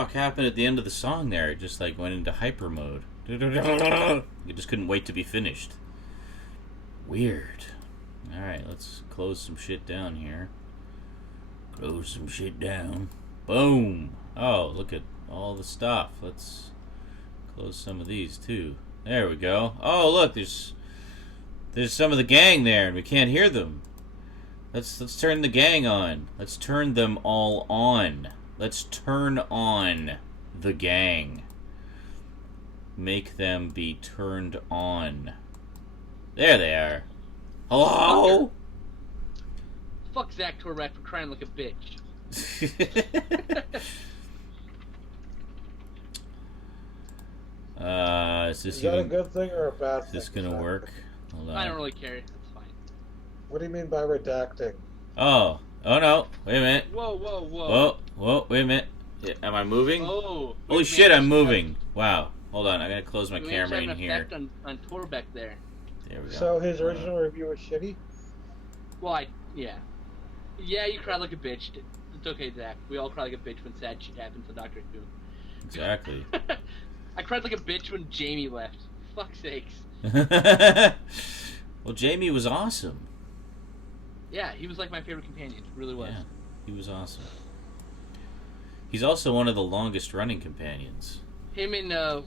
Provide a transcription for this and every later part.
fuck happened at the end of the song there? It just like went into hyper mode. You just couldn't wait to be finished. Weird. Alright, let's close some shit down here. Close some shit down. Boom! Oh, look at all the stuff. Let's close some of these too. There we go. Oh, look, there's some of the gang there, and we can't hear them. Let's turn the gang on. Let's turn them all on. Let's turn on the gang. Make them be turned on. There they are. Hello? Fuck Zach Torbeck for crying like a bitch. Is that a good thing or a bad thing? Is this gonna work? Hold on. I don't really care. It's fine. What do you mean by redacting? Oh no. Wait a minute. Whoa. Whoa, wait a minute. Yeah, am I moving? Oh. Holy shit, I'm moving. Wow. Hold on, I gotta close my We camera have in an here. effect on Torbeck there. There we go. So his original review was shitty? Well, yeah. Yeah, you cried like a bitch. It's okay, Zach. We all cry like a bitch when sad shit happens to Doctor Who. Exactly. I cried like a bitch when Jamie left. Fuck's sakes. Well, Jamie was awesome. Yeah, he was like my favorite companion. Really was. Yeah, he was awesome. He's also one of the longest running companions. Him and I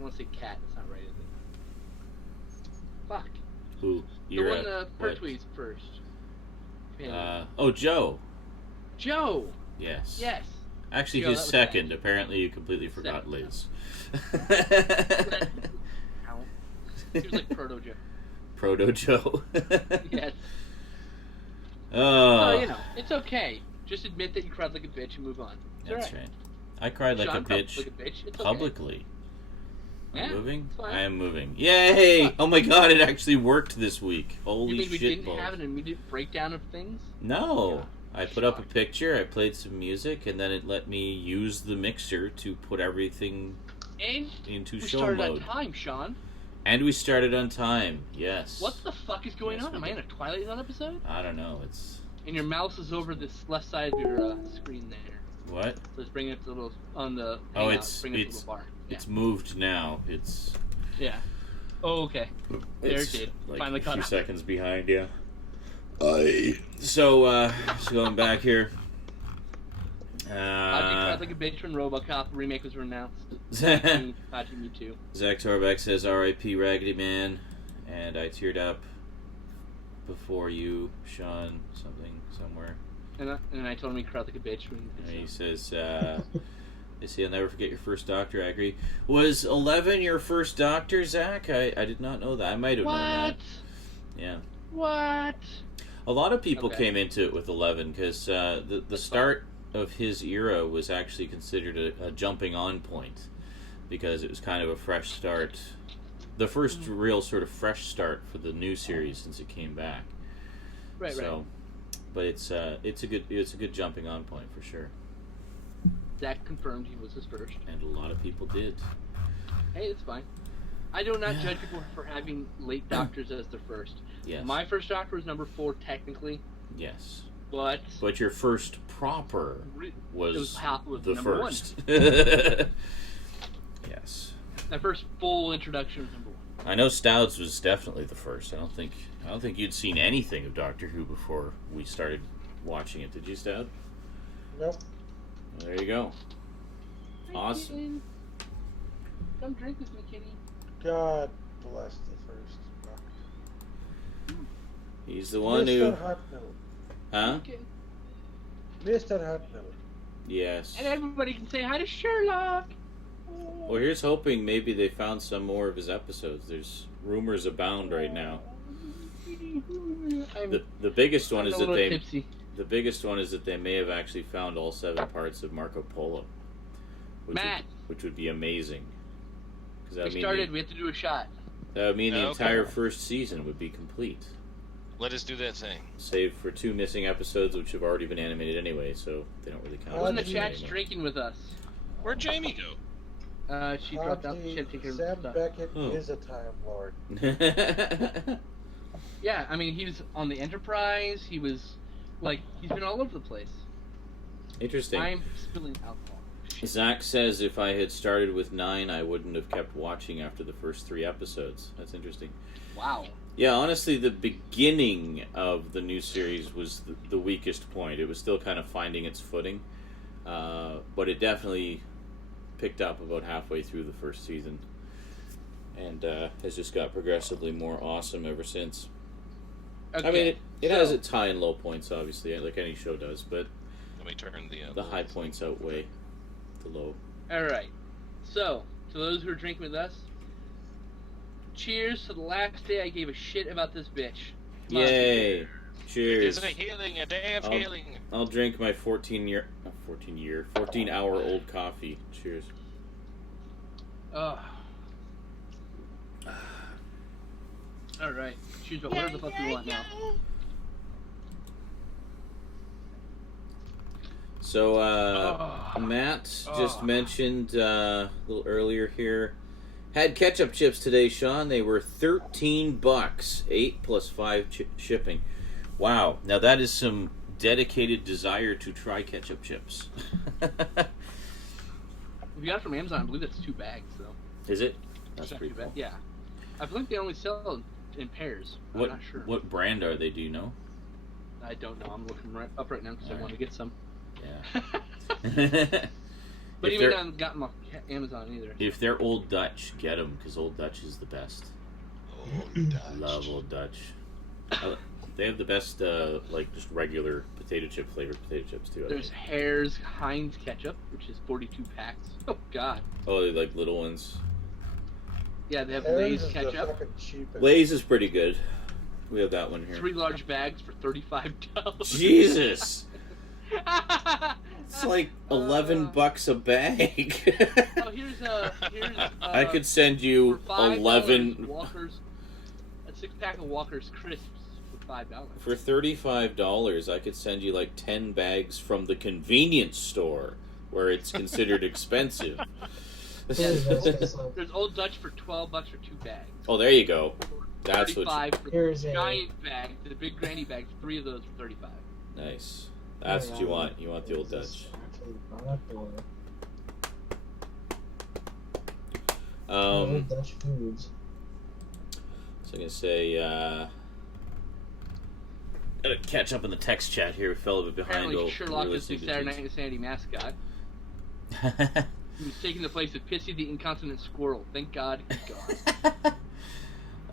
want to say Cat. That's not right, is it? Fuck. Who? The one Pertwee's first. Oh, Joe. Joe. Yes. Yes. Actually, Joe, his that was second. bad. Apparently, you completely forgot Second. Liz. Ow. He was like Proto Joe. Proto Joe. Yes. Oh. So, you know, it's okay. Just admit that you cried like a bitch and move on. It's That's alright. right. I cried like Sean a cried bitch like a bitch. It's okay. publicly. Am I Yeah, moving? it's fine. I am moving. Yay! Oh my god, it actually worked this week. Holy You mean we shit didn't balls. have an immediate breakdown of things? No. I put up a Shocked. picture, I played some music, and then it let me use the mixer to put everything And into we show started mode. on time, Sean. And we started on time, yes. What the fuck is going Yes, on? we Am I in did. a Twilight Zone episode? I don't know, it's... And your mouse is over this left side of your screen there. What? So it's bringing it to the little on the. Oh, hangout, it's bringing it to the bar. Yeah. It's moved now. It's Yeah. Oh, okay. There it it's did. like Finally a caught few up. seconds behind, yeah. So going back here. Haji cried like a bitch when RoboCop remake was announced. Zach Haji, me too. Torbeck says R.I.P. Raggedy Man, and I teared up before you, Sean, something somewhere. And I told him he cried like a bitch when. And he says, they say I'll never forget your first Doctor. I agree. Was 11 your first Doctor, Zach? I did not know that. I might have known that. Yeah. What? A lot of people Okay. came into it with 11 because the start of his era was actually considered a jumping on point because it was kind of a fresh start. The first real sort of fresh start for the new series since it came back. Right. But it's a good jumping on point for sure. Zach confirmed he was his first. And a lot of people did. Hey, it's fine. I do not judge people for having late Doctors as their first. Yes. My first Doctor was number 4 technically, Yes. but But your first proper was the number first. Yes. My first full introduction was number 1. I know Stouds was definitely the first. I don't think you'd seen anything of Doctor Who before we started watching it. Did you, Stout? Nope. Well, there you go. Awesome. Come drink with me, Kitty. God bless the first Doctor. He's the one who... Mr. Hartnell. Huh? Okay. Mr. Hartnell. Yes. And everybody can say hi to Sherlock. Well, here's hoping maybe they found some more of his episodes. There's rumors abound right now. The biggest one I'm is a that little they... tipsy. The biggest one is that they may have actually found all 7 parts of Marco Polo. Which would be amazing. Because We have to do a shot. that would mean the Okay. entire first season would be complete. Let us do that thing. Save for 2 missing episodes, which have already been animated anyway, so they don't really count. Who Who's in in the Haji- chat's anymore. drinking with us? Where'd Jamie go? She dropped out. She had to take care of Sam stuff. Beckett Oh. is a Time Lord. Yeah, I mean, he was on the Enterprise. He was, he's been all over the place. Interesting. I'm spilling alcohol. shit. Zach says if I had started with 9, I wouldn't have kept watching after the first 3 episodes. That's interesting. Wow. Yeah, honestly, the beginning of the new series was the weakest point. It was still kind of finding its footing, but it definitely picked up about halfway through the first season, and has just got progressively more awesome ever since. Okay. I mean, it has its high and low points, obviously, like any show does, but Let me turn the high points outweigh the low. All right. So, to those who are drinking with us, cheers to the last day I gave a shit about this bitch. Come on. Yay! It Cheers! is a healing, a day of healing. I'll drink my 14-hour-old coffee. Cheers. Ugh. All right. Choose about whatever the fuck we want now. So, Matt just mentioned a little earlier here. Had ketchup chips today, Sean. They were $13, 8 plus 5 shipping. Wow. Now that is some dedicated desire to try ketchup chips. If you got it from Amazon, I believe that's 2 bags, though. Is it? That's It's not pretty too bad. cool. Yeah. I think they only sell in pairs. I'm What not sure. what brand are they? Do you know? I don't know. I'm looking up right now because I Alright. want to get some. Yeah. But If even they're- I haven't gotten them off Amazon either. If they're Old Dutch, get them because Old Dutch is the best. Oh, Love Old Dutch. They have the best, like just regular potato chip flavored potato chips too. I There's think. Hare's Heinz ketchup, which is 42 packs. Oh God. Oh, they like little ones. Yeah, they have Harry's Lay's is the ketchup. fucking cheapest. Lay's is pretty good. We have that one here. 3 large bags for $35. Jesus, it's like $11 a bag. Oh, here's I could send you for $5, 11 Walker's, a 6-pack of Walker's crisps for $5. for $35. I could send you like 10 bags from the convenience store, where it's considered expensive. There's Old Dutch for $12 for 2 bags. Oh, there you go. That's what. 35 for Here's the a- giant bag, the big granny bag, 3 of those for 35. Nice. That's what you want. You want the Old Dutch. Old Dutch foods. So I'm gonna say, gotta catch up in the text chat here. We fell a bit behind. Apparently, while Sherlock we were is the listening to Saturday Night tunes. Insanity mascot. He's taking the place of Pissy the incontinent squirrel. Thank God he's gone.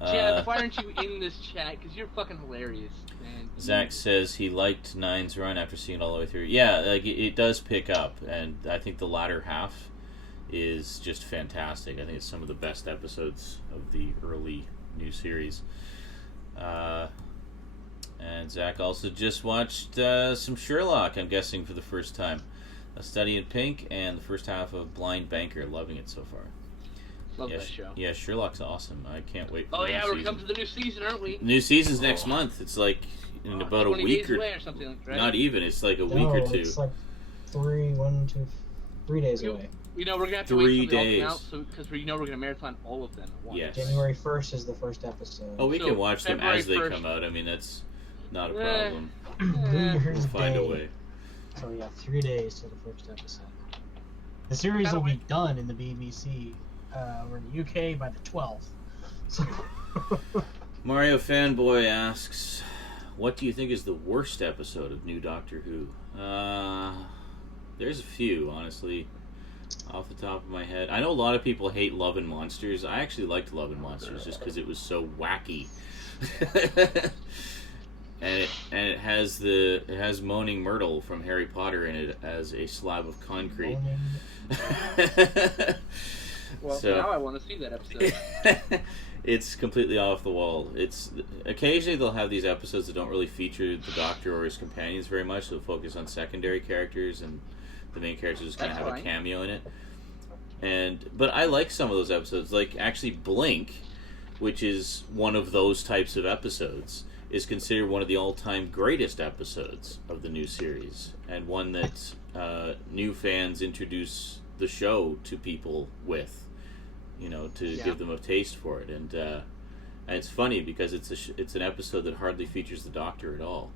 Chad, why aren't you in this chat? Because you're fucking hilarious, man. Zach says he liked Nine's run after seeing it all the way through. Yeah, like it does pick up, and I think the latter half is just fantastic. I think it's some of the best episodes of the early new series. And Zach also just watched some Sherlock, I'm guessing, for the first time. A Study in Pink and the first half of Blind Banker. Loving it so far. Love yeah, that show. Yeah, Sherlock's awesome. I can't wait for Oh the yeah, new we're season. coming to the new season, aren't we? New season's next month. It's like in about a 20 week days or away or something like that. Right? not even. It's like a week No, or two. it's like 3 days away. You know, we're gonna have to 3 wait till they days. all come out, because we know we're gonna marathon all of them at once. Yes. January 1st is the first episode. Oh, we So, can watch them February as they 1st. come out. I mean, that's not a Eh. problem. New Year's We'll find a Day. way. So we got 3 days to the first episode. The series will be done in the BBC or in the UK by the 12th. So Mario Fanboy asks, what do you think is the worst episode of New Doctor Who? There's a few, honestly, off the top of my head. I know a lot of people hate Love and Monsters. I actually liked Love and Monsters just because it was so wacky. and it has Moaning Myrtle from Harry Potter in it as a slab of concrete. Well, So- now I want to see that episode. It's completely off the wall. It's occasionally they'll have these episodes that don't really feature the Doctor or his companions very much. They'll focus on secondary characters, and the main characters just kind of That's have a fine. cameo in it. But I like some of those episodes. Like actually, Blink, which is one of those types of episodes, is considered one of the all-time greatest episodes of the new series, and one that new fans introduce the show to people with. To Yeah. give them a taste for it, and it's funny because it's an episode that hardly features the Doctor at all.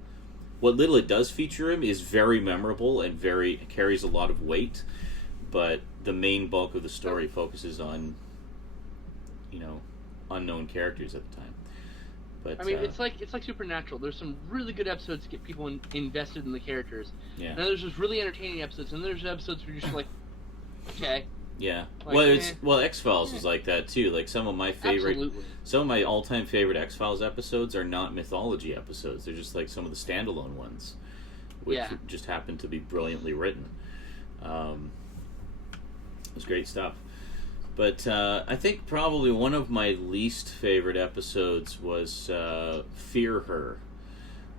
What little it does feature him is very memorable and carries a lot of weight, but the main bulk of the story focuses on, you know, unknown characters at the time. But I mean, it's like Supernatural. There's some really good episodes to get people invested in the characters. yeah. And then there's just really entertaining episodes, and there's episodes where you're just like, okay. Yeah. Like, well, X-Files is like that too. Like some of my Absolutely. all-time favorite X-Files episodes are not mythology episodes. They're just like some of the standalone ones, which just happen to be brilliantly written. It was great stuff. But I think probably one of my least favorite episodes was Fear Her,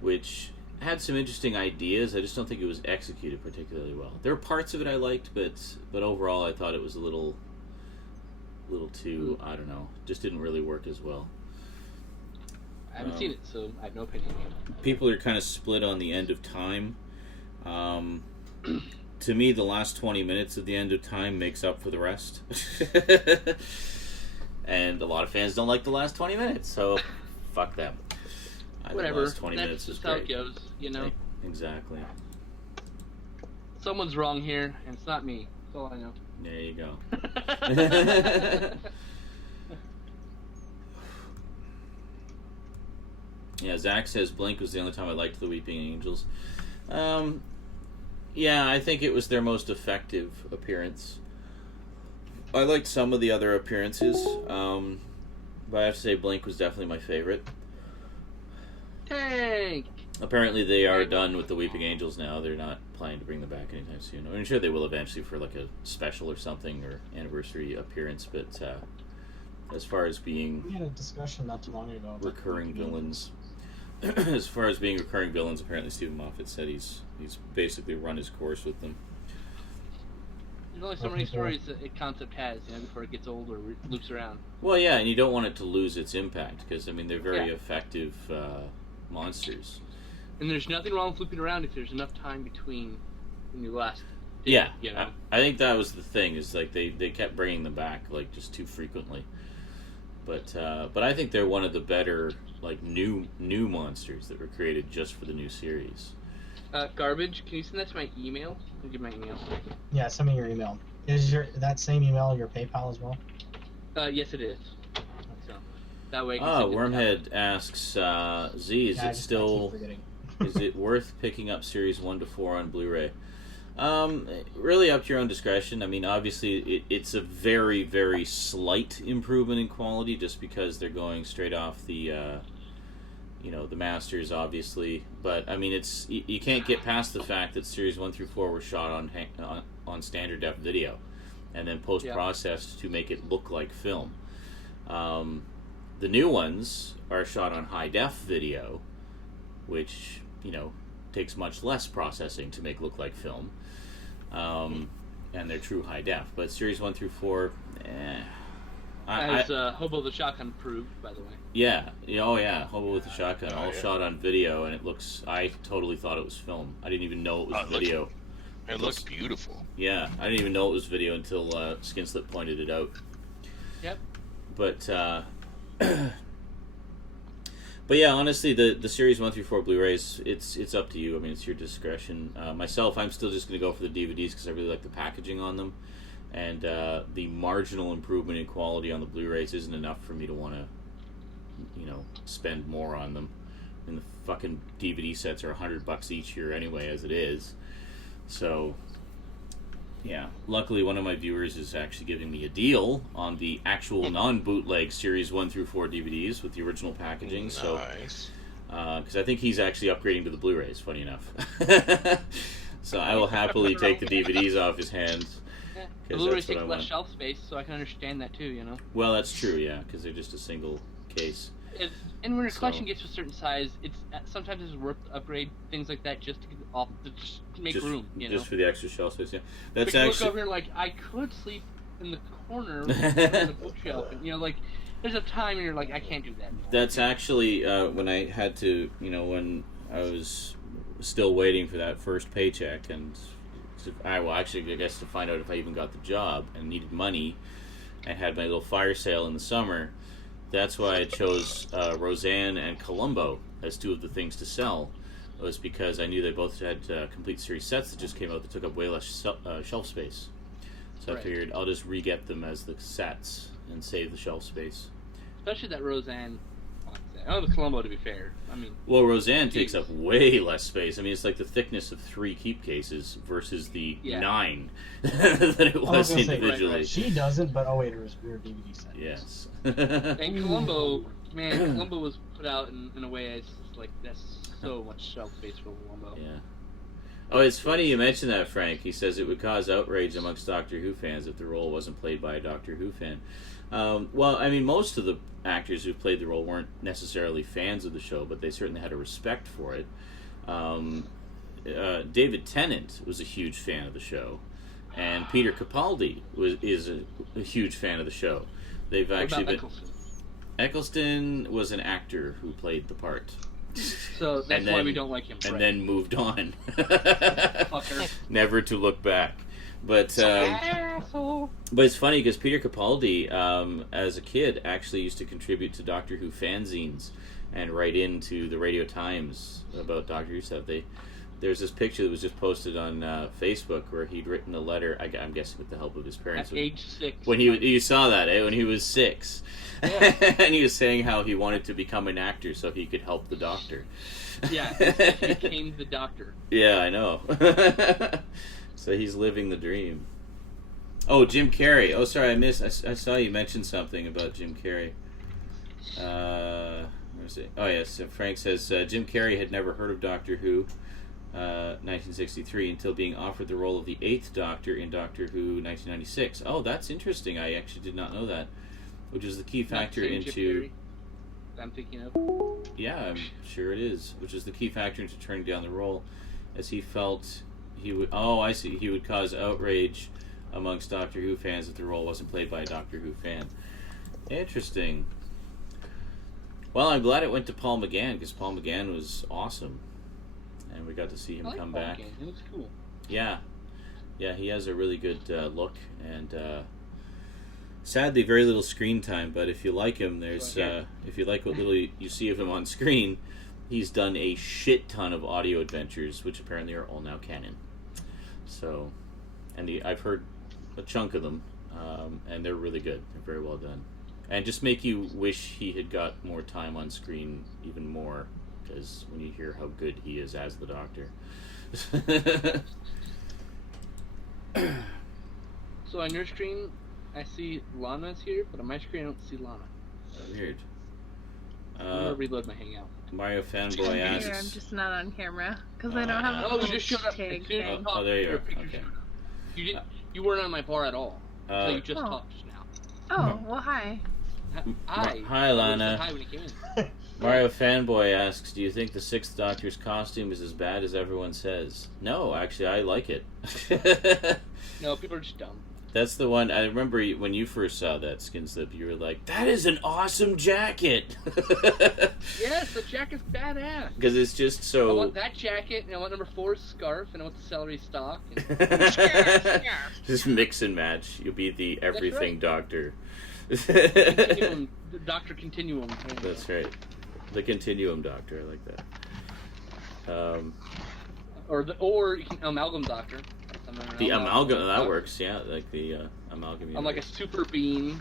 which had some interesting ideas. I just don't think it was executed particularly well. There were parts of it I liked, but overall I thought it was a little too, I don't know, just didn't really work as well. I haven't seen it, so I have no opinion. People are kind of split on the End of Time. To me, the last 20 minutes of the End of Time makes up for the rest. And a lot of fans don't like the last 20 minutes, so fuck them. Whatever. The last 20 minutes is just how great. it goes, you know? Exactly. Someone's wrong here, and it's not me. That's all I know. There you go. Yeah, Zach says Blink was the only time I liked the Weeping Angels. Yeah, I think it was their most effective appearance. I liked some of the other appearances, but I have to say Blink was definitely my favorite. Tank! Apparently they are done with the Weeping Angels now. They're not planning to bring them back anytime soon. I'm sure they will eventually for like a special or something, or anniversary appearance, but as far as being We had a discussion not too long ago about recurring villains, as far as being recurring villains, apparently Stephen Moffat said he's basically run his course with them. There's only so many stories that a concept has, you know, before it gets old or loops around. Well, yeah, and you don't want it to lose its impact, because, I mean, they're very Yeah. effective monsters. And there's nothing wrong with looping around if there's enough time between when you last did Yeah, it, you know? I think that was the thing, is like they kept bringing them back, like, just too frequently. But I think they're one of the better, like, new monsters that were created just for the new series. Garbage, can you send that to my email? I'll give my email. Yeah, send me your email. Is that same email your PayPal as well? Yes, it is. So, that way I can Oh, send it to Wormhead asks, Z, is Yeah, I it keep still... forgetting. Is it worth picking up series 1 to 4 on Blu-ray? Really up to your own discretion. I mean, obviously, it's a very, very slight improvement in quality, just because they're going straight off the, the masters, obviously. But I mean, you can't get past the fact that series 1 through 4 were shot on standard def video, and then post-processed to make it look like film. The new ones are shot on high def video, which takes much less processing to make look like film, and they're true high def. But series 1 through 4, As Hobo the Shotgun proved, by the way. yeah, Hobo with the Shotgun, all shot on video, and it looks. I totally thought it was film. I didn't even know it was video. It looks beautiful. Yeah, I didn't even know it was video until Skinslip pointed it out. Yep. But but yeah, honestly, the series 1 through 4 Blu-rays, it's up to you. I mean, it's your discretion. Myself, I'm still just going to go for the DVDs because I really like the packaging on them, and the marginal improvement in quality on the Blu-rays isn't enough for me to want to, spend more on them. And the fucking DVD sets are $100 each here anyway, as it is. So, yeah. Luckily, one of my viewers is actually giving me a deal on the actual non-bootleg Series 1 through 4 DVDs with the original packaging. Nice. So, because I think he's actually upgrading to the Blu-rays, funny enough. So I will happily take the DVDs off his hands. Yeah. The Blu-rays take less shelf space, so I can understand that too, Well, that's true, yeah, because they're just a single case. And when your collection gets to a certain size, sometimes it's worth to upgrade things like that just to get off, to just make room, Just for the extra shelf space, yeah. That's you actually. Look over here like, I could sleep in the corner on the bookshelf, and like, there's a time and you're like, I can't do that anymore. That's actually when I had to, when I was still waiting for that first paycheck, and I guess to find out if I even got the job and needed money, and had my little fire sale in the summer. That's why I chose Roseanne and Columbo as two of the things to sell. It was because I knew they both had complete series sets that just came out that took up way less shelf space. So I Right. figured I'll just re-get them as the sets and save the shelf space. Especially that Roseanne. Oh, the Columbo, to be fair. I mean, Well, Roseanne takes up way less space. I mean, it's like the thickness of 3 keep cases versus the 9 that it was individually. right. She doesn't, but wait, her DVD set. Yes. and Columbo, man, Columbo was put out in a way it's just like that's so much shelf space for Columbo. Yeah. Oh, it's funny you mentioned that, Frank. He says it would cause outrage amongst Doctor Who fans if the role wasn't played by a Doctor Who fan. Well, I mean, most of the actors who played the role weren't necessarily fans of the show, but they certainly had a respect for it. David Tennant was a huge fan of the show, and Peter Capaldi is a huge fan of the show. They've What actually about been. Eccleston? Eccleston was an actor who played the part. So that's And why then- we don't like him. And right? then moved on. Fucker. Never to look back. But it's funny because Peter Capaldi, as a kid, actually used to contribute to Doctor Who fanzines and write into the Radio Times about Doctor Who stuff. There's this picture that was just posted on Facebook where he'd written a letter, I'm guessing with the help of his parents. At age 6. When you saw that, when he was 6. Yeah. And he was saying how he wanted to become an actor so he could help the Doctor. Yeah, he became the Doctor. Yeah, I know. So he's living the dream. Oh, Jim Carrey. Oh, sorry, I saw you mention something about Jim Carrey. Where's it? Oh, yes. Frank says Jim Carrey had never heard of Doctor Who, 1963, until being offered the role of the 8th Doctor in Doctor Who, 1996. Oh, that's interesting. I actually did not know that. Which is the key factor Not the same Jim into... Carrey I'm thinking of. Yeah, I'm sure it is. Which is the key factor into turning down the role, as he felt he would... Oh, I see. He would cause outrage amongst Doctor Who fans if the role wasn't played by a Doctor Who fan. Interesting. Well, I'm glad it went to Paul McGann, because Paul McGann was awesome. And we got to see him I like come Paul back. McGann. He looks cool. Yeah. Yeah, he has a really good look, and sadly very little screen time, but if you like him, there's if you like what little you see of him on screen, he's done a shit ton of audio adventures, which apparently are all now canon. So, and I've heard a chunk of them, and they're really good. They're very well done. And just make you wish he had got more time on screen even more, because when you hear how good he is as the Doctor. So on your screen, I see Lana's here, but on my screen I don't see Lana. Weird. I'm gonna reload my Hangout. Mario Fanboy Here, I'm asks... just not on camera because I don't have a Oh, you just showed up. tag As soon as you thing. talked, there you your are. picture Okay. showed up. You didn't. You weren't on my bar at all. So you just Oh. talked just now. Oh, well, hi. Hi, Lana. Hi when you came in. Mario Fanboy asks, do you think the 6th Doctor's costume is as bad as everyone says? No, actually, I like it. No, people are just dumb. That's the one, I remember when you first saw that skin slip, you were like, that is an awesome jacket! Yes, the jacket's badass. Because it's just I so... want that jacket, and I want number 4's scarf, and I want the celery stalk. And Just mix and match. You'll be the everything right. Doctor. Continuum, the Doctor Continuum. That's right. The Continuum Doctor, I like that. Or you can amalgam Doctor. The amalgam, that works, yeah, like the amalgam. I'm like a super bean.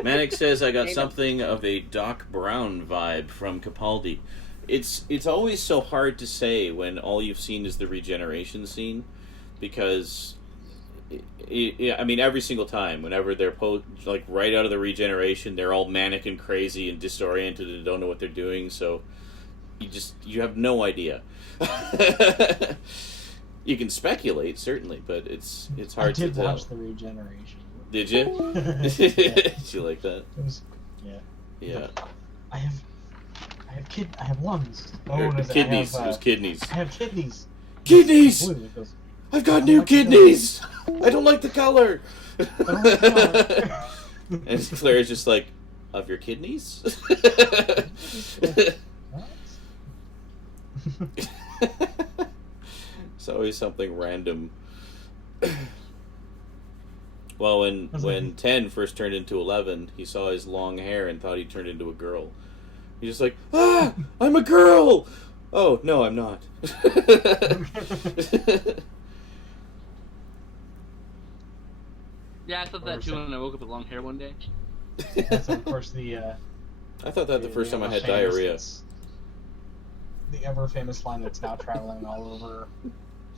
Manic says, I got Hey, something of a Doc Brown vibe from Capaldi. It's always so hard to say when all you've seen is the regeneration scene, because I mean, every single time, whenever they're like right out of the regeneration, they're all manic and crazy and disoriented and don't know what they're doing. So you have no idea. You can speculate, certainly, but it's hard to tell. I did watch the regeneration. Did you? Yeah. Did you like that? It was, yeah. Yeah. I have lungs. Oh, what is it? Kidneys. I have, It was kidneys. I have kidneys. Kidneys! Blue, it goes, I've got I new like the kidneys! I don't like the color! I don't like the color. And Claire's just like, of your kidneys? What? It's always something random. Well, when 10 first turned into 11, he saw his long hair and thought he turned into a girl. He's just like, ah, I'm a girl! Oh, no, I'm not. Yeah, I thought that too when I woke up with long hair one day. That's of course the. I thought that the first time I had diarrhea. The ever famous line that's now traveling all over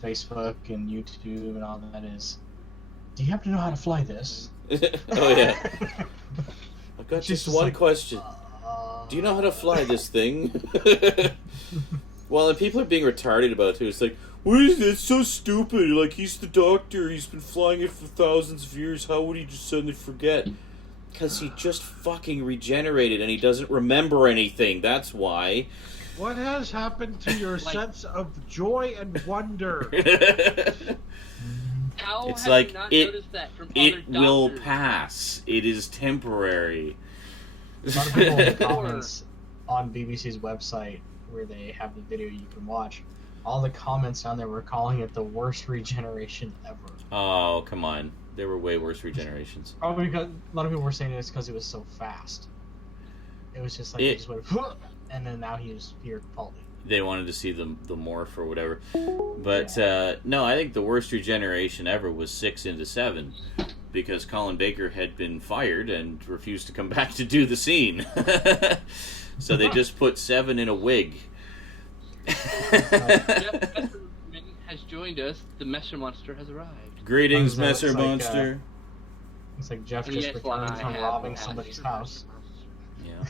Facebook and YouTube and all that is, "Do you happen to know how to fly this?" Oh yeah. I've got She's just one like, question. Do you know how to fly this thing? Well, and people are being retarded about it too. It's like, what is this? It's so stupid. Like, he's the doctor. He's been flying it for thousands of years. How would he just suddenly forget? Because he just fucking regenerated and he doesn't remember anything. That's why. What has happened to your sense of joy and wonder? How It's have like, you not it- noticed that from other It will doctors? pass. It is temporary. A lot of people in the comments on BBC's website where they have the video you can watch, all the comments down there were calling it the worst regeneration ever. Oh, come on. There were way worse regenerations. Probably because a lot of people were saying it's because it was so fast. It was just like he just went, and then now he's here Capaldi. They wanted to see the morph or whatever. But, no, I think the worst regeneration ever was 6 into 7. Because Colin Baker had been fired and refused to come back to do the scene. So they just put 7 in a wig. Jeff Messerman has joined us. The Messer Monster has arrived. Greetings, It's Messer like, Monster. It's like Jeff And just yes, returned I from have robbing a somebody's Messer house. Yeah.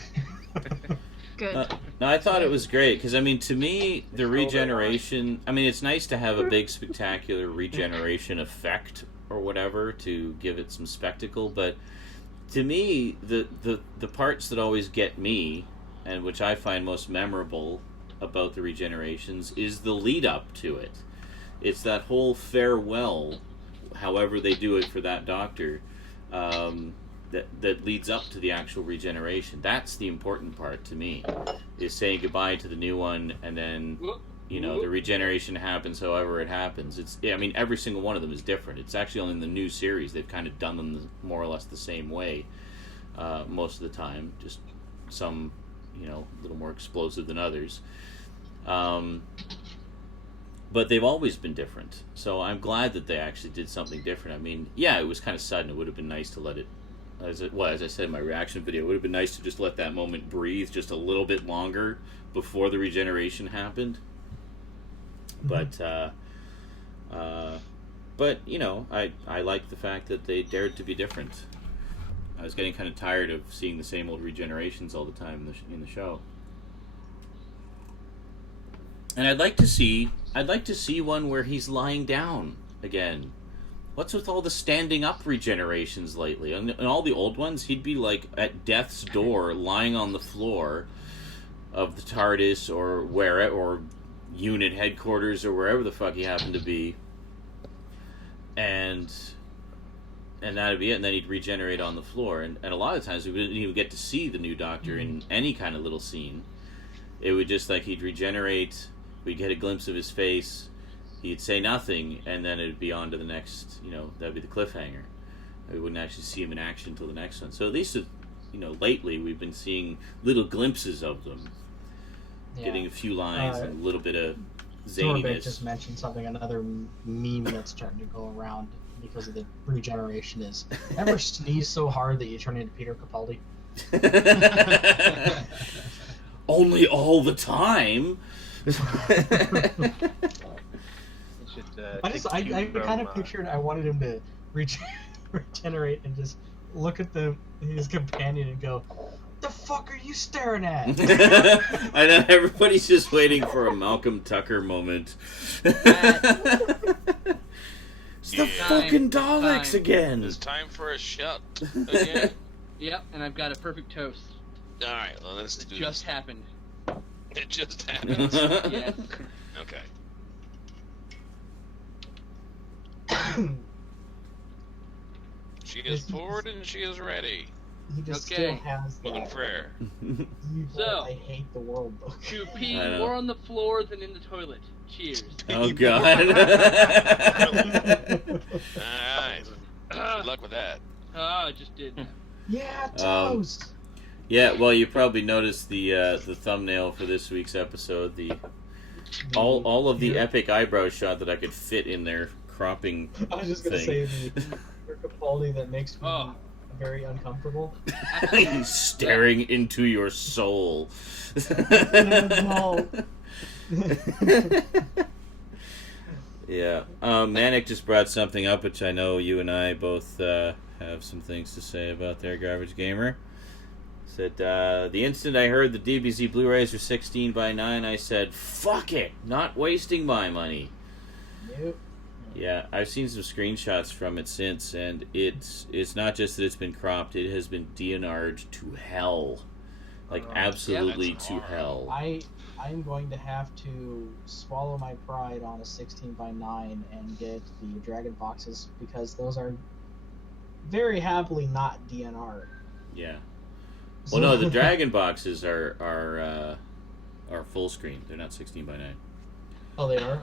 Good. No, I thought it was great because I mean, to me, the regeneration. I mean, it's nice to have a big, spectacular regeneration effect or whatever to give it some spectacle. But to me, the parts that always get me, and which I find most memorable about the regenerations, is the lead up to it. It's that whole farewell, however they do it for that doctor. That leads up to the actual regeneration. That's the important part to me, is saying goodbye to the new one, and then the regeneration happens however it happens. I mean, every single one of them is different. It's actually only in the new series they've kind of done them more or less the same way most of the time. Just some, a little more explosive than others. But they've always been different. So I'm glad that they actually did something different. I mean, yeah, it was kind of sudden. It would have been nice to let it. As I said in my reaction video, it would have been nice to just let that moment breathe just a little bit longer before the regeneration happened. But I like the fact that they dared to be different. I was getting kind of tired of seeing the same old regenerations all the time in the show. And I'd like to see one where he's lying down again. What's with all the standing up regenerations lately? And all the old ones, he'd be like at death's door, lying on the floor of the TARDIS or unit headquarters or wherever the fuck he happened to be, and that'd be it. And then he'd regenerate on the floor. And a lot of times we didn't even get to see the new Doctor in any kind of little scene. It would just like he'd regenerate. We'd get a glimpse of his face. He'd say nothing, and then it'd be on to the next, that'd be the cliffhanger. We wouldn't actually see him in action until the next one. So at least, lately we've been seeing little glimpses of them. Yeah. Getting a few lines and a little bit of Sorbet zaniness. just mentioned something, another meme that's starting to go around because of the regeneration is, ever sneeze so hard that you turn into Peter Capaldi? Only all the time. I kind of pictured I wanted him to regenerate and just look at his companion and go, "What the fuck are you staring at?" I know, everybody's just waiting for a Malcolm Tucker moment. It's the fucking Daleks again. It's time for a shot again. Yep, and I've got a perfect toast. All right, well, let's It do just this. happened. It just happened. Yes. Okay. She is forward and she is ready. He just Okay. still has Looking that for air. evil, So- I hate the world book. To pee I know. more on the floor than in the toilet. Cheers. Oh, God. Alright. Good luck with that. Oh, I just did that. Yeah, toast. Yeah, well, you probably noticed the thumbnail for this week's episode. All of the epic eyebrow shot that I could fit in there, cropping I was just gonna thing. say Or Capaldi that makes me Oh. very uncomfortable. He's staring into your soul. No. Yeah. Manic just brought something up, which I know you and I both have some things to say about there, Garbage Gamer. Said, the instant I heard the DBZ Blu-rays are 16 by 9, I said, fuck it! Not wasting my money. Nope. Yeah, I've seen some screenshots from it since, and it's not just that it's been cropped, it has been DNR'd to hell. Like, absolutely to hell. I'm going to have to swallow my pride on a 16 by 9 and get the Dragon boxes, because those are very happily not DNR. Yeah. Well, no, the Dragon boxes are full screen. They're not 16 by 9. Oh, they are?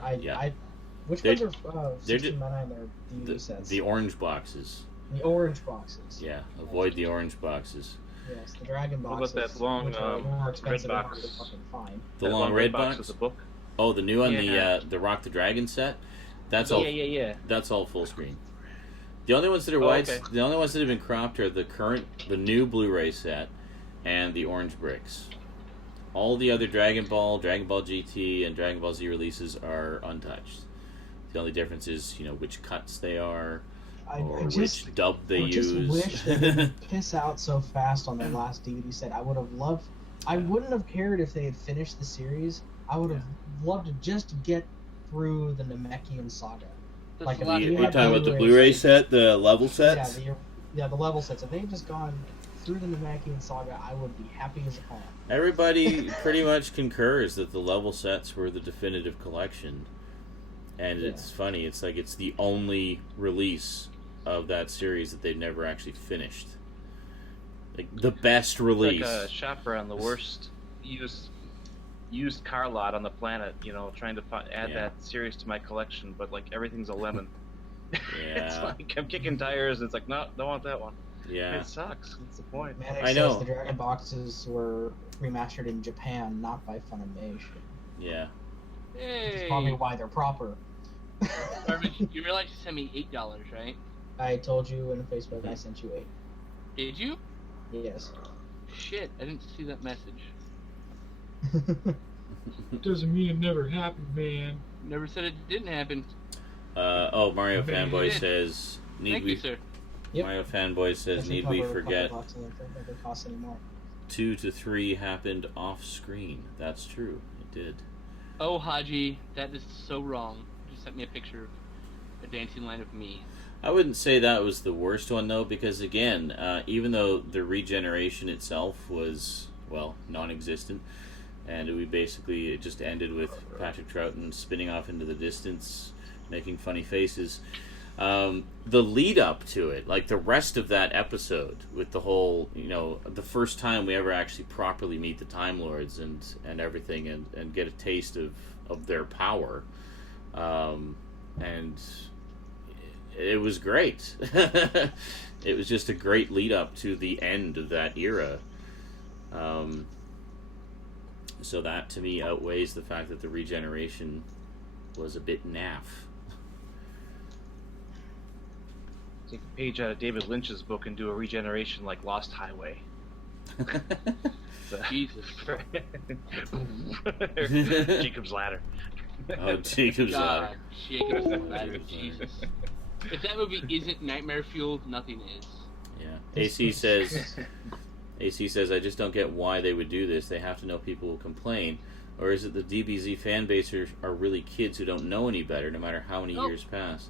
Which ones are 16 by 9 that are DVD sets? The orange boxes. The orange boxes. Yeah, avoid the orange boxes. Yes, the Dragon What boxes. about that long, which are more expensive red and hard box? to fucking find. The That long red box box? with the book. Oh, the new one, Yeah. the Rock the Dragon set? That's all. Yeah. That's all full screen. The only ones that are the only ones that have been cropped are the new Blu-ray set, and the orange bricks. All the other Dragon Ball GT, and Dragon Ball Z releases are untouched. The only difference is, which cuts they are, or which dub they use. I just wish they didn't piss out so fast on their last DVD set. I would have loved. I wouldn't have cared if they had finished the series. I would have loved to just get through the Namekian saga. That's Like, a lot if of you You're had talking about the Blu-ray Blu-Ray set- set, the level sets? Yeah, the level sets. If they had just gone through the Namekian saga, I would be happy as a clown. Everybody pretty much concurs that the level sets were the definitive collection. And it's funny, it's like it's the only release of that series that they've never actually finished. Like, the best release. Like a shopper on the worst used car lot on the planet, trying to add that series to my collection, but like everything's a lemon. It's Yeah. like I'm kicking tires. It's like, no, don't want that one. Yeah. It sucks. What's the point? Manic I know. says the Dragon boxes were remastered in Japan, not by Funimation. Yeah. That's Hey, probably why they're proper. Garbage, you realize you sent me $8, right? I told you in Facebook I sent you 8. Did you? Yes. Shit, I didn't see that message. Doesn't mean it never happened, man. Never said it didn't happen. Mario Maybe Fanboy it did. says, Thank you, sir. Yep. Mario Fanboy says, Doesn't need we cover forget $2 and it never costs anymore. 2 to 3 happened off screen? That's true. It did. Oh, Haji, that is so wrong. You just sent me a picture of a dancing line of me. I wouldn't say that was the worst one, though, because, again, even though the regeneration itself was, non-existent, and it just ended with Patrick Troughton spinning off into the distance, making funny faces, the lead-up to it, like the rest of that episode, with the whole, the first time we ever actually properly meet the Time Lords and everything, and get a taste of their power, and it was great. It was just a great lead up to the end of that era. So that to me outweighs the fact that the regeneration was a bit naff. Take a page out of David Lynch's book and do a regeneration like Lost Highway. Jesus. Jacob's Ladder. Oh, Jacob's God, Ladder. Jacob's Ladder, Jesus. If that movie isn't nightmare fueled, nothing is. Yeah. AC says, I just don't get why they would do this. They have to know people will complain. Or is it the DBZ fan base are really kids who don't know any better, no matter how many years pass?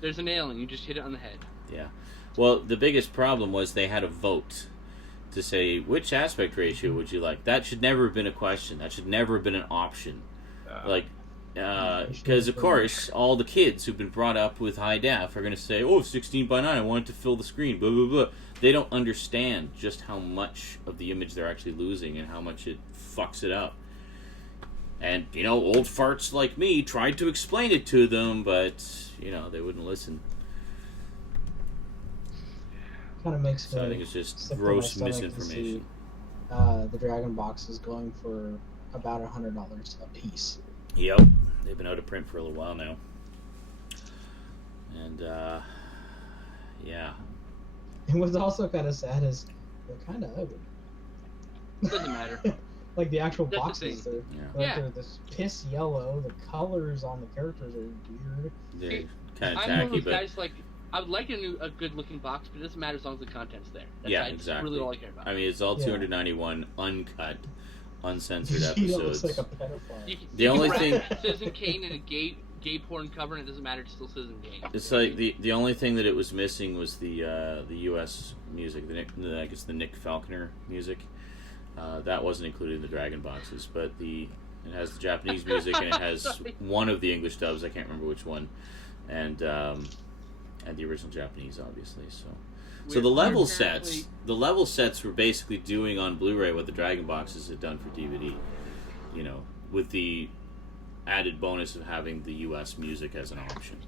There's a nail, and you just hit it on the head. Yeah. Well, the biggest problem was they had a vote to say, which aspect ratio would you like? That should never have been a question. That should never have been an option. Because, of course, all the kids who've been brought up with high def are going to say, 16 by 9, I want it to fill the screen, blah, blah, blah. They don't understand just how much of the image they're actually losing and how much it fucks it up. And, old farts like me tried to explain it to them, but, they wouldn't listen. Kind of makes So me I think it's just sick to my gross stomach to misinformation. see, the Dragon box is going for about $100 a piece. Yep. They've been out of print for a little while now. And, Yeah. And what's also kind of sad is they're kind of ugly. Doesn't matter. Like the actual That's the boxes, thing. they're this piss yellow. The colors on the characters are weird. They're kind of I'm one of tacky, those but guys, like, I would like a good looking box, but it doesn't matter as long as the content's there. yeah, That's exactly. really all I care about. I mean, it's all Yeah. 291 uncut, uncensored He episodes. looks like a pedophile. The only can thing- wrap Citizen Kane in a gay porn cover, and it doesn't matter. It's still Citizen Kane. It's like the only thing that it was missing was the U.S. music, I guess the Nick Falconer music. That wasn't included in the Dragon boxes, but it has the Japanese music and it has one of the English dubs. I can't remember which one, and the original Japanese, obviously. So the level sets were basically doing on Blu-ray what the Dragon boxes had done for DVD. You know, with the added bonus of having the U.S. music as an option.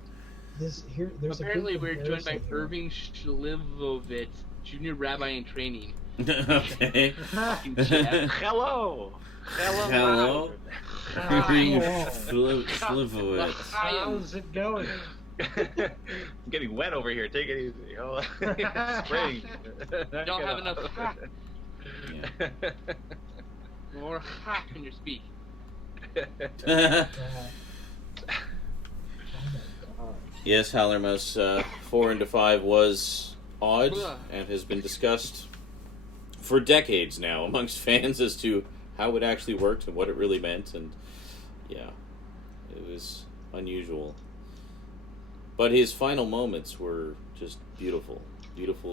There's Apparently, a good we're joined by comparison here. Irving Shlivovitz, junior rabbi in training. Okay. Fucking chef. Hello. Hello. Hi. Slivovitz. How's it going? I'm getting wet over here. Take it easy. Oh, it's spring. Don't have enough Yeah. more ha when you're speaking. Oh my god. Yes, Hallermas 4 into 5 was odd and has been discussed for decades now amongst fans as to how it actually worked and what it really meant, and yeah, it was unusual. But his final moments were just beautiful,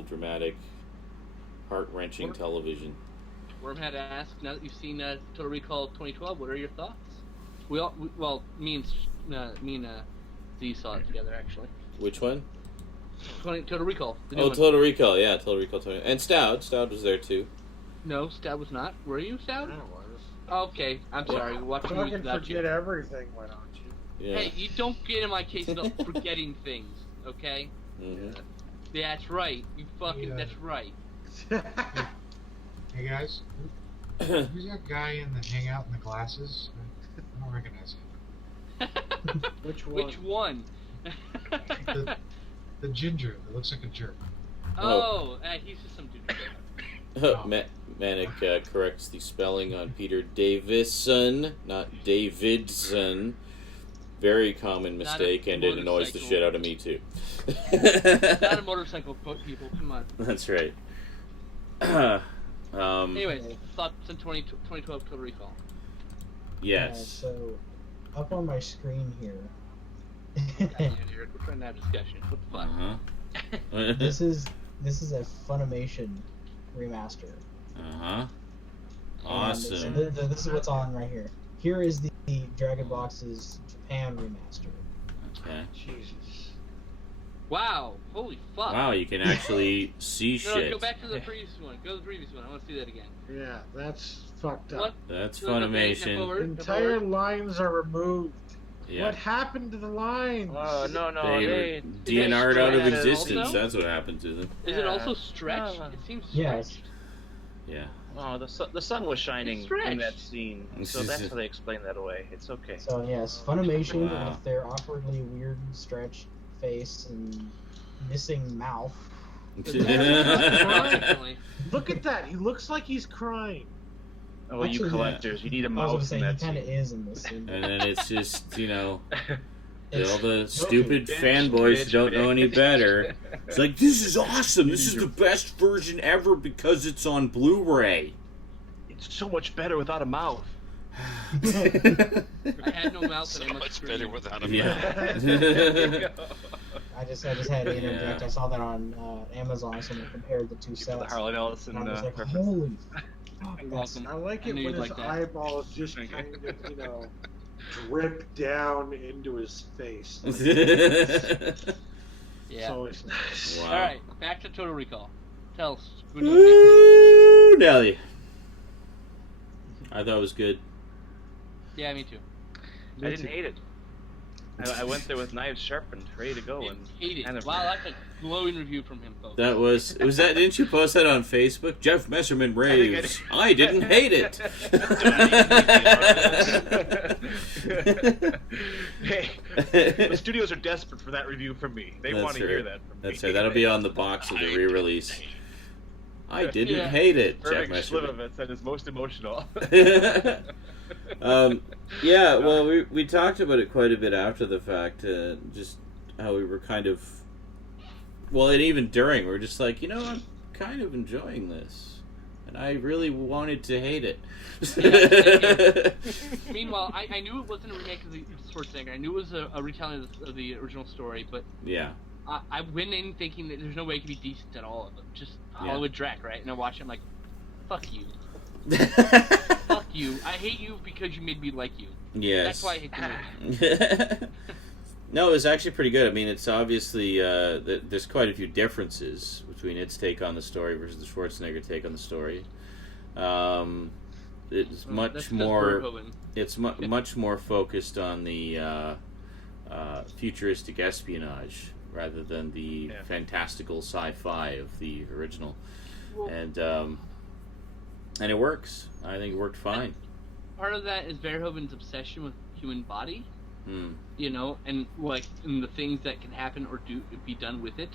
dramatic, heart-wrenching television. Wormhead asked, now that you've seen Total Recall 2012, what are your thoughts? Me and Z saw it together, actually. Which one? Total Recall. The new Oh, one. Total Recall, yeah, Total Recall 20. And Stout was there too. No, Stout was not. Were you, Stout? I was. Oh, okay, I'm sorry. Watching movies Fucking without forget you. everything, why don't you? Yeah. Hey, you don't get in my case about forgetting things, okay? Mhm. That's right. You fucking, Yeah. that's right. Hey guys, who's that guy in the hangout in the glasses? I don't recognize him. Which one? Which one? The ginger that looks like a jerk. He's just some dude. Manic corrects the spelling on Peter Davison, not Davidson. Very common Not mistake, a and it annoys the motorcycle. shit out of me too. Not a motorcycle people, come on. That's right. Anyways, thoughts on 2012 Total Recall? Yes. So, up on my screen here. We're trying to have a discussion. What the fuck? Uh-huh. This is a Funimation remaster. Uh-huh. And Awesome. this is what's on right here. Here is the Dragon Box's Japan remaster. Okay. Jesus. Wow! Holy fuck! Wow, you can actually see No, shit. go back to the previous one. Go to the previous one. I want to see that again. Yeah, that's fucked up. What? That's No, no, okay, Funimation. forward, Entire forward. lines are removed. Yeah. What happened to the lines? Oh no, They they DNR'd out of destroyed it existence. also? That's what happened to them. Is it Yeah. also stretched? It seems stretched. Yes. Yeah. Oh, the sun was shining It's in that stretched. scene, so that's how they explain that away. It's okay. So yes, Funimation Wow. with their awkwardly weird stretched face and missing mouth. Definitely. Look at that. He looks like he's crying. Oh, you Actually, collectors, you need a I was mouse gonna in say he that kind of scene. is in this scene. And then it's just, you know, It's- all the stupid Bitch, fanboys who bitch, don't know any bitch. better. It's like, this is awesome. This is the best version ever because it's on Blu-ray. It's so much better without a mouth. I had no mouth So and I must much scream. better without a Yeah. I just had to interject. Yeah. I saw that on Amazon. Someone compared the two The sets. Harlan Ellison And I was like, reference. holy fuck, You're that's- welcome. I like I it knew when you'd his like that. eyeballs just kind of, drip down into his face. Like, Yeah. it's always nice. Wow. All right, back to Total Recall. Tell us. Woo, Nelly. I thought it was good. Yeah, me too. I didn't hate it. I went there with knives sharpened, ready to go, and Hate it. kind of Wow, that's a glowing review from him, folks. That was that. Didn't you post that on Facebook? Jeff Messerman raves. I didn't hate it. Hey, the studios are desperate for for that review from me. They That's want to right. hear that from me. That's right. That'll be on the box of the re-release. I didn't hate it. Jack Perfect Slivovitz at his most emotional. Yeah, well, we talked about it quite a bit after the fact, just how we were kind of... Well, and even during, we were just like, I'm kind of enjoying this. And I really wanted to hate it. Meanwhile, I knew it wasn't a remake of the Schwarzenegger. I knew it was a retelling of the original story, but yeah. I went in thinking that there's no way it could be decent at all. Just Hollywood dreck, right? And I watch it, I'm like, fuck you. Fuck you. I hate you because you made me like you. Yes. That's why I hate the movie. No, it was actually pretty good. I mean, it's obviously, there's quite a few differences between its take on the story versus the Schwarzenegger take on the story. It's much more... It's much more focused on the futuristic espionage rather than the fantastical sci-fi of the original. Well, and it works. I think it worked fine. Part of that is Verhoeven's obsession with human body. Hmm. And and the things that can happen or be done with it,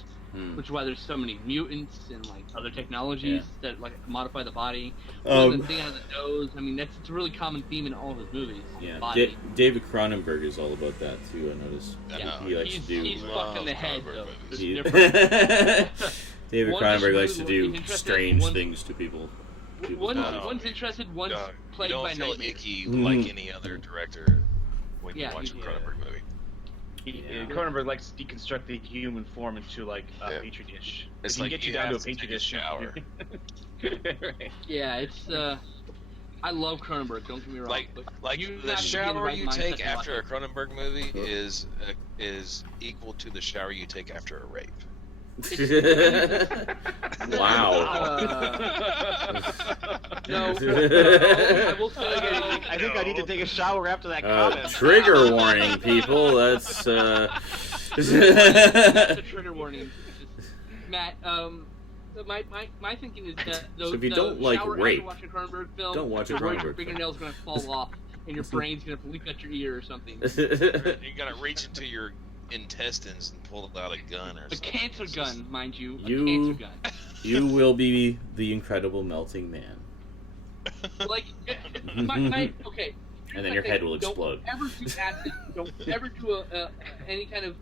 which is why there's so many mutants and other technologies that modify the body. The thing out of the nose. I mean, it's a really common theme in all of his movies. Yeah, Body. David Cronenberg is all about that too. I noticed. He likes to do. He's fucking the head though. David Cronenberg likes to do strange things to people. One's interested, one's plagued by nightmares. You don't feel icky like any other director when you watch a Cronenberg movie. Cronenberg likes to deconstruct the human form into a petri dish. It's he can like get you down to a petri dish. Shower. Right. Yeah, it's. I love Cronenberg. Don't get me wrong. Like the shower you take after a Cronenberg movie is equal to the shower you take after a rape. Wow. No, I will say I think I need to take a shower after that comment. Trigger warning, people. That's That's a trigger warning. Matt, my thinking is that so if you don't like rape, watch a Cronenberg film, don't watch a Cronenberg your fingernail's gonna fall off and your brain's gonna leak out your ear or something. You're gonna reach into your intestines and pull out a gun or something. A cancer gun, mind you. A You- cancer gun. you will be the incredible melting man. Okay. And then your head will explode. Don't ever do acid. Don't ever do any kind of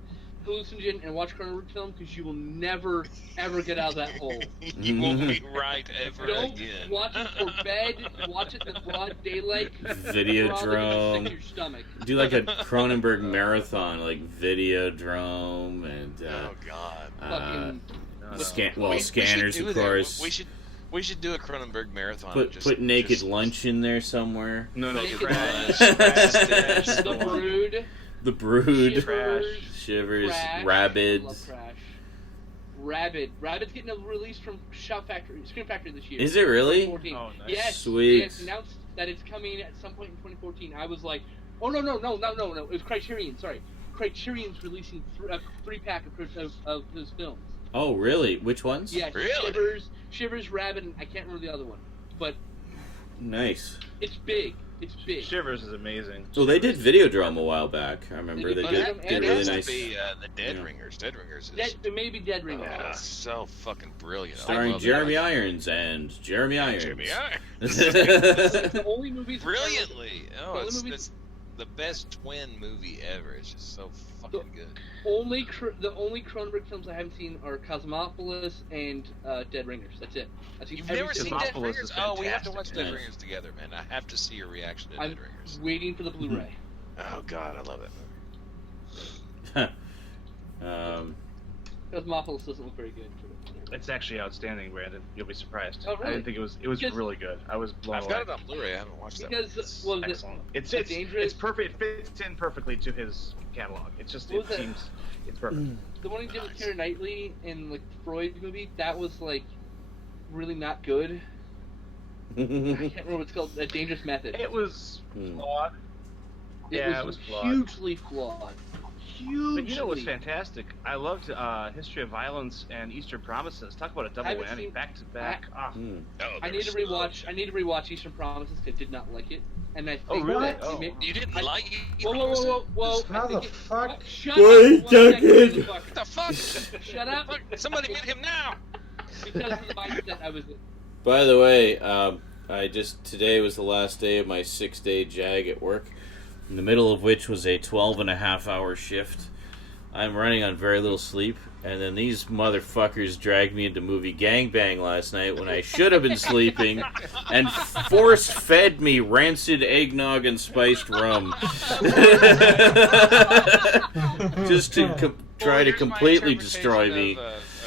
hallucinogen and watch Cronenberg film because you will never ever get out of that hole. You won't be right ever Don't again. watch it for bed. Watch it in broad daylight. Videodrome. Your stomach. Do like a Cronenberg marathon, like Videodrome and Oh God. scanners, of course. We should do a Cronenberg marathon. Put naked lunch in there somewhere. No, Crash. The Brood. The Brood. Shivers. Shivers. Crash. Rabid. Love Crash. Rabid's getting a release from Screen Factory this year. Is it really? 2014. Oh, nice. Yes. Sweet. They announced that it's coming at some point in 2014. I was like, oh no! It was Criterion. Sorry, Criterion's releasing a 3-pack of his films. Oh, really? Which ones? Yeah, Really? Shivers, Rabid, and I can't remember the other one, but Nice. it's big. It's big. Shivers is amazing. Well, they did Videodrome a while back. I remember they But did it really has to nice. be the Dead Ringers. Dead Ringers is Maybe Dead Ring. so fucking brilliant. I Starring love Jeremy that. Irons and Jeremy Irons. Jeremy Irons. The only movies. Brilliantly. Oh, The it's only movies- the best twin movie ever. It's just so fucking good. The only Cronenberg films I haven't seen are Cosmopolis and Dead Ringers. That's it. I've seen You've every never seen single- Dead Cosmopolis Ringers? is Oh, we have to fantastic. watch Dead Nice. Ringers together, man. I have to see your reaction to I'm Dead Ringers. waiting for the Blu-ray. Oh god, I love that movie. Cosmopolis doesn't look very good. It's actually outstanding, Brandon. You'll be surprised. Oh, really? I didn't think it was. It was Because- really good. I was blown I've away. got it on Blu-ray. I haven't watched that. Because It's was it excellent. It's Dangerous? It's perfect. It fits in perfectly to his catalog. It's just What was it it? seems it's perfect. the one he did with Keira Knightley in the Freud movie? That was really not good. I can't remember what it's called. A Dangerous Method. It was Hmm. flawed. Yeah, it was flawed. hugely flawed. Hugely. But you know what's fantastic? I loved History of Violence and Eastern Promises. Talk about a double haven't whammy, seen- back to back. Ah. Hmm. Oh, I need to rewatch Eastern Promises because I did not like it. And I think Oh, really? that Oh. You didn't like it? Whoa. How I the think fuck? Shut Wait, up. 1 second, second. motherfucker. What the fuck? Shut up. Somebody mute him now. Because of the mindset I was in. By the way, today was the last day of my 6-day jag at work, in the middle of which was a 12.5-hour shift. I'm running on very little sleep, and then these motherfuckers dragged me into movie gangbang last night when I should have been sleeping, and force-fed me rancid eggnog and spiced rum. Just to try to Here's my completely destroy me.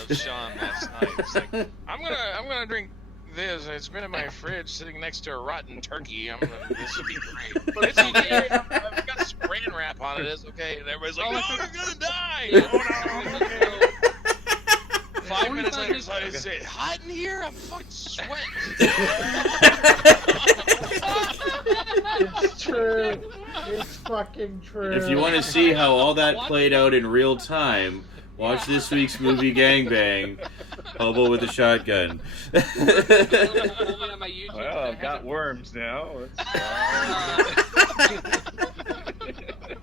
Of Sean last night. It's like, I'm gonna drink this. It's been in my fridge, sitting next to a rotten turkey. This would be great. It's okay. I've got Saran wrap on it. It's okay. And everybody's like, "Oh, you're gonna die!" Oh no. Okay. 5 minutes later, I say, "Hot in here? I'm fucking sweating." It's true. It's fucking true. If you want to see how all that played out in real time, watch this week's movie Gangbang, Hobo with a Shotgun. Well, I've got worms now.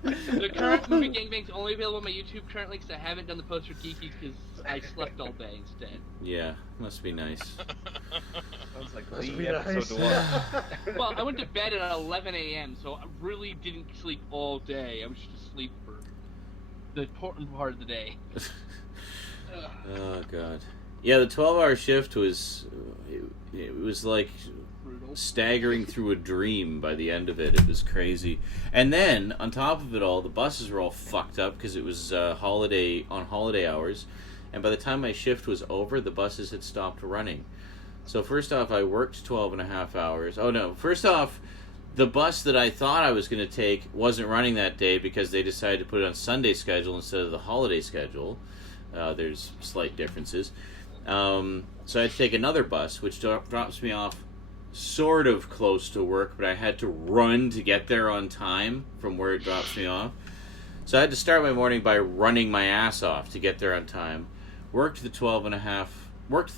The current movie Gangbang's only available on my YouTube currently because I haven't done the post for Geeky because I slept all day instead. Yeah, must be nice. Sounds like Must the be episode nice. to watch. Well, I went to bed at 11 a.m., so I really didn't sleep all day. I was just asleep for the important part of the day. Oh god. Yeah, the 12-hour shift was it was like Brutal. staggering through a dream by the end of it. It was crazy. And then on top of it all, the buses were all fucked up because it was holiday hours. And by the time my shift was over, the buses had stopped running. So first off, I worked 12.5 hours. Oh no, first off, the bus that I thought I was going to take wasn't running that day because they decided to put it on Sunday schedule instead of the holiday schedule. There's slight differences. So I had to take another bus, which drops me off sort of close to work, but I had to run to get there on time from where it drops me off. So I had to start my morning by running my ass off to get there on time. Worked the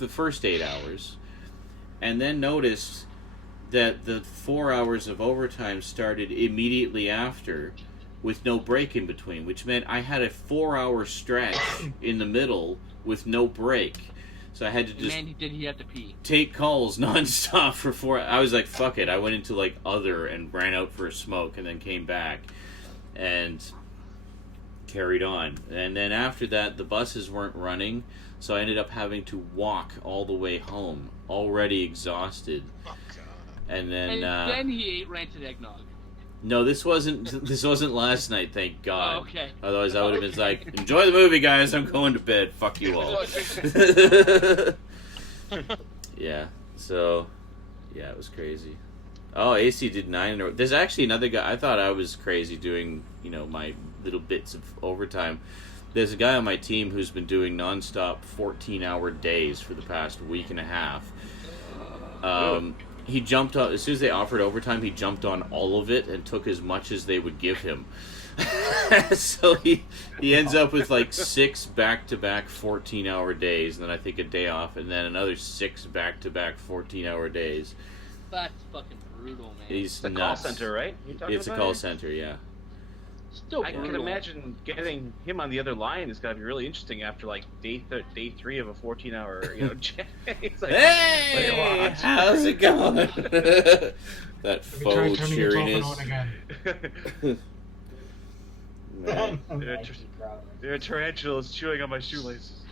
first 8 hours, and then noticed that the 4 hours of overtime started immediately after with no break in between, which meant I had a 4-hour stretch in the middle with no break. So I had to just did he have to pee? take calls nonstop for 4 hours. I was like, fuck it. I went into like other and ran out for a smoke and then came back and carried on. And then after that, the buses weren't running, so I ended up having to walk all the way home, already exhausted. Oh, God. And then he ate rancid eggnog. no, this wasn't last night, thank God. Oh, okay. Otherwise, I would have been like, enjoy the movie, guys. I'm going to bed. Fuck you all. Yeah. So, yeah, it was crazy. Oh, AC did 9. There's actually another guy. I thought I was crazy doing, my little bits of overtime. There's a guy on my team who's been doing nonstop 14-hour days for the past week and a half. He jumped on, as soon as they offered overtime, he jumped on all of it and took as much as they would give him. So he ends up with like 6 back-to-back 14-hour days, and then I think a day off, and then another 6 back-to-back 14-hour days. That's fucking brutal, man. He's It's a nuts. call center, right? You're talking It's a about call it? center, yeah. Still I brutal. can imagine getting him on the other line is gotta be really interesting after like day 3 of a 14-hour, jet. It's like, Hey, how's it going? That Try faux turning it off cheeriness. again. Man, there are tarantulas chewing on my shoelaces.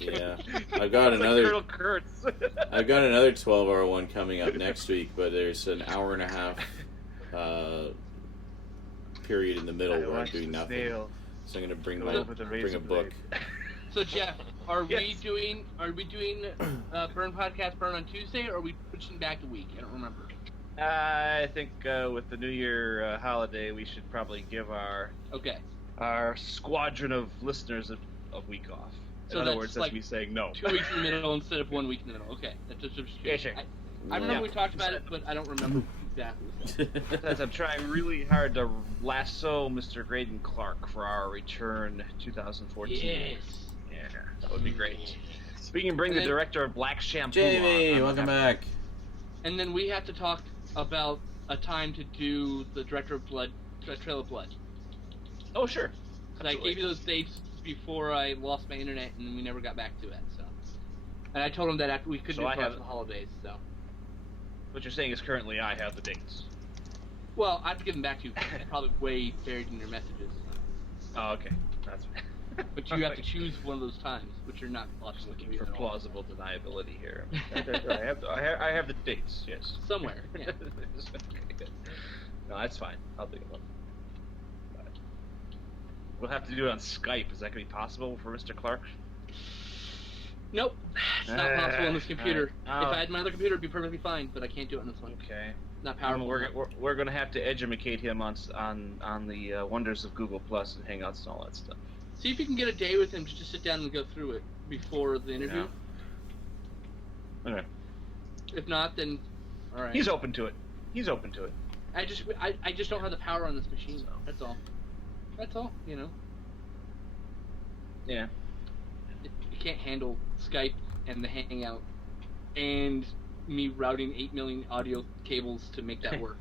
yeah, I've got It's like another. Colonel Kurtz. I've got another 12-hour one coming up next week, but there's an hour and a half period in the middle I where I'm watched doing the nothing. snail So I'm gonna bring go over the bring razor a book. blade. So Jeff, are we Yes. doing Burn Podcast Burn on Tuesday, or are we pushing back a week? I don't remember. I think with the New Year holiday, we should probably give our Okay. squadron of listeners a week off. So In other that's words, that's like me saying no. 2 weeks in the middle instead of 1 week in the middle. Okay. That's just Yeah, sure. I remember we talked about it, but I don't remember exactly. As I'm trying really hard to lasso Mr. Graydon Clark for our return 2014. Yes. Yeah, that would be great. We can bring the director of Black Shampoo Jamie, on. welcome back. And then we have to talk about a time to do the Director of Blood, Trail of Blood. Oh, sure. So I gave you those dates before I lost my internet, and we never got back to it. So, and I told him that after we couldn't do it after the holidays. So, what you're saying is currently I have the dates. Well, I have to give them back to you. They're probably way buried in your messages. Oh, okay. That's. But you have to choose one of those times, which you're not looking for plausible deniability here. I have the dates. Yes. Somewhere. Yeah. No, that's fine. I'll dig them up. We'll have to do it on Skype. Is that going to be possible for Mr. Clark? Nope. It's not possible on this computer. If I had my other computer, it'd be perfectly fine, but I can't do it on this one. Okay. Not powerful. We're going to have to educate him on the wonders of Google Plus and Hangouts and all that stuff. See if you can get a day with him just to sit down and go through it before the interview. Yeah. Okay. If not, then all right. He's open to it. I just don't have the power on this machine. That's all. That's all. You know. Yeah. You can't handle Skype and the Hangout and me routing 8 million audio cables to make that work.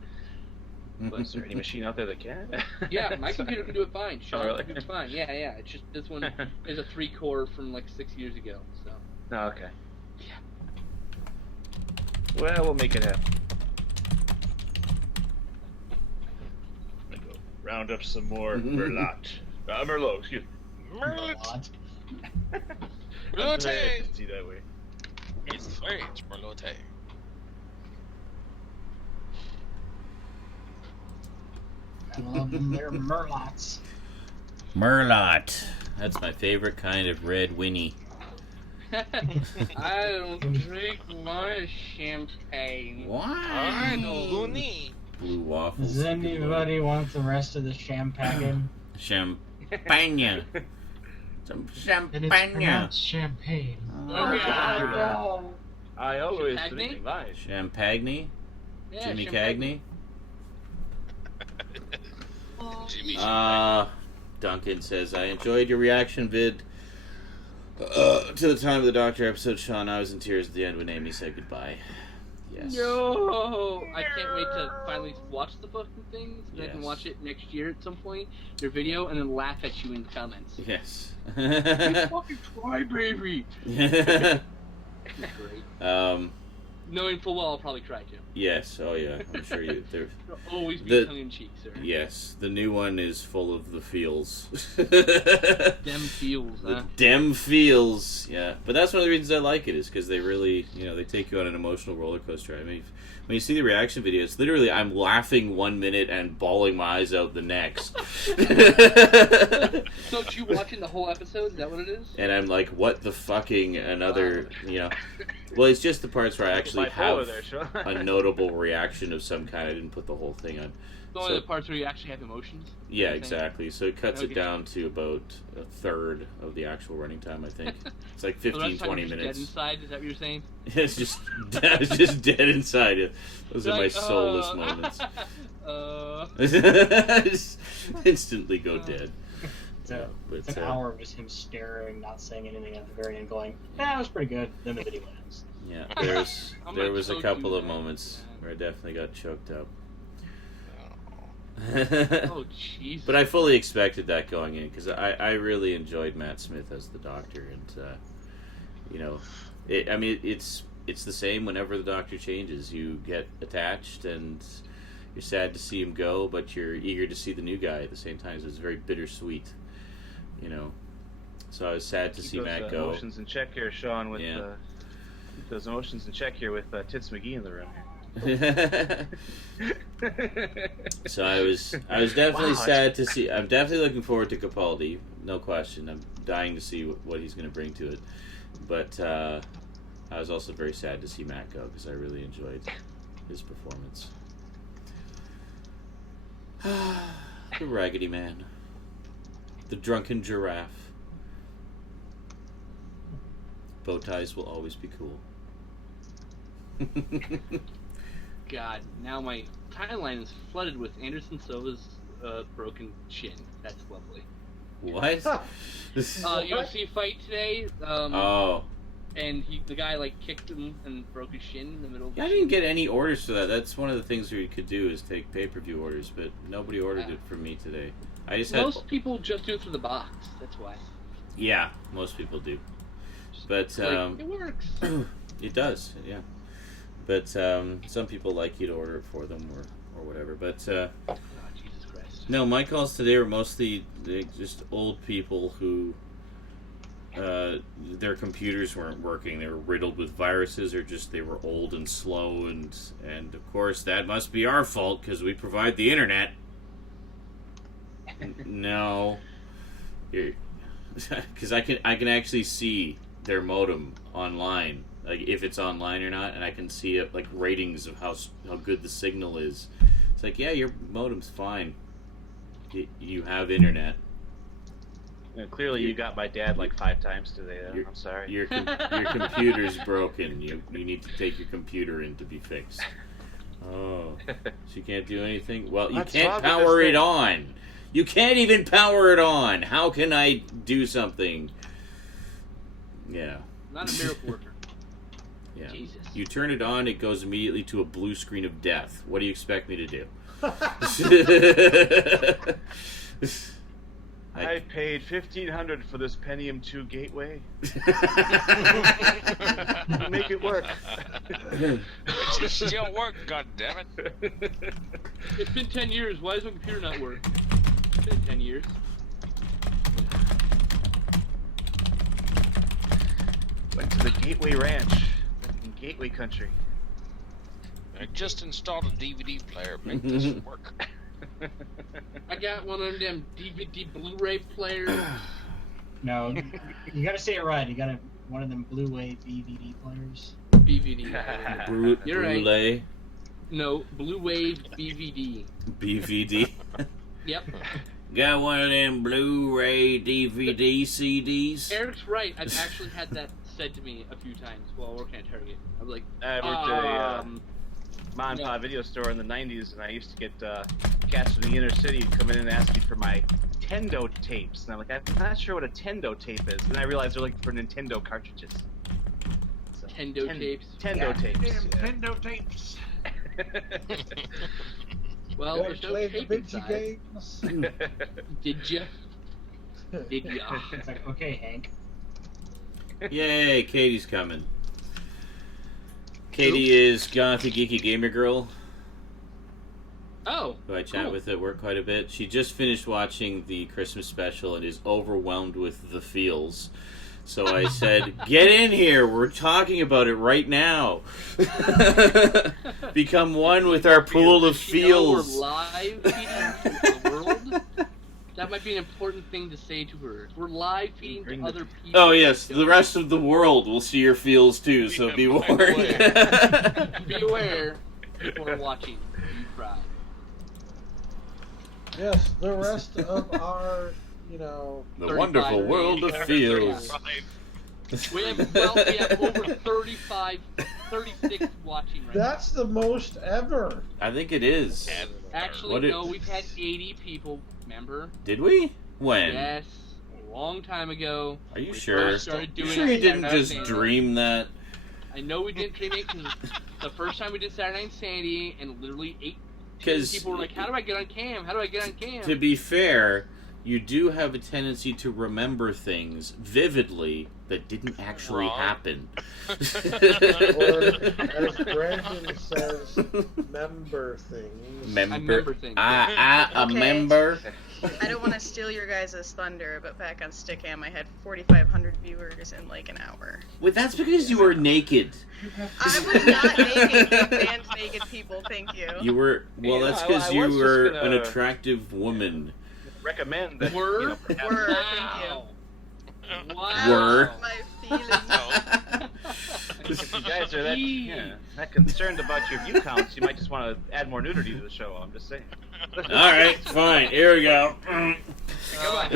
But is there any machine out there that can? Yeah, my computer can do it fine. Sean, really? it's fine. Yeah. It's just this one is a 3-core from like 6 years ago. So. Oh, okay. Yeah. Well, we'll make it happen. Go round up some more Merlot. Merlot, excuse me. Merlot. Merlot. See that way. It's French, Merlot. I love them. They're Merlots. Merlot. That's my favorite kind of red Winnie. I don't drink my champagne. Why? I don't need. Blue waffles. Does anybody want the rest of the champagne? Champagne. Some And it's champagne. pronounced champagne. I always Champagne? drink mine. Champagne? Yeah, Jimmy champagne. Cagney? Jimmy. Duncan says, I enjoyed your reaction vid to the Time of the Doctor episode, Sean. I was in tears at the end when Amy said goodbye. Yes. No, I can't wait to finally watch the fucking things. And I can Yes. watch it next year at some point, your video, and then laugh at you in the comments. Yes. You fucking crybaby. Great. Knowing full well I'll probably try to. Yes. Oh, yeah. I'm sure you. It'll always be The- tongue in cheek, sir. Yes. The new one is full of the feels. Dem feels, The huh? dem feels, yeah. But that's one of the reasons I like it, is because they really, they take you on an emotional roller coaster. I mean, when you see the reaction videos, literally, I'm laughing 1 minute and bawling my eyes out the next. So you watching the whole episode? Is that what it is? And I'm like, what the fucking, another, Well, it's just the parts where I actually have a notable reaction of some kind. I didn't put the whole thing on. The only parts where you actually have emotions? Yeah, exactly. So it cuts Okay. it down to about a third of the actual running time, I think. It's like So the rest 15, of the time 20 you're just minutes. dead inside? Is that what you're saying? It's just dead inside. Those are my soulless moments. Just instantly go dead. It's an hour of just him staring, not saying anything at the very end, going, that was pretty good. Then the video ends. Yeah, I'm there gonna was a choke couple you, of man. moments where I definitely got choked up. Oh, jeez. But I fully expected that going in, because I really enjoyed Matt Smith as the Doctor, and it's the same whenever the Doctor changes. You get attached, and you're sad to see him go, but you're eager to see the new guy at the same time. So it's very bittersweet, So I was sad to see Matt go. Emotions in check here, Sean. With keep those emotions in check here with Tits McGee in the room. So I was definitely sad to see. I'm definitely looking forward to Capaldi, no question. I'm dying to see what he's going to bring to it. But I was also very sad to see Matt go, because I really enjoyed his performance. The Raggedy Man, the drunken giraffe. Bow ties will always be cool. God, now my timeline is flooded with Anderson Silva's broken chin. That's lovely. What? UFC fight today. Oh. and the guy like kicked him and broke his shin in the middle of the I didn't get any orders for that. That's one of the things we could do is take pay-per-view orders, but nobody ordered it for me today. I just Most people just do it through the box. That's why. Yeah, most people do. But it works. It does, yeah. But some people like you to order it for them or whatever. But Oh, Jesus Christ. no, my calls today were mostly just old people who their computers weren't working. They were riddled with viruses, or just they were old and slow, and of course that must be our fault because we provide the internet. No, because I can actually see their modem online, like if it's online or not, and I can see it like ratings of how good the signal is. It's like, yeah, your modem's fine. You have internet. Clearly, you got my dad like 5 times today. I'm sorry. Your computer's broken. You need to take your computer in to be fixed. Oh, she can't do anything? Well, you can't power it on. You can't even power it on. How can I do something? Yeah. Not a miracle worker. Yeah. Jesus. You turn it on, it goes immediately to a blue screen of death. What do you expect me to do? I paid $1,500 for this Pentium 2 gateway. Make it work. It just still work, goddammit. It's been 10 years. Why does my computer not work? It's been 10 years. Went to the Gateway Ranch in Gateway Country. I just installed a DVD player. Make this work. I got one of them DVD Blu-Ray players. No, you gotta say it right. You gotta one of them Blu-ray DVD players. BVD. You're right. Blu-ray. No, Blue Wave BVD. BVD. Yep. Got one of them Blu-ray DVD CDs. Eric's right. I've actually had that said to me a few times while working at Target. I'm like, I worked at a mom and pop video store in the 90s, and I used to get cats from the inner city come in and ask me for my Tendo tapes. And I'm like, I'm not sure what a Tendo tape is. And I realized they're looking for Nintendo cartridges. So, Tendo tapes. Tendo tapes. Damn Nintendo tapes. Well, there's no Play tape video inside. games. Did ya? Did ya? It's like, okay, Hank. Yay, Katie's coming. Katie is Gothy Geeky Gamer Girl, Oh. who I chat cool. with at work quite a bit. She just finished watching the Christmas special and is overwhelmed with the feels. So I said, get in here, we're talking about it right now. Become one with our pool of Does she know we're feels. live feeding to the world? That might be an important thing to say to her. We're live feeding to other people. Oh yes, the rest of the world will see your feels too, so be Yeah, by the warned. Be aware, people are watching. You cry. Yes, the rest of our, The 35 wonderful world of feels. We have over 35, 36 watching right That's the most ever. I think it is. And Actually, no, we've had 80 people, remember? Did we? When? Yes, a long time ago. Are you We sure? first started doing Sure you it didn't Saturday just Night dream that? I know we didn't dream it because the first time we did Saturday Night Insanity, and literally 8 'Cause people were like, how do I get on cam? How do I get on cam? To be fair, you do have a tendency to remember things vividly that didn't actually Wrong. happen. Or, as Brandon says, member things. remember things. A Okay. member. I don't want to steal your guys' thunder, but back on Stickam, I had 4,500 viewers in like an hour. Well, that's because you were naked. I was not naked. They banned naked people. Thank you. You were. Well, Yeah, that's because I you was just were gonna- an attractive woman. Recommend that. Were? You know, perhaps- Were. Wow. Wow. Were. My feelings. If you guys are that concerned about your view counts, you might just want to add more nudity to the show. I'm just saying. All right, fine. Here we go. Come on,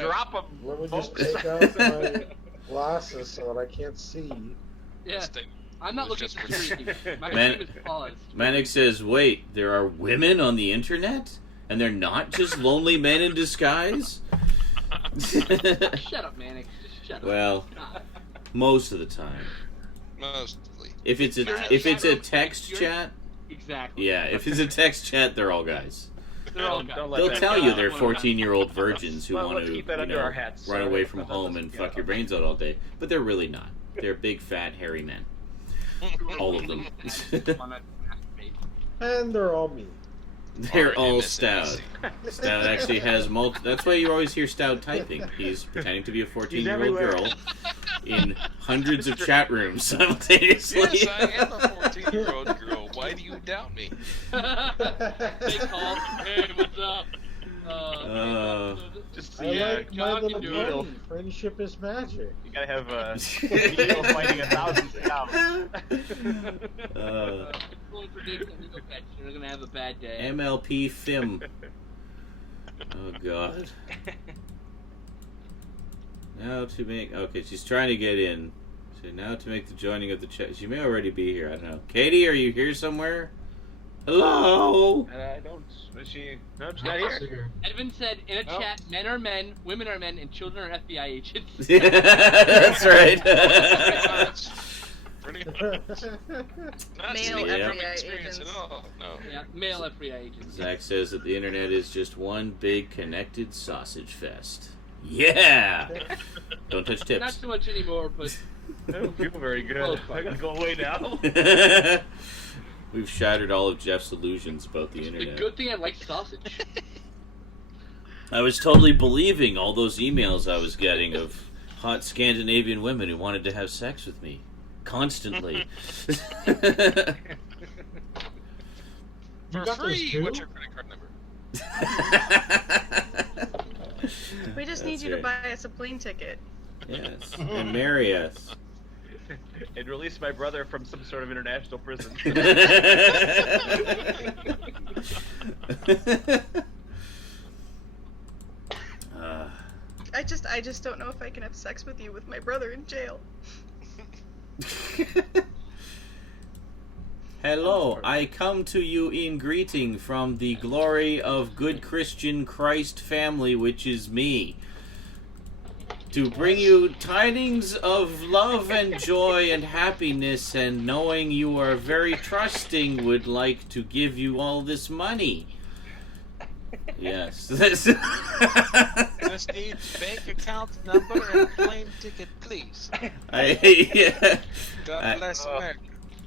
Drop them. Let me just take out my glasses so that I can't see. Yeah, I'm not looking at the screen. My Man- screen is paused. Manic says, "Wait, there are women on the internet, and they're not just lonely men in disguise." Shut up, Manic. Just shut up. Well, God. Most of the time. Mostly. If it's a text chat, Exactly. yeah. If it's a text chat, they're all guys. They're all Don't guys. let They'll that tell go. you they're 14-year-old virgins who Well, want let's to keep that under our hats, run sir. away from Let home us and go. fuck your brains out all day, but they're really not. They're big, fat, hairy men. All of them. And they're all me. They're all MSNBC. Stout. Stout actually has That's why you always hear Stout typing. He's pretending to be a 14-year-old everywhere. girl in hundreds of chat rooms simultaneously. Yes, I am a 14-year-old girl. Why do you doubt me? They call. Hey, what's up? Just I the like my John little can do needle. buddy. Friendship is magic. You gotta have needle fighting 1,000 scouts. Going for digs and needle catch. You're gonna have a bad day. MLP Fim. Oh god. Now to make... Okay, she's trying to get in. So now to make the joining of the chat. She may already be here. I don't know. Katie, are you here somewhere? Hello? I don't. Is she? No, she's not here. Edvin said in a Oh. chat, men are men, women are men, and children are FBI agents. That's right. Pretty much. Not Male speaking from FBI experience agents. at all. No. Yeah, male FBI agents. Zach says that the internet is just one big connected sausage fest. Yeah! Don't touch Not tips. so much anymore, but I don't feel very good. Well, I gotta go away now. We've shattered all of Jeff's illusions about the the internet. good thing I like sausage. I was totally believing all those emails I was getting of hot Scandinavian women who wanted to have sex with me. Constantly. For got those free. too? What's your credit card number? We just That's need you to right. buy us a plane ticket. Yes, and marry us. And release my brother from some sort of international prison. I just don't know if I can have sex with you with my brother in jail. Hello, I come to you in greeting from the glory of good Christian Christ family, which is me, to bring you tidings of love and joy and happiness, and knowing you are very trusting, would like to give you all this money. Yes. Just need bank account number and plane ticket, please. Yeah. God bless America.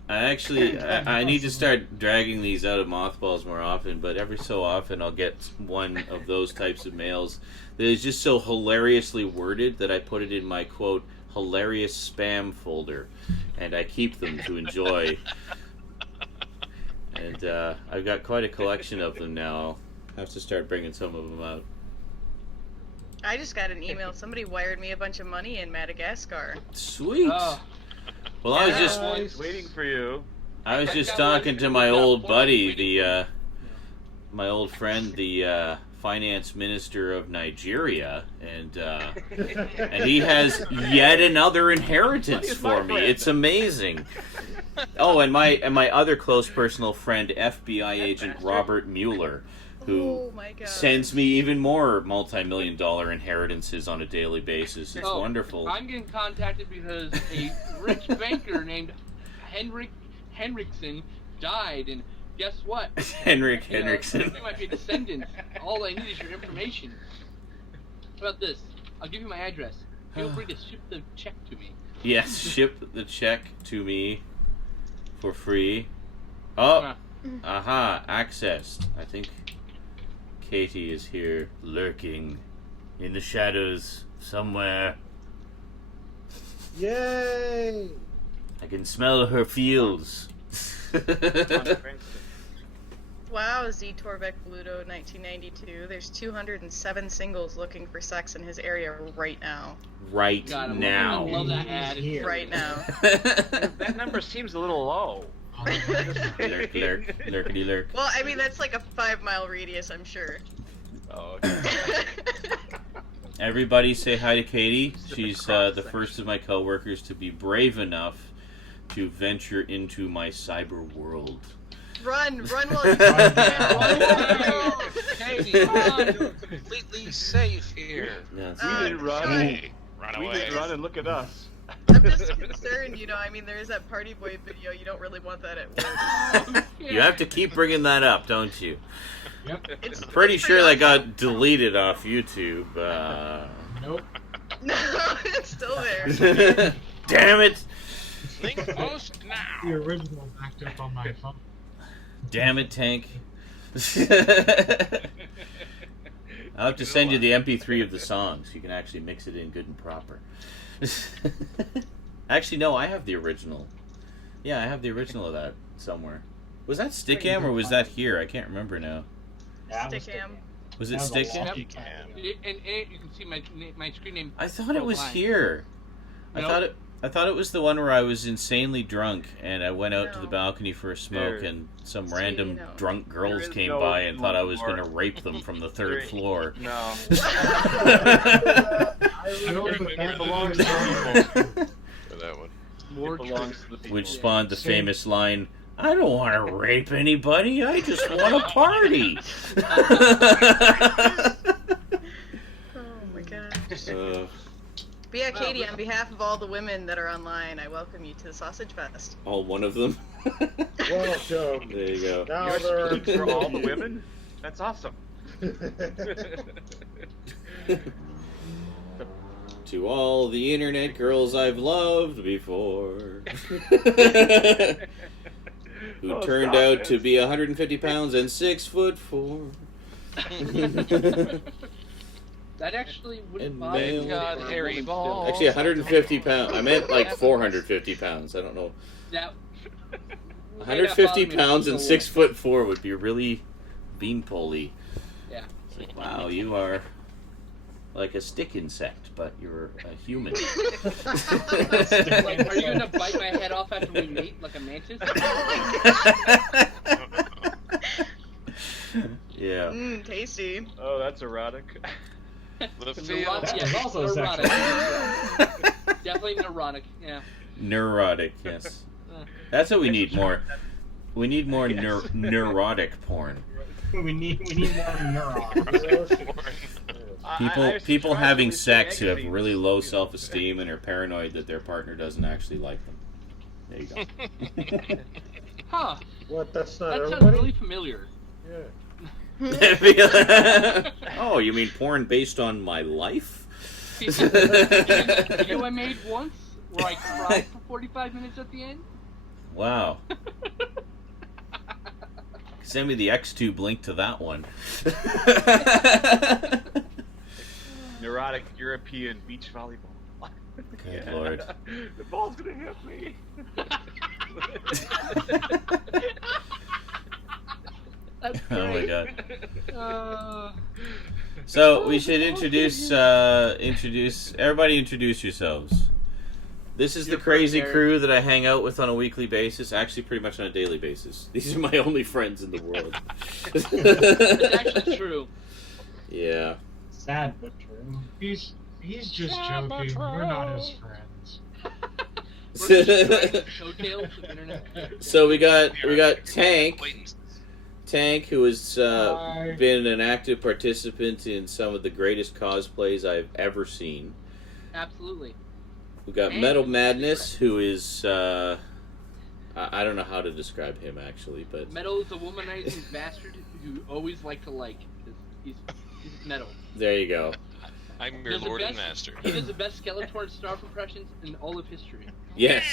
I need to start dragging these out of mothballs more often, but every so often I'll get one of those types of mails that is just so hilariously worded that I put it in my, quote, hilarious spam folder, and I keep them to enjoy. And I've got quite a collection of them now. I'll have to start bringing some of them out. I just got an email. Somebody wired me a bunch of money in Madagascar. Sweet! Oh, Well, I was Yeah. just... I was waiting for you. I was That just guy talking was- to my got old one buddy, waiting my old friend, the finance minister of Nigeria, and he has yet another inheritance He's my for me. friend. It's amazing. Oh, and my other close personal friend, FBI agent Robert Mueller, who Oh my god. sends me even more multi-million-dollar inheritances on a daily basis. It's Oh, wonderful. I'm getting contacted because a rich banker named Henriksen died, and guess what? Henrik You know, Henriksen. you might be a descendant. All I need is your information. How about this? I'll give you my address. Feel free to ship the check to me. Yes, ship the check to me for free. Oh, aha, accessed. I think Katie is here, lurking in the shadows somewhere. Yay! I can smell her fields. Wow, Z Torbeck Bluto 1992. There's 207 singles looking for sex in his area right now. Right God, I now. love that ad. Here. Right now. That number seems a little low. Lurk, lurk, lurkity lurk. Well, I mean, that's like a 5-mile radius, I'm sure. Oh, okay. Everybody say hi to Katie. She's the first of my coworkers to be brave enough to venture into my cyber world. Run while you Run can. Katie, you're completely safe here. Yes. We didn't run. Hey, run We away. didn't run and look at us. I'm just concerned, you know. I mean, there is that Party Boy video. You don't really want that at work. You have to keep bringing that up, don't you? Yep. It's Pretty it's sure that got awesome. deleted off YouTube. Nope. No, it's still there. Damn it! Link post The now. original backed up on my phone. Damn it, Tank. I'll have to send you the MP3 of the song so you can actually mix it in good and proper. Actually, no, I have the original. Yeah, I have the original of that somewhere. Was that Stickam or was that here? I can't remember now. Stickam. Was it That was a Stickam? long Yep. time. And you can see my screen name. I thought it was Line. here. Nope. I thought it was the one where I was insanely drunk and I went out to the No. balcony for a smoke There- and some So, random you know, drunk girls is came no by and thought I was more. going to rape them from the third There- floor. No. I don't think that belongs to people. For that one. More It belongs to the people. Which spawned the Same. famous line, I don't want to rape anybody, I just want to party. Oh my gosh. Uh, But yeah, Katie, on behalf of all the women that are online, I welcome you to the Sausage Fest. all one of them. Welcome. There you go. Now You're there are speaking for all the two. women? That's awesome. To all the internet girls I've loved before. Who Oh, turned stop out it. to be 150 pounds and 6'4". That actually wouldn't And bother male- me. God, for a hairy woman balls. Actually, 150 pounds. I meant like 450 pounds. I don't know. still. That 150 pounds and six. 6'4" would be really beanpole-y. Yeah. It's like, wow, you are like a stick insect, but you're a human. Like, are you gonna bite my head off after we meet, like a mantis? Yeah. Tasty. Oh, that's erotic. The Neurotic, field. yeah, That's also neurotic. sexual. Definitely neurotic. Yeah. Neurotic, yes. That's what we need more. We need more neurotic porn. we need more neurons. People having sex who have really low self-esteem and are paranoid that their partner doesn't actually like them. There you go. Huh. What? That's not That sounds everybody? really familiar. Yeah. Oh, you mean porn based on my life? The video I made once where I cried for 45 minutes at the end. Wow. Send me the X-Tube link to that one. Neurotic European beach volleyball. Good lord. The ball's gonna hit me. That's Oh my great. god. So we should introduce everybody. Introduce yourselves. This is You're the crazy first, crew that I hang out with on a weekly basis. Actually, pretty much on a daily basis. These are my only friends in the world. It's actually true. Yeah. Sad but true. He's just joking. We're not his friends. We're just riding coattails of internet. So we got Tank. Acquaintances. Tank, who has Hi. been an active participant in some of the greatest cosplays I've ever seen. Absolutely. We got And- Metal Madness, who is I don't know how to describe him actually, but Metal is a womanizing bastard who always like to like. He's metal. there you go. I'm your Does the lord and best- master. He does the best Skeletor Snarf impressions in all of history. Yes.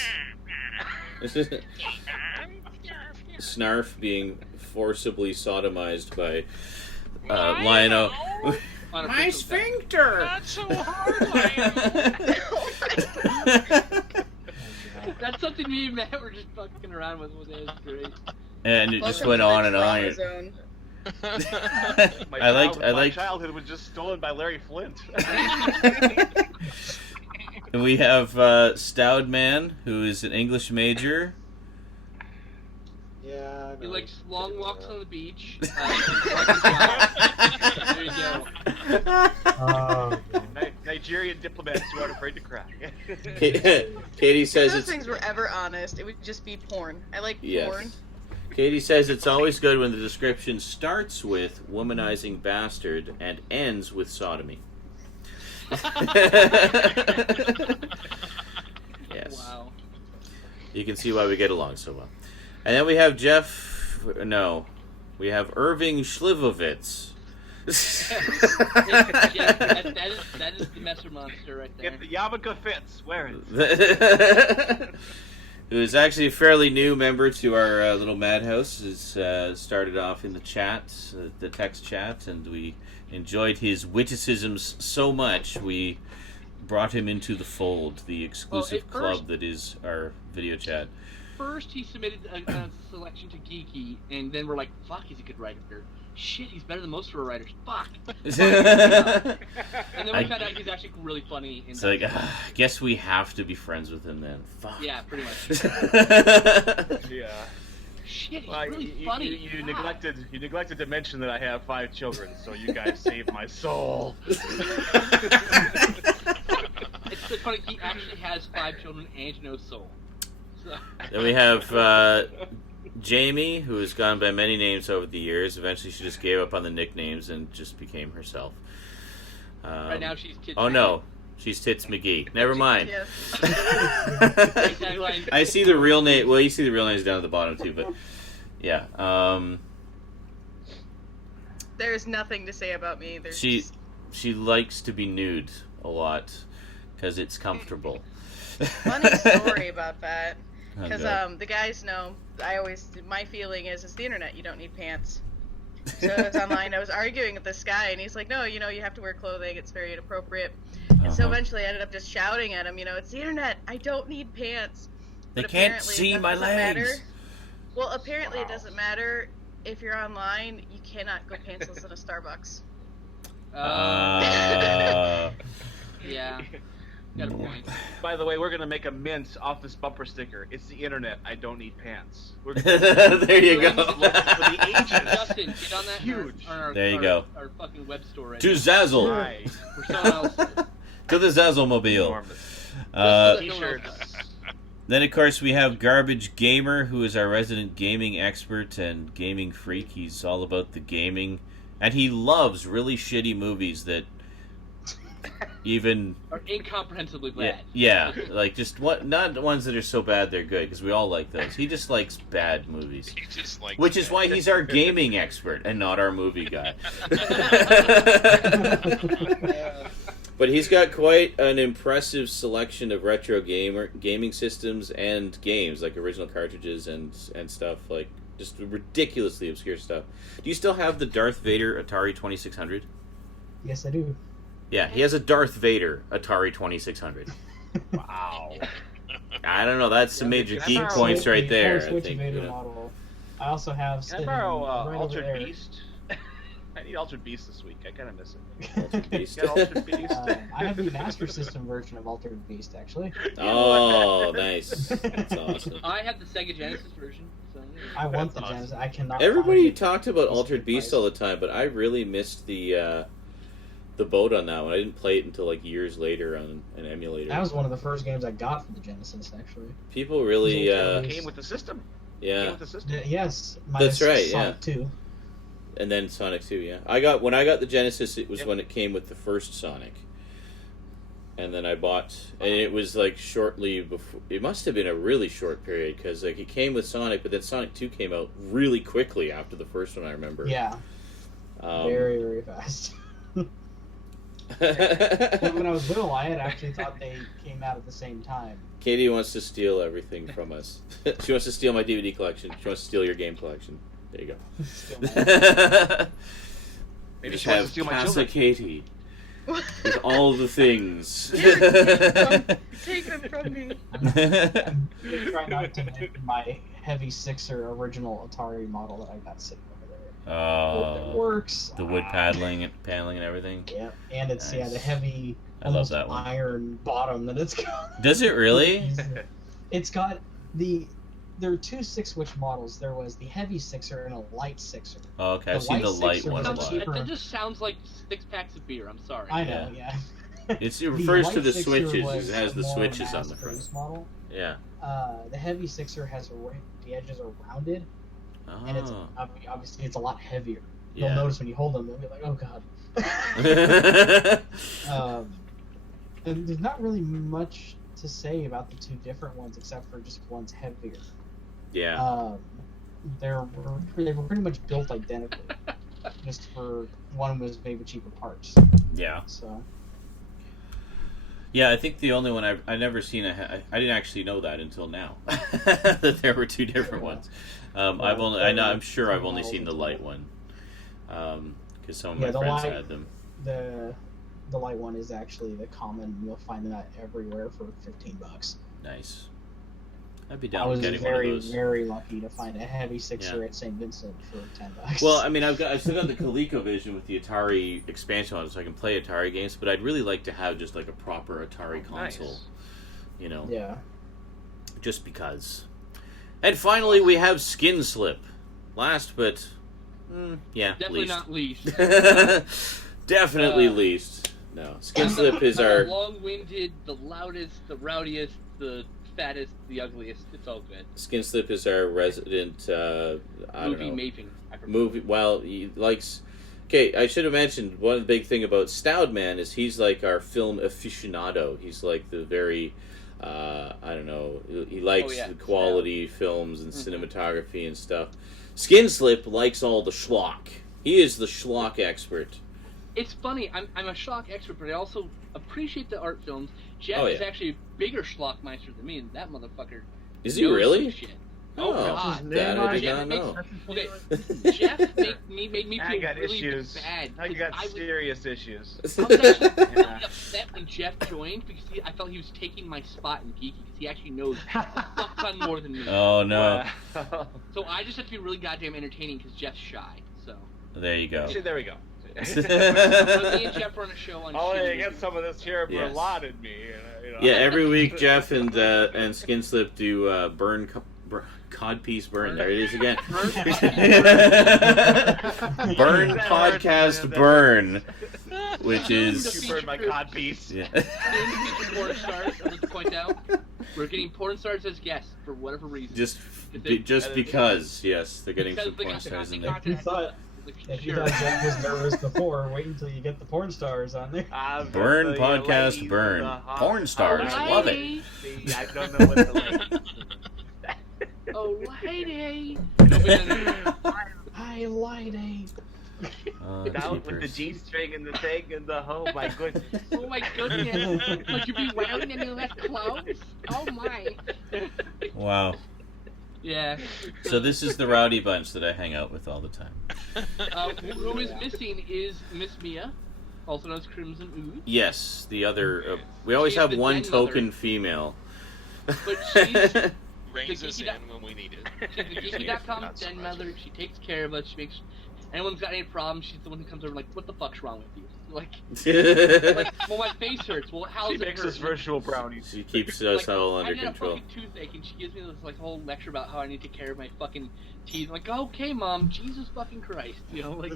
Snarf being forcibly sodomized by Lionel. On a My official fact. sphincter! Not so hard, That's something me and Matt were just fucking around with. It was great. And it just Welcome went to on the and on. trauma zone. My childhood was just stolen by Larry Flint. And we have Stoudman, who is an English major. Yeah. I He know. likes long walks on the beach. There you go. Oh, Nigerian diplomats who aren't afraid to cry. Katie If says those it's things were ever honest, it would just be porn. I like yes. porn. Katie says it's always good when the description starts with womanizing bastard and ends with sodomy. Yeah, Yes. Wow. You can see why we get along so well. And then we have we have Irving Schlivovitz. That is the Messer monster right there. If the yarmulke fits, wear it. Who is actually a fairly new member to our little madhouse. Has started off in the chat, the text chat, and we enjoyed his witticisms so much we brought him into the fold, the exclusive club that is our video chat. First, he submitted a selection to Geeky, and then we're like, fuck, he's a good writer. Shit, he's better than most of our writers. Fuck. And then we found out he's actually really funny. It's like, guess we have to be friends with him then. Fuck. Yeah, pretty much. Yeah. Shit, he's really funny. You neglected to mention that I have 5 children, so you guys saved my soul. It's so funny, he actually has 5 children and no soul. So. Then we have Jamie, who has gone by many names over the years. Eventually she just gave up on the nicknames and just became herself. Right now she's Tits Oh McGee. No, she's Tits McGee. Never mind. Yes. I see the real name. Well, you see the real names down at the bottom too, but yeah. There's nothing to say about me. There's She just... she likes to be nude a lot because it's comfortable. Funny story about that. Because Okay. the guys know, my feeling is it's the internet, you don't need pants. So it's online, I was arguing with this guy, and he's like, no, you have to wear clothing, it's very inappropriate. And so eventually I ended up just shouting at him, it's the internet, I don't need pants. They But can't apparently see that my doesn't legs. matter. Well, apparently it doesn't matter. If you're online, you cannot go pantsless in a Starbucks. Yeah. Got a point. By the way, we're gonna make a mint off this bumper sticker. It's the internet. I don't need pants. We're There you go. for the ages. Justin, get on that. Huge. There you go. Our fucking web store right To now. Zazzle. Right. For someone else. To the Zazzle mobile. Enormous. T-shirts. Then, of course, we have Garbage Gamer, who is our resident gaming expert and gaming freak. He's all about the gaming. And he loves really shitty movies that even... Are incomprehensibly bad. Yeah, like just not ones that are so bad they're good, because we all like those. He just likes bad movies. He just likes Which is that. why he's our gaming expert and not our movie guy. But he's got quite an impressive selection of retro gaming systems and games, like original cartridges and stuff, like just ridiculously obscure stuff. Do you still have the Darth Vader Atari 2600? Yes, I do. Yeah, he has a Darth Vader Atari 2600. Wow. I don't know, that's some major Can I geek borrow points right The there, I Switch think. Vader You know. model. I also have. Can I sitting borrow right over Altered there. Beast? I need Altered Beast this week. I kind of miss it. Altered Beast. Got Altered Beast? I have the Master System version of Altered Beast, actually. Oh, nice. That's awesome. I have the Sega Genesis version. So, I want That's the awesome. Genesis. I cannot. Everybody find it. talked about It's Altered Beast price. all the time, but I really missed the boat on that one. I didn't play it until like years later on an emulator. That was one of the first games I got for the Genesis, actually. People really, Came with the system. yeah. Came with the system. Yes, That's right, Sonic 2. And then Sonic 2, yeah. When I got the Genesis, it was when it came with the first Sonic. And then I bought, and it was like shortly before, it must have been a really short period, because like it came with Sonic, but then Sonic 2 came out really quickly after the first one, I remember. Yeah, very, very fast. When I was little, I had actually thought they came out at the same time. Katie wants to steal everything from us. She wants to steal my DVD collection. She wants to steal your game collection. There you go. Maybe Just she wants have to steal my Casa children. Katie with all the things. Take them from me. I'm trying not to mention my heavy sixer original Atari model that I got sitting over there. It Oh, works. the wood paneling and everything. Yeah, and it's Nice. the heavy, I love almost that one. iron bottom that it's got. Does it really? It's got there are two 6-switch models. There was the heavy sixer and a light sixer. Oh, okay, I've The seen the white light sixer one a was lot. cheaper. That just sounds like 6 packs of beer. I'm sorry. I know, yeah. It The refers to light the sixer switches. was It has the more switches on the mass front. produced model. Yeah. The heavy sixer has the edges are rounded, and it's Oh. obviously it's a lot heavier. Yeah. You'll notice when you hold them, they'll be like, oh god. And there's not really much to say about the two different ones, except for just one's heavier. Yeah. They were pretty much built identically, just for one was made with cheaper parts. Yeah. So. Yeah, I think the only one I never seen. I didn't actually know that until now that there were two different ones. I'm sure I've only seen the light one, because some of my friends had them. The light one is actually the common. You'll find that everywhere for $15. Nice. I'd be down with getting one of those. I was very lucky to find a heavy 6er at St. Vincent for $10. Well, I mean, I've still got the ColecoVision with the Atari expansion on it, so I can play Atari games. But I'd really like to have just like a proper Atari console. Nice. You know. Yeah. Just because. And finally, we have Skin Slip. Last, but definitely least. not least. Definitely least. No, Skin Slip is our long-winded, the loudest, the rowdiest, the fattest, the ugliest. It's all good. Skin Slip is our resident. Movie maven. Movie. Well, he likes. Okay, I should have mentioned one big thing about Stoudman is he's like our film aficionado. He's like the very. I don't know. He likes the quality films and cinematography and stuff. Skin Slip likes all the schlock. He is the schlock expert. It's funny. I'm a schlock expert, but I also appreciate the art films. Jeff is actually a bigger schlockmeister than me, and that motherfucker. Is he really? Shit. Oh, God. That I did not know. Okay, Jeff made me feel I got really issues. bad. I got serious issues. I was actually really upset when Jeff joined because I felt he was taking my spot in Geeky because he actually knows a fuck ton more than me. Oh, no. Wow. So I just have to be really goddamn entertaining because Jeff's shy. So there you go. See, there we go. me and Jeff run a show on. Oh, you get some of this here Merlot in me. You know. Yeah, every week Jeff and Skin Slip do Codpiece Burn. There it is again. Burn Podcast Burn, which is. You burned my codpiece. Yeah. Porn stars, I'd like to point out, we're getting porn stars as guests for whatever reason. Just because, yes, they're getting some porn stars in there. If you thought Jeff was nervous before, wait until you get the porn stars on there. Burn Podcast Burn. Porn stars, love it. I don't know what to like. Oh, lady! Hi, lady. Out with the G-string and the thing and the my goodness. Oh my goodness! Would you be wearing any less clothes? Oh my! Wow. Yeah. So this is the rowdy bunch that I hang out with all the time. Who is missing is Miss Mia, also known as Crimson Ooze. Yes, the other. We always have one token female. But she's. Brings us in when we need it. She's the geeky.com den mother. She takes care of us. She makes anyone's got any problems. She's the one who comes over like, what the fuck's wrong with you? Like, well, my face hurts. Well, how's it hurt? She makes us virtual brownies. She keeps us all under control. I get a fucking toothache, and she gives me this like whole lecture about how I need to take care of my fucking teeth. I'm like, okay, mom, Jesus fucking Christ, you know, like.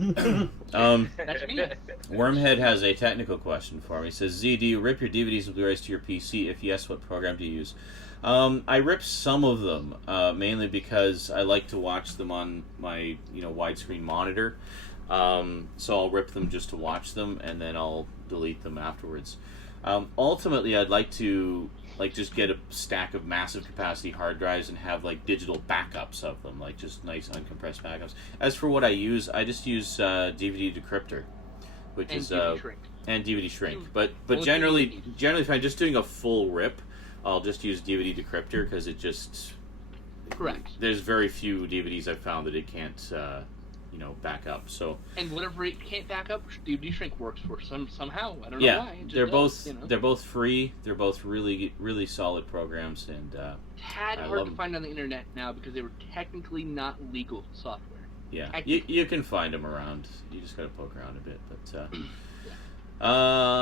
That's me. Wormhead has a technical question for me. He says, Z, do you rip your DVDs and Blu-rays to your PC? If yes, what program do you use? I rip some of them, mainly because I like to watch them on my, widescreen monitor. So I'll rip them just to watch them, and then I'll delete them afterwards. Ultimately, I'd like to just get a stack of massive capacity hard drives and have digital backups of them, just nice uncompressed backups. As for what I just use DVD decryptor, which and is DVD shrink. And DVD shrink. But generally, if I'm just doing a full rip, I'll just use DVD decryptor because it just. Correct. There's very few DVDs I've found that it can't. Back up. So and whatever it can't back up, DVD shrink works for somehow. I don't know why. They're both they're both free. They're both really really solid programs, and tad hard to find on the internet now because they were technically not legal software. Yeah, you can find them around. You just gotta poke around a bit. But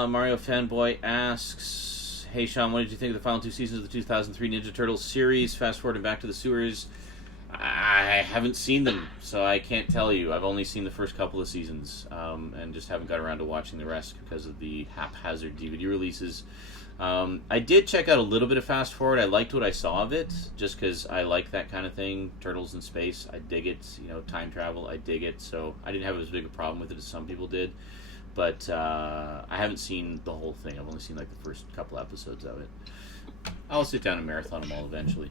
Mario Fanboy asks, "Hey Sean, what did you think of the final two seasons of the 2003 Ninja Turtles series? Fast forward and Back to the Sewers." I haven't seen them, so I can't tell you. I've only seen the first couple of seasons, and just haven't got around to watching the rest because of the haphazard DVD releases. I did check out a little bit of Fast Forward. I liked what I saw of it, just because I like that kind of thing. Turtles in space, I dig it. Time travel, I dig it. So I didn't have as big a problem with it as some people did. But I haven't seen the whole thing. I've only seen the first couple episodes of it. I'll sit down and marathon them all eventually.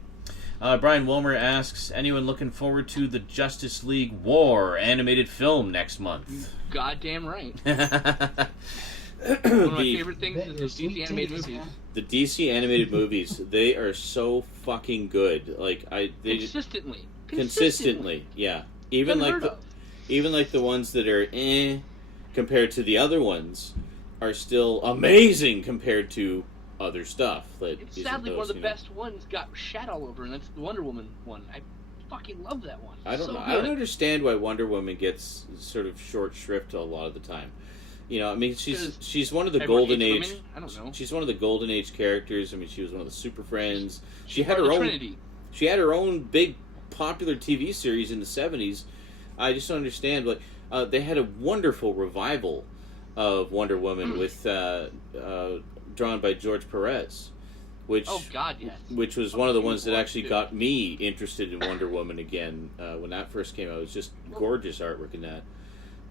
Brian Wilmer asks, anyone looking forward to the Justice League War animated film next month? Goddamn right. One of my favorite things is the DC animated movies. The DC animated movies, they are so fucking good. Like consistently, yeah. Even like the ones that are compared to the other ones are still amazing compared to other stuff. Sadly, one of the best ones got shat all over, and that's the Wonder Woman one. I fucking love that one. I don't know. I don't understand why Wonder Woman gets sort of short shrift a lot of the time. You know, I mean, she's one of the golden age. Women? I don't know. She's one of the golden age characters. I mean, she was one of the Super Friends. She had her own. Trinity. She had her own big popular TV series in the '70s. I just don't understand. Like, they had a wonderful revival of Wonder Woman with drawn by George Perez, which which was one of the ones that actually got me interested in Wonder Woman again when that first came out. It was just gorgeous artwork in that.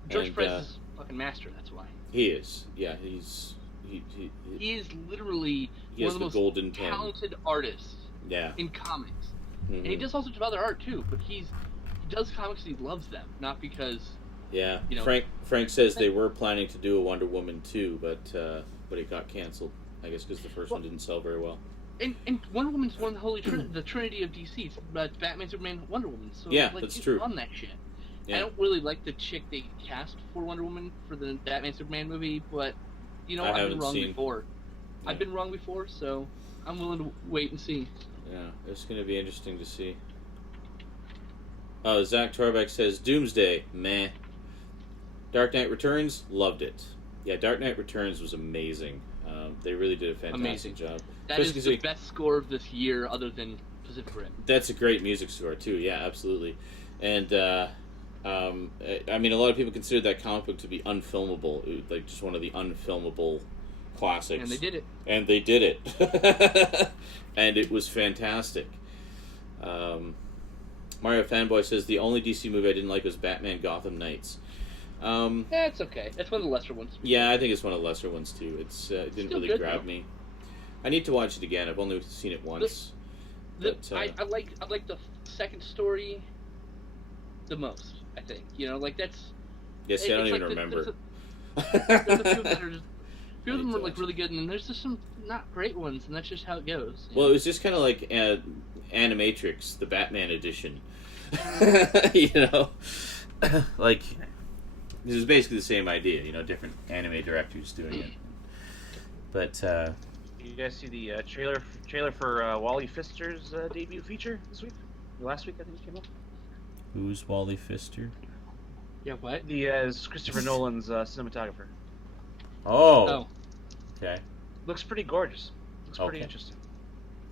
George Perez is a fucking master. That's why he is. Yeah, he is literally one of the most golden talented artists. Yeah. In comics, and he does all sorts of other art too. But he does comics and he loves them, not because. Yeah, you know, Frank says they were planning to do a Wonder Woman 2, but it got canceled. I guess because the first one didn't sell very well. And Wonder Woman's one of the Trinity of DC. It's Batman, Superman, Wonder Woman. So yeah, that's true. On that shit. Yeah. I don't really like the chick they cast for Wonder Woman for the Batman Superman movie, but you know I've been wrong before. Yeah. I've been wrong before, so I'm willing to wait and see. Yeah, it's going to be interesting to see. Oh, Zach Torbeck says Doomsday, meh. Dark Knight Returns, loved it. Yeah, Dark Knight Returns was amazing. They really did a fantastic job. That is the best score of this year, other than Pacific Rim. That's a great music score too. Yeah, absolutely. And I mean, a lot of people consider that comic book to be unfilmable, like just one of the unfilmable classics. And they did it. And they did it. And it was fantastic. Mario Fanboy says the only DC movie I didn't like was Batman Gotham Knights. It's okay. That's one of the lesser ones. Yeah, I think it's one of the lesser ones too. It didn't really grab me. I need to watch it again. I've only seen it once. I like the second story the most. I think like that's. Yes, I don't even remember. There's a few that are just. A few of them are like really good, and then there's just some not great ones, and that's just how it goes. Well, it was just kind of like Animatrix, the Batman edition. Like. This is basically the same idea, different anime directors doing it. But, you guys see the trailer for Wally Pfister's debut feature this week? Last week, I think it came up. Who's Wally Pfister? Yeah, what? It's Christopher Nolan's cinematographer. Oh. Okay. Looks pretty gorgeous. Looks pretty interesting.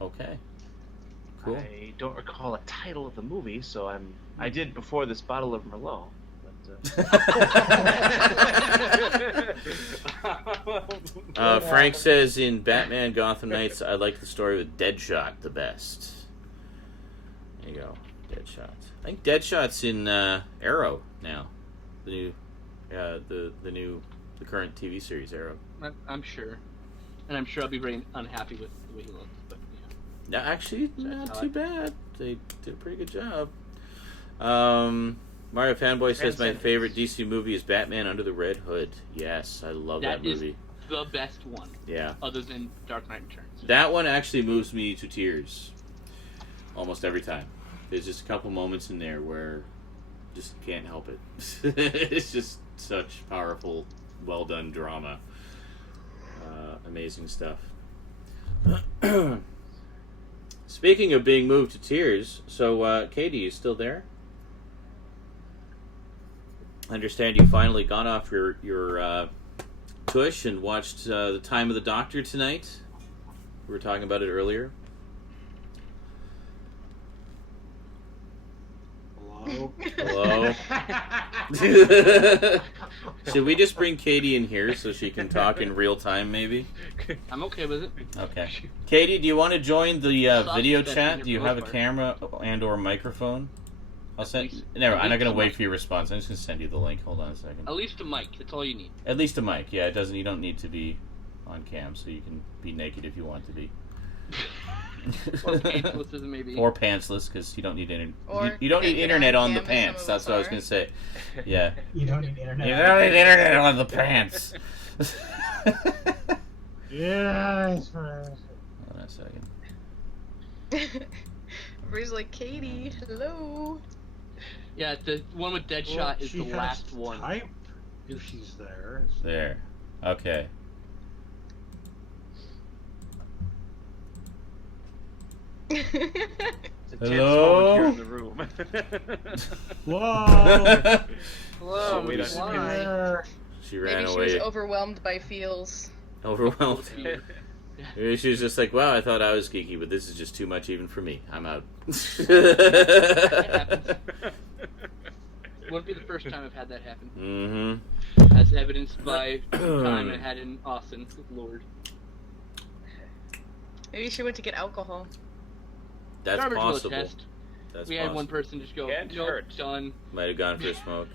Okay. Cool. I don't recall a title of the movie, so I did before this bottle of Merlot. Frank says in Batman Gotham Knights, I like the story with Deadshot the best. There you go, Deadshot. I think Deadshot's in Arrow now, the current TV series Arrow. I'm sure, and I'm sure I'll be very unhappy with the way he looks. But no, actually, not too bad. They did a pretty good job. Mario Fanboy says my favorite DC movie is Batman Under the Red Hood. Yes, I love that movie. The best one. Yeah. Other than Dark Knight Returns. That one actually moves me to tears almost every time. There's just a couple moments in there where just can't help it. It's just such powerful, well done drama. Amazing stuff. Speaking of being moved to tears, so Katie, you still there? I understand you finally got off your tush and watched The Time of the Doctor tonight. We were talking about it earlier. Hello? Should we just bring Katie in here so she can talk in real time, maybe? I'm okay with it. Okay. Katie, do you want to join the video chat? Do you have a camera and or microphone? I'll send. Never. I'm not gonna wait for your response. I'm just gonna send you the link. Hold on a second. At least a mic. That's all you need. At least a mic. Yeah, it doesn't. You don't need to be on cam, so you can be naked if you want to be. Or pantsless as it may be. Or pantsless, because you don't need internet. Or You don't need naked internet on on the cam, as pants. some That's of what I was us gonna say. Yeah. You don't need internet. You don't need internet on the pants. Yeah. Hold on a second. Everybody's like, Katie, hello. Yeah, the one with Deadshot is she the has last to one. Type if she's there. There. Okay. It's a tense Hello? moment here in the room. Whoa! Hello, wait, Miss I- Why? She ran Maybe she was away. overwhelmed by feels. Overwhelmed. Maybe she was just like, wow, I thought I was geeky, but this is just too much even for me. I'm out. Wouldn't be the first time I've had that happen. Mm-hmm. As evidenced by the time I had in Austin. Good Lord. Maybe she went to get alcohol. That's Garbage will possible. attest. That's We possible. had one person just go, Can't nope, hurt. done. Might have gone for a smoke.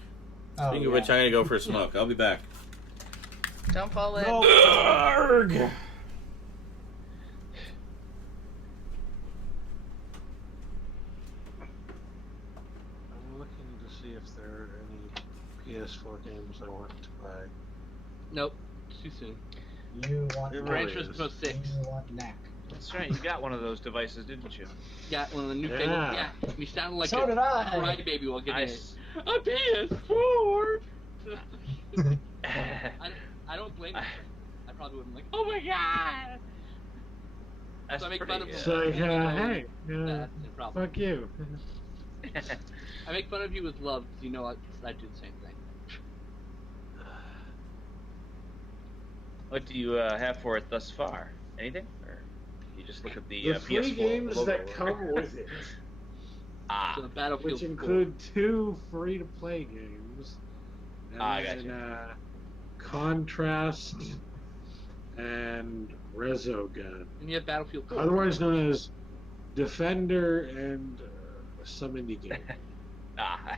Oh, Speaking of yeah. which, I'm gonna go for a smoke. I'll be back. Don't fall in. Arrgh. I'm looking to see if there are any PS4 games I want to buy. Nope, too soon. You want It Gran really Turismo is. 6. You want neck. That's right, you got one of those devices, didn't you? Got one of the new Yeah. fangled. Yeah, you sounded like So a did I. crybaby while getting Nice. it. A PS4! I don't blame you. I probably wouldn't like, oh my god! That's So I make pretty fun of good. It's like, hey, That's the problem. fuck you. I make fun of you with love because you know I do the same thing. What do you have for it thus far? Anything? Or you just look at the, The free PS4 games logo? that come with it, Ah, So Battlefield which 4. include 2 free-to-play games, and I then, gotcha. Contrast and Resogun, And you have Battlefield 4. otherwise known as Defender and some indie game. ah.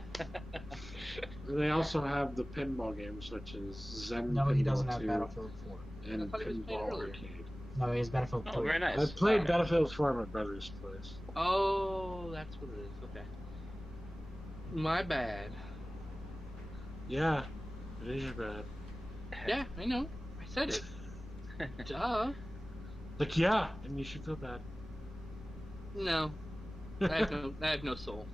And they also have the pinball games such as Zen No, he Pinball doesn't have 2 Battlefield 4. and I thought he was playing Pinball earlier. Arcade. No, he has Battlefield 3. Oh, very nice. I played Okay. Battlefield 4 at my brother's place. Oh, that's what it is. Okay. My bad. Yeah, it is bad. Yeah, I know. I said it. Duh. Like, yeah, and you should feel bad. No. I have no soul.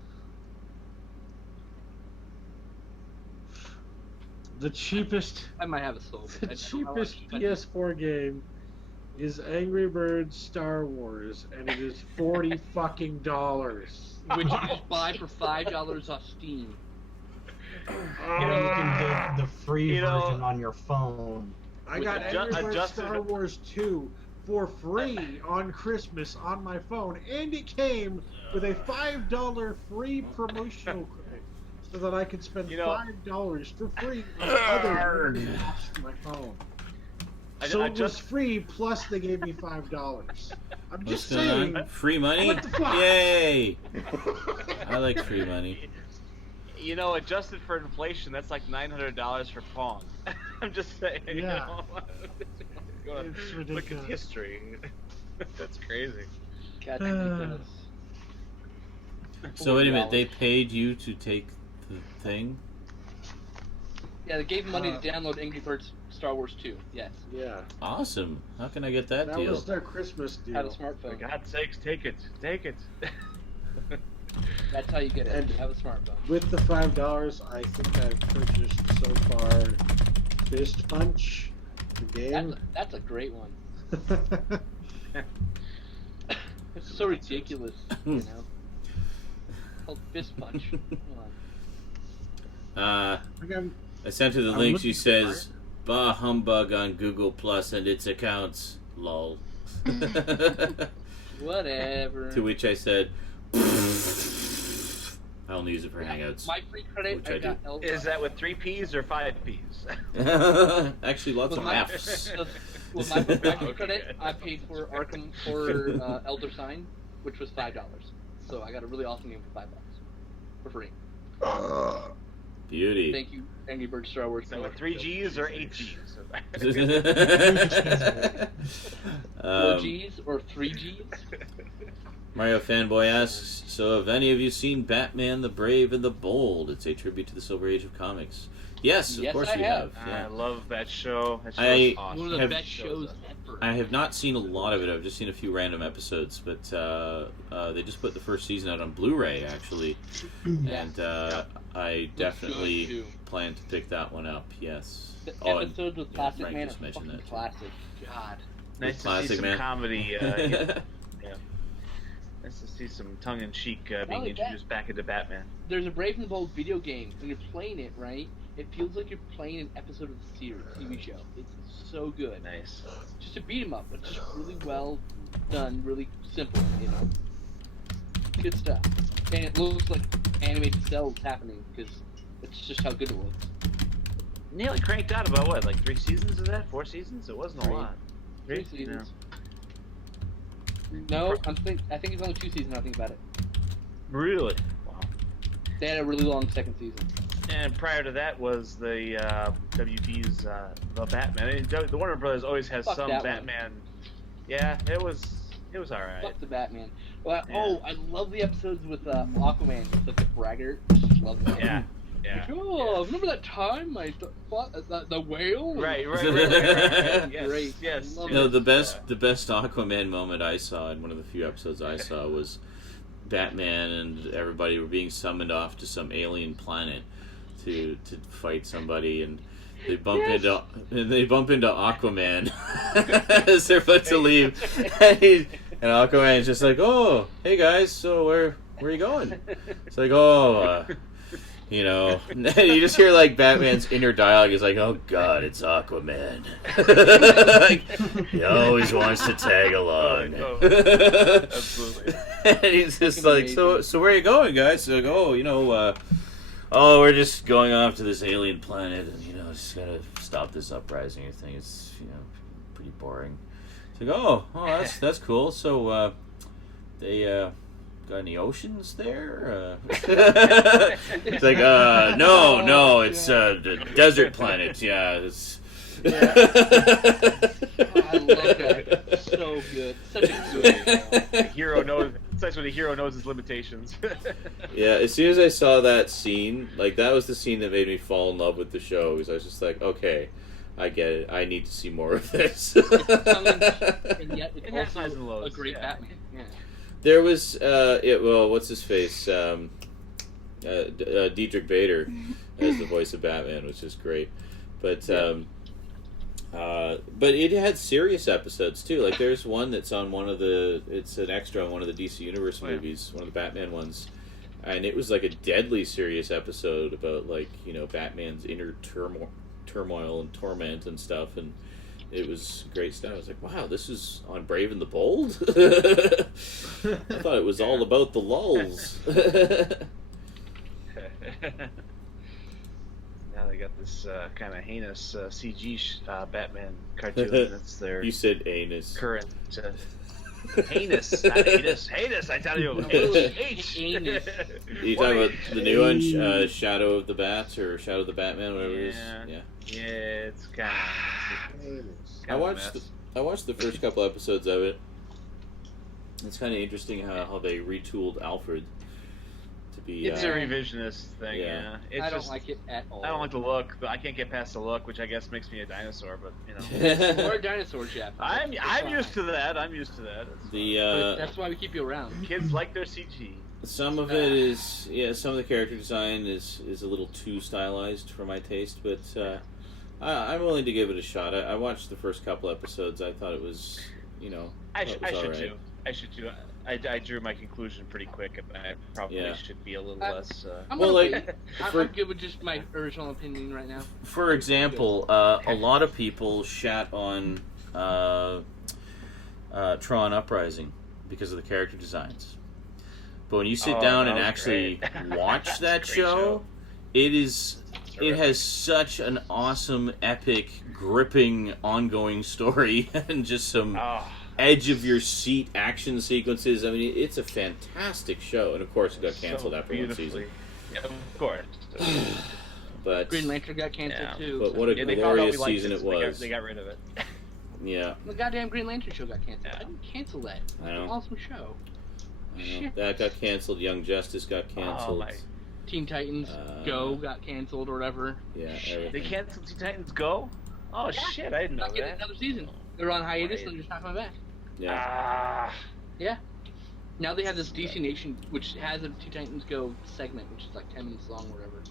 The cheapest I might have a soul. But The I don't know cheapest how much- PS4 game is Angry Birds Star Wars, and it is $40 fucking dollars. Which you just buy for $5 off Steam. You can get the free You know- version on your phone. I got Angry Birds adjusted- Star Wars 2 for free on Christmas on my phone, and it came with a $5 free promotional credit so that I could spend You know- $5 for free on other apps on my phone. So I it was just free, plus they gave me $5. I'm What's just going saying. on? Free money? What the fuck? Yay! I like free money. You know, adjusted for inflation, that's like $900 for Pong. I'm just saying. You Yeah. know? Go on, It's look ridiculous. at history. That's crazy. God, goodness. So wait a minute, they paid you to take the thing? Yeah, they gave money to download Angry Birds Star Wars 2. Yes. Yeah, Awesome. How can I get that that deal? was their Christmas deal. Have a For smartphone. God's sakes, take it. Take it. That's how you get it. And- Have a smartphone. With the $5, I think I've purchased so far Fist Punch, the game. That's a great one. It's so ridiculous, you know. Called Fist Punch. Come on. I think I'm- I sent her the I'm link. looking She says, "Bah humbug on Google Plus and its accounts." Lol. Whatever. To which I said, "I only use it for Hangouts." My free credit, Which I I got Elder. Is that with 3 P's or 5 P's? Actually, lots With of my- F's. With my free Okay. credit, I paid for Arkham for Elder Sign, which was $5. So I got a really awesome game for $5 for free. Beauty. Thank you, Angry Birds Star Wars. Is that with 3 G's or 8 G's? 4Gs or 3Gs? Mario Fanboy asks, so have any of you seen Batman the Brave and the Bold? It's a tribute to the Silver Age of comics. Yes, of course we have. I love that show. That show I is awesome. One of the best shows ever. I have not seen a lot of it. I've just seen a few random episodes, but they just put the first season out on Blu-ray, actually. And I definitely plan to pick that one up, yes. The episode with Plastic Frank Man just are mentioned fucking that, too. classic. God. Nice to Classic see some Man. comedy. Yeah. Nice to see some tongue-in-cheek being introduced back into Batman. There's a Brave and the Bold video game. When you're playing it, right, it feels like you're playing an episode of the series, TV show. It's so good. Nice. Just a beat 'em up, but just really well done, really simple, you know. Good stuff. And it looks like animated cells happening because it's just how good it looks. Nearly cranked out about what, like 3 seasons of that? 4 seasons? It wasn't a lot. 3 seasons. No, I think it's only 2 seasons. I think about it. Really? Wow. They had a really long second season. And prior to that was the WB's The Batman. I mean, the Warner Brothers always has Fuck some that Batman. Yeah, it was alright. Fuck the Batman. Well, Yeah. Oh, I love the episodes with Aquaman. With the braggart. Just love that. Yeah. Yeah. Oh, remember that time I fought the whale? Right. Yes, Great. Yes. Love No, it. the best Aquaman moment I saw in one of the few episodes I saw was Batman and everybody were being summoned off to some alien planet to fight somebody, and they bump into Aquaman as they're about to leave, and Aquaman's just like, "Oh, hey guys, so where are you going?" It's like, "Oh." You know, you just hear like Batman's inner dialogue is like, "Oh God, it's Aquaman." Like, he always wants to tag along. Absolutely. And he's just like, "So where are you going, guys?" So like, "Oh, you know, we're just going off to this alien planet, and you know, just gotta stop this uprising thing. It's pretty boring." It's like, "Oh, that's cool. So they got any oceans there?" It's like, no, it's the desert planet. Yeah, it's. I love that. So good. Such a good. The hero knows. It's nice when the hero knows his limitations. Yeah, as soon as I saw that scene, like that was the scene that made me fall in love with the show. Because I was just like, okay, I get it. I need to see more of this. And yet it's It has also highs and lows, a great yeah. Batman. Yeah. There was, what's his face? Dietrich Bader as the voice of Batman, which is great. But it had serious episodes too. Like there's one that's on it's an extra on one of the DC Universe movies, one of the Batman ones. And it was like a deadly serious episode about like, Batman's inner turmoil and torment and stuff, and it was great stuff. I was like, wow, this is on Brave and the Bold? I thought it was all about the lulls. Now they got this kind of heinous CG Batman cartoon. That's their You said anus. current... heinous, not anus. Heinous, I tell you. H. Anus. You talking about the new one, Shadow of the Bats, or Shadow of the Batman, whatever it is? Yeah. Yeah, it's kind of... I watched the first couple episodes of it. It's kind of interesting how they retooled Alfred to be. It's a revisionist thing, Yeah. yeah. It's I don't just, like it at all. I don't like the look, but I can't get past the look, which I guess makes me a dinosaur. But Or a dinosaur, Jeff. I'm used to that. I'm used to that. But that's why we keep you around. Kids like their CG. Some of it is, some of the character design is a little too stylized for my taste, but I'm willing to give it a shot. I watched the first couple episodes. I thought it was, I should alright. too. I drew my conclusion pretty quick, and I probably should be a little less. I'm Well, gonna like, wait. I'm good with just my original opinion right now. For example, a lot of people shat on Tron Uprising because of the character designs. But when you sit down and actually watch that show, it has such an awesome, epic, gripping, ongoing story and just some edge of your seat action sequences. I mean, it's a fantastic show, and of course, it got canceled after one season. Yeah, of course. But Green Lantern got canceled too. But what a they glorious found out we liked season it was. They got rid of it. Yeah. The goddamn Green Lantern show got canceled. Yeah. I didn't cancel that. I know. It's an awesome show. I know. Shit. That got canceled. Young Justice got canceled. my. Teen Titans Go got canceled or whatever. Yeah, They everything. canceled Teen Titans Go? Oh, shit, I didn't know Not getting that. another season. They're on hiatus Right. and they're just not coming back. Yeah. Ah. Yeah. Now they have this DC Nation, which has a Teen Titans Go segment, which is like 10 minutes long or whatever.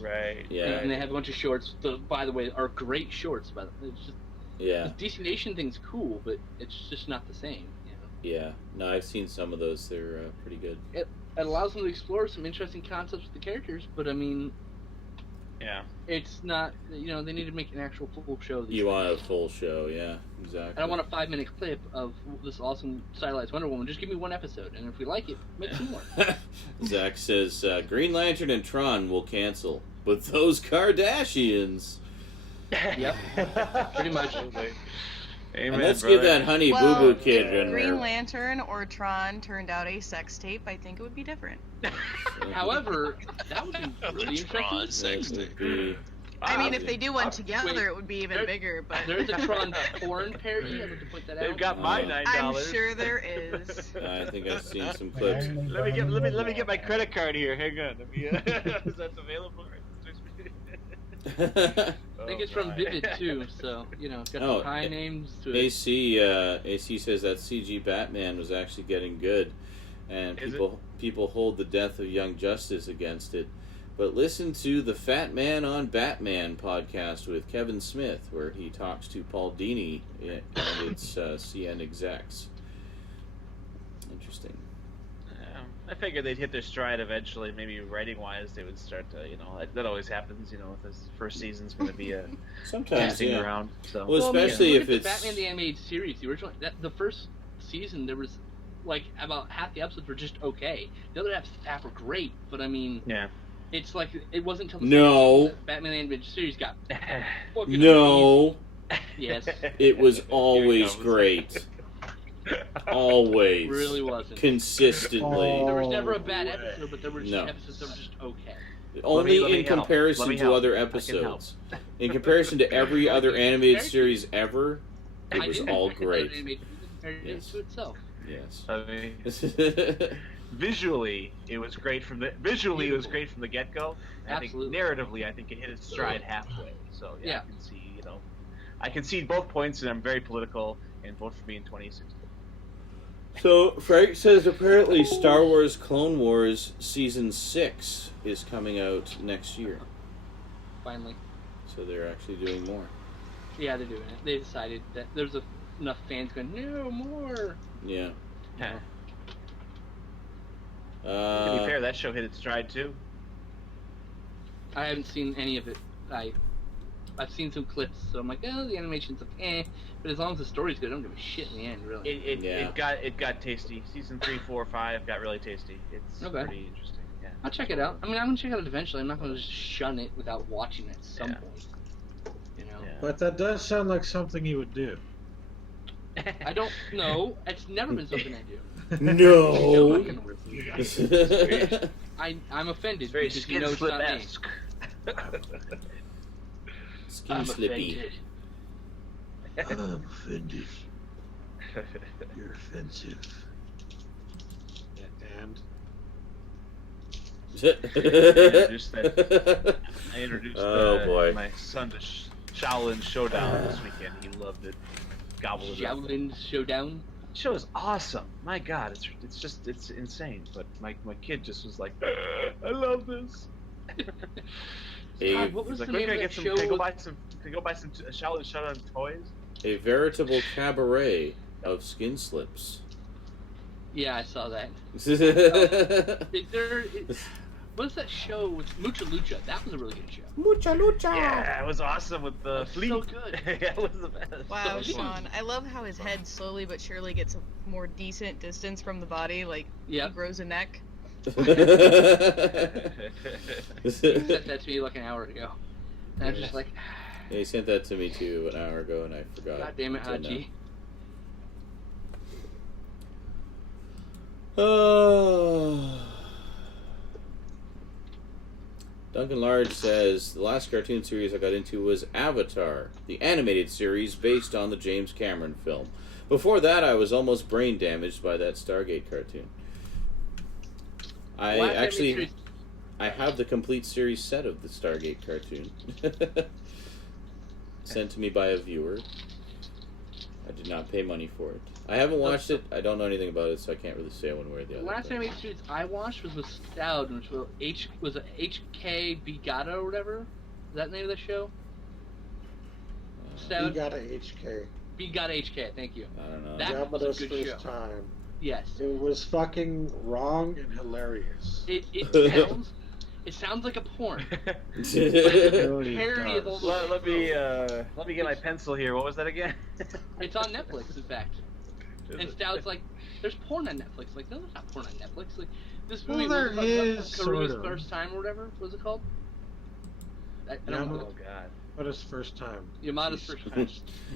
Right. Yeah. And they have a bunch of shorts. That, by the way, are great shorts. But it's just Yeah. the DC Nation thing's cool, but it's just not the same. You know? Yeah. No, I've seen some of those. They're pretty good. It allows them to explore some interesting concepts with the characters, but I mean, Yeah. it's not. You know, they need to make an actual full show. Of these You want a things. full show, yeah, exactly. I don't want a 5-minute clip of this awesome stylized Wonder Woman. Just give me one episode, and if we like it, make some more. Zach says Green Lantern and Tron will cancel, but those Kardashians. Yep, pretty much. Amen, And let's brother. give that Honey Well, Boo Boo kid if in Green there. Lantern or Tron turned out a sex tape, I think it would be different. However, that would be really Tron interesting. sex tape. I mean, if they do one Wait, together, it would be even there- bigger. But There's a Tron porn parody. I'd like to put that out. They've got my $9. I'm sure there is. I think I've seen some clips. Let me get my credit card here. Hang on. Let me, is that available? I think it's from Vivid too, so you know, it's got Oh, some high names to it. AC says that CG Batman was actually getting good, and Is people hold the death of Young Justice against it. But listen to the Fat Man on Batman podcast with Kevin Smith, where he talks to Paul Dini and its CN execs. Interesting. I figured they'd hit their stride eventually. Maybe writing-wise, they would start to, that always happens. If this first season's going to be a Sometimes, casting yeah. around. So. Well, especially look if at it's the Batman the Animated Series, the original, the first season, there was like about half the episodes were just okay. The other half were great, but I mean, Yeah. it's like it wasn't until the No. second season that Batman the Animated Series got fucking no, amazing. Yes, it was always great. Always. really wasn't. Consistently. Oh. There was never a bad episode, but there were just No. episodes that were just okay. Only let me in help. comparison Let me to help. other I can episodes. In comparison to every other animated series ever, it was all great. Compared Yes. to itself. Yes. I mean, visually, it was great from the get go. Absolutely. Narratively, I think it hit its stride halfway. So Yeah. I can see, I can see both points, and I'm very political, and vote for me in 2016. So, Frank says apparently Star Wars Clone Wars Season 6 is coming out next year. Finally. So they're actually doing more. Yeah, they're doing it. They decided that there's enough fans going, no, more. Yeah. Yeah. To be Uh, fair, that show hit its stride too. I haven't seen any of it. I've seen some clips, so I'm like, oh, the animation's like, eh. But as long as the story's good, I don't give a shit in the end, really. Yeah. It got tasty. Season 3, 4, 5 got really tasty. It's Okay. pretty interesting. Yeah. I'll check it out. I mean, I'm gonna check it out eventually. I'm not gonna just shun it without watching it at some Yeah. point. You know. Yeah. But that does sound like something you would do. I don't know. It's never been something I do. no. I'm offended It's very because you know it's not me. skin-flip-esque. Skin I'm slippy. offended. I'm offended. You're offensive. And I introduced Oh, boy. my son to Shaolin Showdown this weekend. He loved it. Gobbled it up. Shaolin Showdown. The show is awesome. My God, it's insane. But my kid just was like, I love this. God, what He's was like, the we're name gonna of get that some. show? Can I go buy some Shaolin Showdown toys? A veritable cabaret of skin slips. Yeah, I saw that. What's that show with Mucha Lucha? That was a really good show. Mucha lucha. Yeah, it was awesome with the fleet. So good. Yeah, it was the best. Wow, So fun. Sean, I love how his head slowly but surely gets a more decent distance from the body, like Yep. he grows a neck. You sent that to me like an hour ago. And I was just like, Yeah, he sent that to me too an hour ago, and I forgot. God damn it, until now. Haji. Duncan Large says, the last cartoon series I got into was Avatar, the animated series based on the James Cameron film. Before that, I was almost brain damaged by that Stargate cartoon. I have the complete series set of the Stargate cartoon. Sent to me by a viewer. I did not pay money for it. I haven't watched it. I don't know anything about it, so I can't really say one way or the other. The last animated series I watched was with Stout, which was HK Bigata or whatever. Is that the name of the show? Stout? Bigata HK. Bigata HK, thank you. I don't know. That was a good show. Time. Yes. It was fucking wrong and hilarious. It sounds like a porn. Really does. Let me get my pencil here. What was that again? It's on Netflix, in fact. And Stout's like, there's porn on Netflix. Like, no, there's not porn on Netflix. Like, this movie there is, Karu's sort of. First Time or whatever. What was it called? I don't know. Oh God. But it's first time. Yamada's First Time.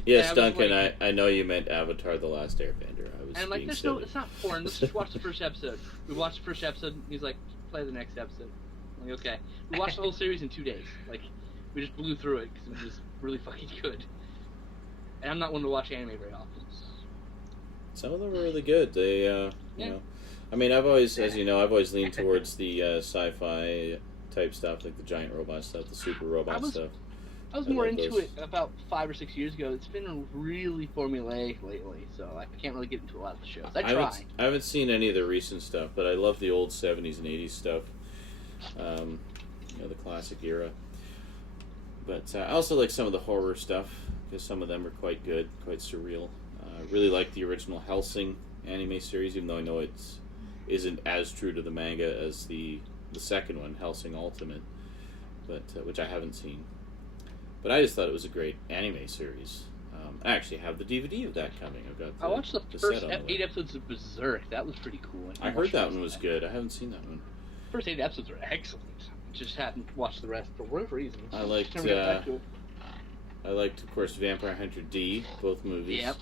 Yes, And Duncan, like, I know you meant Avatar: The Last Airbender. I was and like, being there's silly. no, it's not porn. Let's just watch the first episode. We watched the first episode. And he's like, play the next episode. I'm like, okay. We watched the whole series in 2 days. Like, we just blew through it because it was really fucking good. And I'm not one to watch anime very often. So. Some of them are really good. They, you know, I mean, I've always, as you know, I've always leaned towards the sci-fi type stuff, like the giant robot stuff, the super robot stuff. I was more into it about 5 or 6 years ago. It's been really formulaic lately, so I can't really get into a lot of the shows. I try. I haven't seen any of the recent stuff, but I love the old 70s and 80s stuff. You know, the classic era. But I also like some of the horror stuff, because some of them are quite good, quite surreal. I really like the original Hellsing anime series, even though I know it isn't as true to the manga as the second one, Hellsing Ultimate, but which I haven't seen. But I just thought it was a great anime series. I actually have the DVD of that coming. I watched the first set on the 8 episodes of Berserk. That was pretty cool. I heard that one was good. I haven't seen that one. First 8 episodes were excellent. Just hadn't watched the rest for whatever reason. I liked, of course, Vampire Hunter D, both movies. Yep,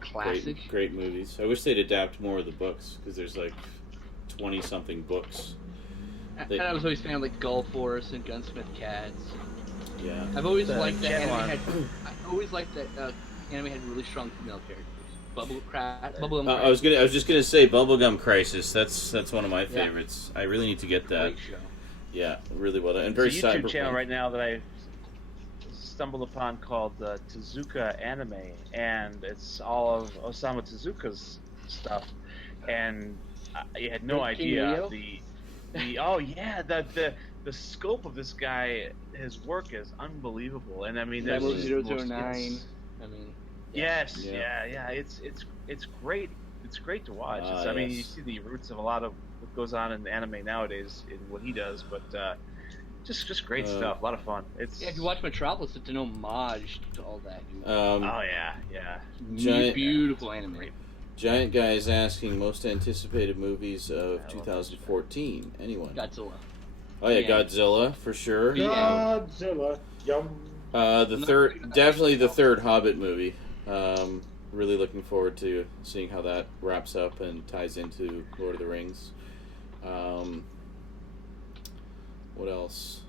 classic. Great movies. I wish they'd adapt more of the books, because there's like 20-something books. And I was always a fan of like Gull Force and Gunsmith Cats. Yeah. I've always liked that anime had. I always liked that anime had really strong female characters. Bubblegum. I was just gonna say Bubblegum Crisis. That's one of my favorites. I really need to get that. Great show. Yeah, really well done. And very There's a YouTube cyberpunk. channel right now that I stumbled upon called Tezuka Anime, and it's all of Osamu Tezuka's stuff. And I had no idea the scope of this guy. His work is unbelievable, and I mean, there's 009. I mean, yes, yeah. It's great. It's great to watch. I mean, you see the roots of a lot of what goes on in anime nowadays in what he does, but just great stuff. A lot of fun. If you watch Metropolis, it's an homage to all that. Beautiful anime. Giant Guy is asking most anticipated movies of 2014. Anyone? Godzilla. Oh yeah, Godzilla for sure. Godzilla. Yum. Definitely the third Hobbit movie. Really looking forward to seeing how that wraps up and ties into Lord of the Rings. What else?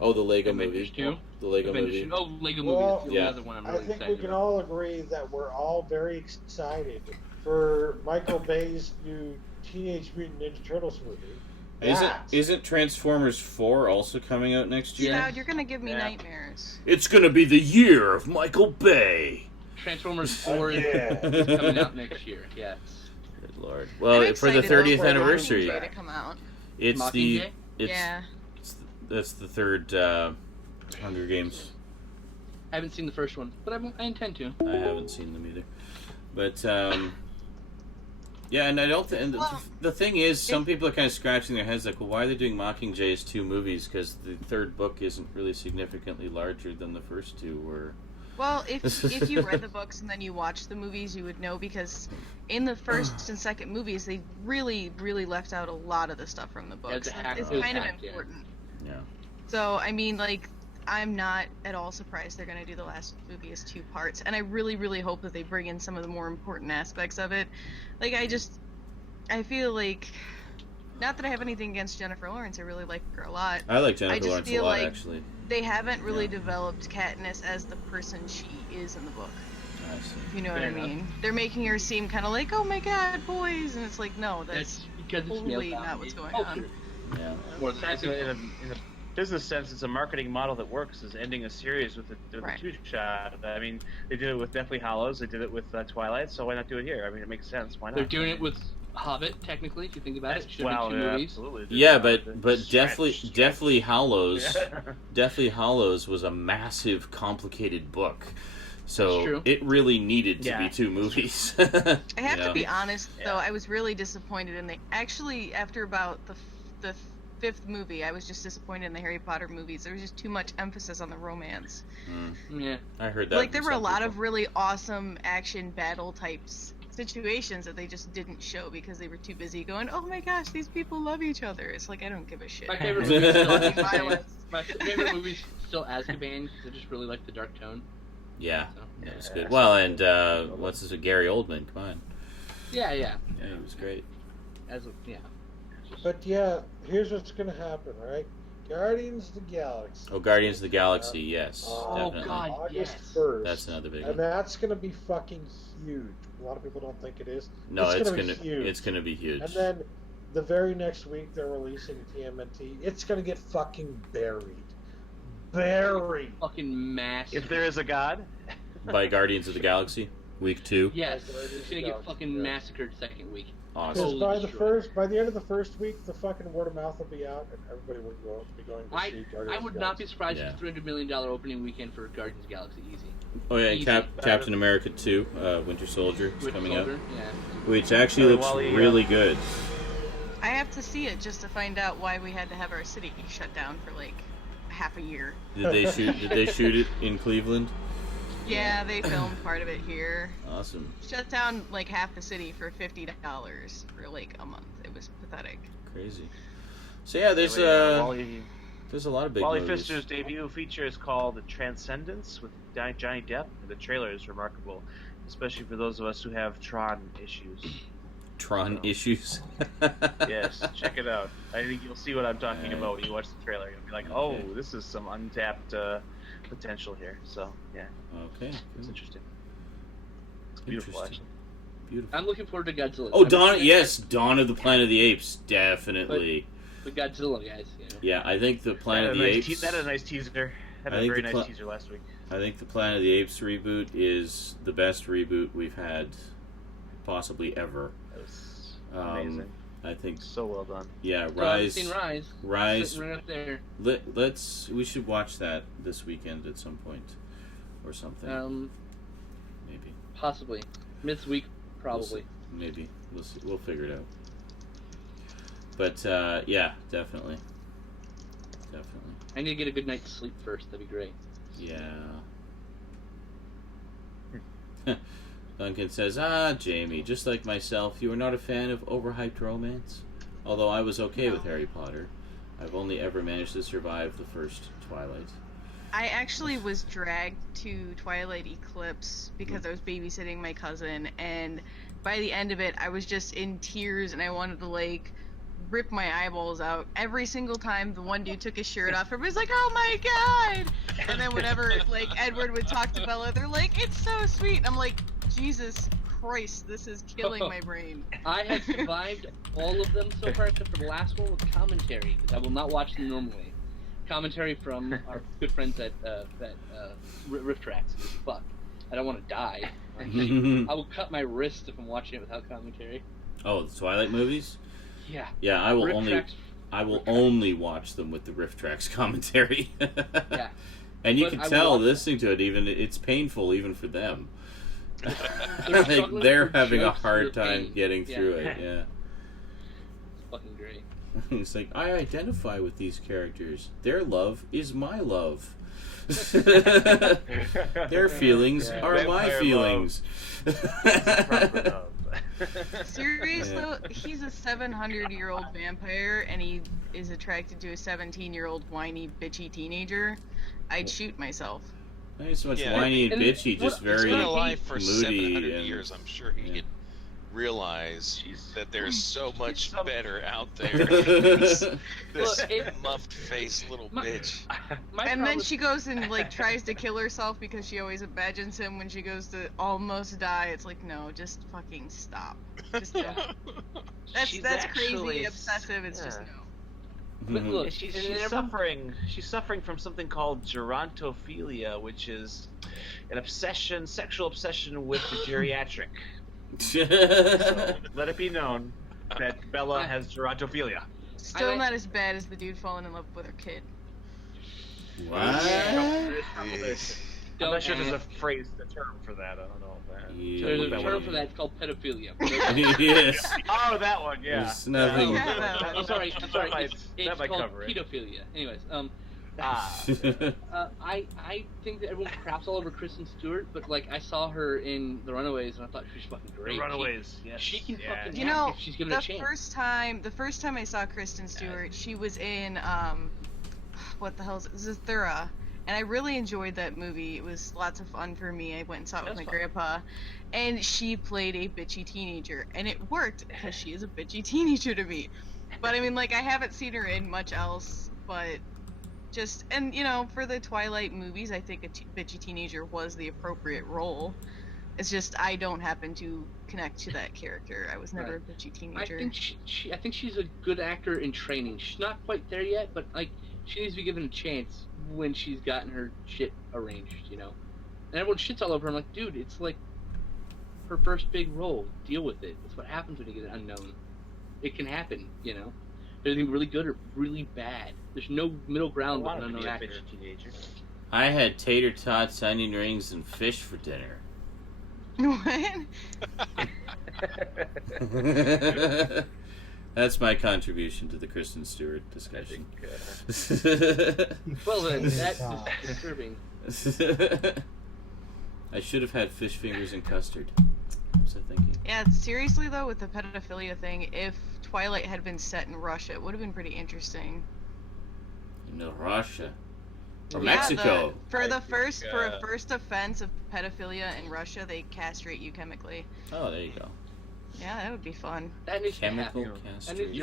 Oh, the Lego movie. The Lego movie. Oh, Lego movie. That's the other one I'm really excited. I think we can about. all agree that we're all very excited for Michael Bay's new Teenage Mutant Ninja Turtles movie. Isn't Transformers 4 also coming out next year? Stroud, you're gonna give me nightmares. It's gonna be the year of Michael Bay. Transformers 4 is coming out next year. Yes. Good lord. Well, for the 30th anniversary. To come out. That's the third Hunger Games. I haven't seen the first one, but I intend to. I haven't seen them either. But yeah, and I don't. The thing is, some people are kind of scratching their heads like, well, why are they doing Mockingjay as 2 movies? Because the third book isn't really significantly larger than the first 2 were. Well, if you read the books and then you watch the movies, you would know, because in the first and second movies, they really, really left out a lot of the stuff from the books. It's kind of important. Yeah. So, I mean, like, I'm not at all surprised they're going to do the last movie as 2 parts, and I really, really hope that they bring in some of the more important aspects of it. Like, I feel like not that I have anything against Jennifer Lawrence. I really like her a lot. I like I Jennifer just Lawrence a feel lot, like actually. they haven't really developed Katniss as the person she is in the book. I see. If you know Fair what I enough. mean? They're making her seem kind of like, oh my god, boys, and it's like, no, that's because it's totally male not what's going dominated. on. Yeah. More than anything. In a business sense, it's a marketing model that works. Is ending a series with a Right. two-shot. I mean, they did it with Deathly Hallows. They did it with Twilight. So why not do it here? I mean, it makes sense. Why not? They're doing it with Hobbit, technically, if you think about it. Should Wow, have been two yeah, movies. absolutely. Yeah, They're but stretched. Deathly Hallows, Yeah. Deathly Hallows was a massive, complicated book, so That's true. it really needed to Yeah, be two that's movies. I have You to know? be honest, Yeah. though, I was really disappointed in the. Actually, after about the fifth movie, I was just disappointed in the Harry Potter movies. There was just too much emphasis on the romance. Yeah. I heard that. Like, from there were a some lot people. of really awesome action battle types situations that they just didn't show because they were too busy going, oh my gosh, these people love each other. It's like, I don't give a shit. My favorite movie is still Azkaban. Violence. My favorite movie is still Azkaban because I just really like the dark tone. Yeah, So. that was good. Well, and what's this? Gary Oldman. Come on. Yeah. Yeah, he was great. Yeah. But yeah, here's what's gonna happen, right? Guardians of the Galaxy. Oh, Guardians of the Galaxy. Yes, Oh, definitely. God. August yes. 1st. That's another big And one. that's gonna be fucking huge. A lot of people don't think it is. No, it's be gonna huge. it's gonna be huge. And then the very next week they're releasing TMNT. It's gonna get fucking buried. Buried. Fucking massive. If there is a god, By Guardians of the Galaxy, week 2. Yes, Guardians it's of gonna the get Galaxy, fucking yeah. massacred second week. Awesome. Because Totally by the end of the first week, the fucking word of mouth will be out, and everybody will be going to see Guardians I of would the not be Galaxy. surprised Yeah. if it's $300 million opening weekend for Guardians of the Galaxy. Easy. Oh yeah, and Easy. Captain America 2, Winter Soldier is With coming Soldier, out, Yeah. which actually looks Wally, really good. I have to see it just to find out why we had to have our city shut down for like half a year. Did they shoot it in Cleveland? Yeah, they filmed part of it here. Awesome, Shut down like half the city for $50 for like a month. It was pathetic. crazy. So yeah, there's Wally a lot of big Wally movies. Pfister's debut feature is called The Transcendence with Johnny Depp. The trailer is remarkable, especially for those of us who have Tron issues. Tron issues. Yes, check it out. I think you'll see what I'm talking about when you watch the trailer. You'll be like, oh, Okay. this is some untapped potential here. So, yeah, Okay, it's cool. interesting. It's beautiful, Interesting. actually. Beautiful. I'm looking forward to Godzilla. Oh, I'm Dawn! excited Yes, Dawn of the Planet of the Apes, definitely. for Godzilla, guys. You know. Yeah, I think the Planet of the Apes. That had a nice teaser. Had I a think very the nice teaser last week. I think the Planet of the Apes reboot is the best reboot we've had, possibly ever. That was Um, amazing. I think, So well done. yeah, Still haven't Rise. seen Rise. Rise. Sitting right up there. We should watch that this weekend at some point, or something. Maybe. Possibly. This week, probably. Maybe. We'll see. We'll figure it out. But yeah, definitely. Definitely. I need to get a good night's sleep first. That'd be great. Yeah. Duncan says, Jamie, just like myself, you are not a fan of overhyped romance? Although I was okay with Harry Potter. I've only ever managed to survive the first Twilight. I actually was dragged to Twilight Eclipse because I was babysitting my cousin, and by the end of it, I was just in tears, and I wanted to like rip my eyeballs out every single time the one dude took his shirt off. Everybody's like, "Oh my god!" And then whenever like Edward would talk to Bella, they're like, "It's so sweet." And I'm like, Jesus Christ, this is killing my brain. I have survived all of them so far except for the last one with commentary, because I will not watch them normally. Commentary from our good friends at Rift Tracks. Fuck. I don't want to die. I will cut my wrist if I'm watching it without commentary. Oh, the Twilight movies? Yeah. Yeah, I will Rift only Tracks- only watch them with the Rift Tracks commentary. Yeah. And you But can I will tell watch- listening to it, even it's painful even for them. They're Like struggling they're through having a jokes hard through time pain. getting Yeah. through it. Yeah. It's fucking great. It's like, I identify with these characters. Their love is my love. Their feelings are my Vampire feelings. Proper love. Seriously, he's a 700-year-old vampire, and he is attracted to a 17-year-old whiny, bitchy teenager. I'd shoot myself. Not so much Yeah. whiny and And bitchy, what- just He's very been alive for moody 700 and years. I'm sure he yeah. could realize that there's so much better out there. Well, This muffed-faced little bitch. And then she goes and like tries to kill herself because she always imagines him when she goes to almost die. It's like, no, just fucking stop. Just don't. That's crazy obsessive. It's just no. But look, she's suffering. She's suffering from something called gerontophilia, which is an obsession, sexual obsession with the geriatric. So let it be known that Bella has gerontophilia. Still not as bad as the dude falling in love with her kid. What? I'm not sure there's a phrase, a term for that. I don't know. There's a term for that. It's called pedophilia. Yes. Oh, that one. Yeah. There's nothing. I'm sorry. It's might called cover it. pedophilia. Anyways, I think that everyone craps all over Kristen Stewart, but like I saw her in The Runaways and I thought she was fucking great. The Runaways, yes. She can fucking You act know, if she's given a chance. the first time I saw Kristen Stewart, she was in what the hell is it? Zathura. And I really enjoyed that movie. It was lots of fun for me. I went and saw it with my grandpa. And she played a bitchy teenager. And it worked because she is a bitchy teenager to me. But I mean, like, I haven't seen her in much else. But just, and you know, for the Twilight movies, I think a bitchy teenager was the appropriate role. It's just, I don't happen to connect to that character. I was never a bitchy teenager. I think she's a good actor in training. She's not quite there yet, but like, she needs to be given a chance when she's gotten her shit arranged, you know? And everyone shits all over her. I'm like, dude, it's like her first big role. Deal with it. That's what happens when you get an unknown. It can happen, you know? They're either really good or really bad. There's no middle ground with an unknown actor. I had tater tots, onion rings, and fish for dinner. What? That's my contribution to the Kristen Stewart discussion. Well then, that's disturbing. I should have had fish fingers and custard. What was I thinking? Yeah, seriously though, with the pedophilia thing, if Twilight had been set in Russia, it would have been pretty interesting. No, Russia. Or Yeah, Mexico. for a first offense of pedophilia in Russia, they castrate you chemically. Oh, there you go. Yeah, that would be fun. That needs Chemical to happen. castration.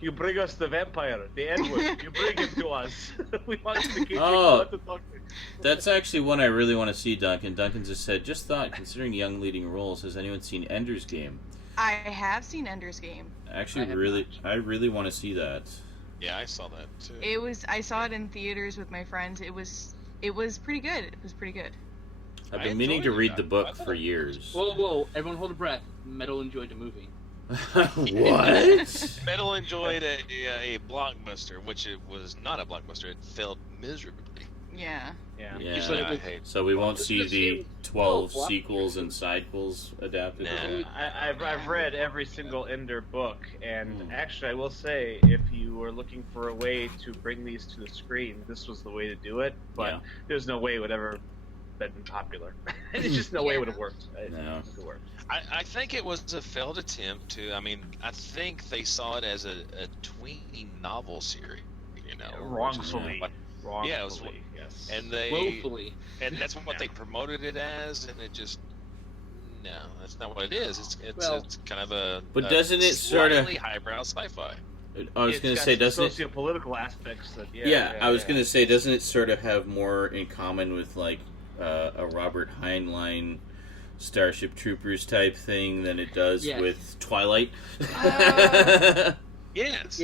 You bring us the vampire, the N-word. You bring him to us. We want to keep Oh. to talk to. That's actually one I really want to see, Duncan. Duncan just said, just thought, considering young leading roles, has anyone seen Ender's Game? I have seen Ender's Game. Actually, I really want to see that. Yeah, I saw that too. I saw it in theaters with my friends. It was pretty good. It was pretty good. I've been meaning to read the book for years. Whoa, everyone hold a breath. Metal enjoyed the movie. What? Metal enjoyed a blockbuster, which it was not a blockbuster. It failed miserably. Yeah. Yeah. So we won't see the 12 sequels and sidequels adapted. I've read every single Ender book, and actually I will say, if you were looking for a way to bring these to the screen, this was the way to do it, but there's no way it would ever been popular. There's just no way it would have worked. I think it was a failed attempt to, I mean, I think they saw it as a tweeny novel series, you know. Wrongfully. Yeah, it was, yes. And Woefully. And that's what they promoted it as, and it just, no, that's not what it is. It's kind of a But doesn't it sort of highbrow sci-fi? I was going to say, doesn't it? Socio-political aspects. That, I was going to say, doesn't it sort of have more in common with like a Robert Heinlein Starship Troopers type thing than it does with Twilight? Yes.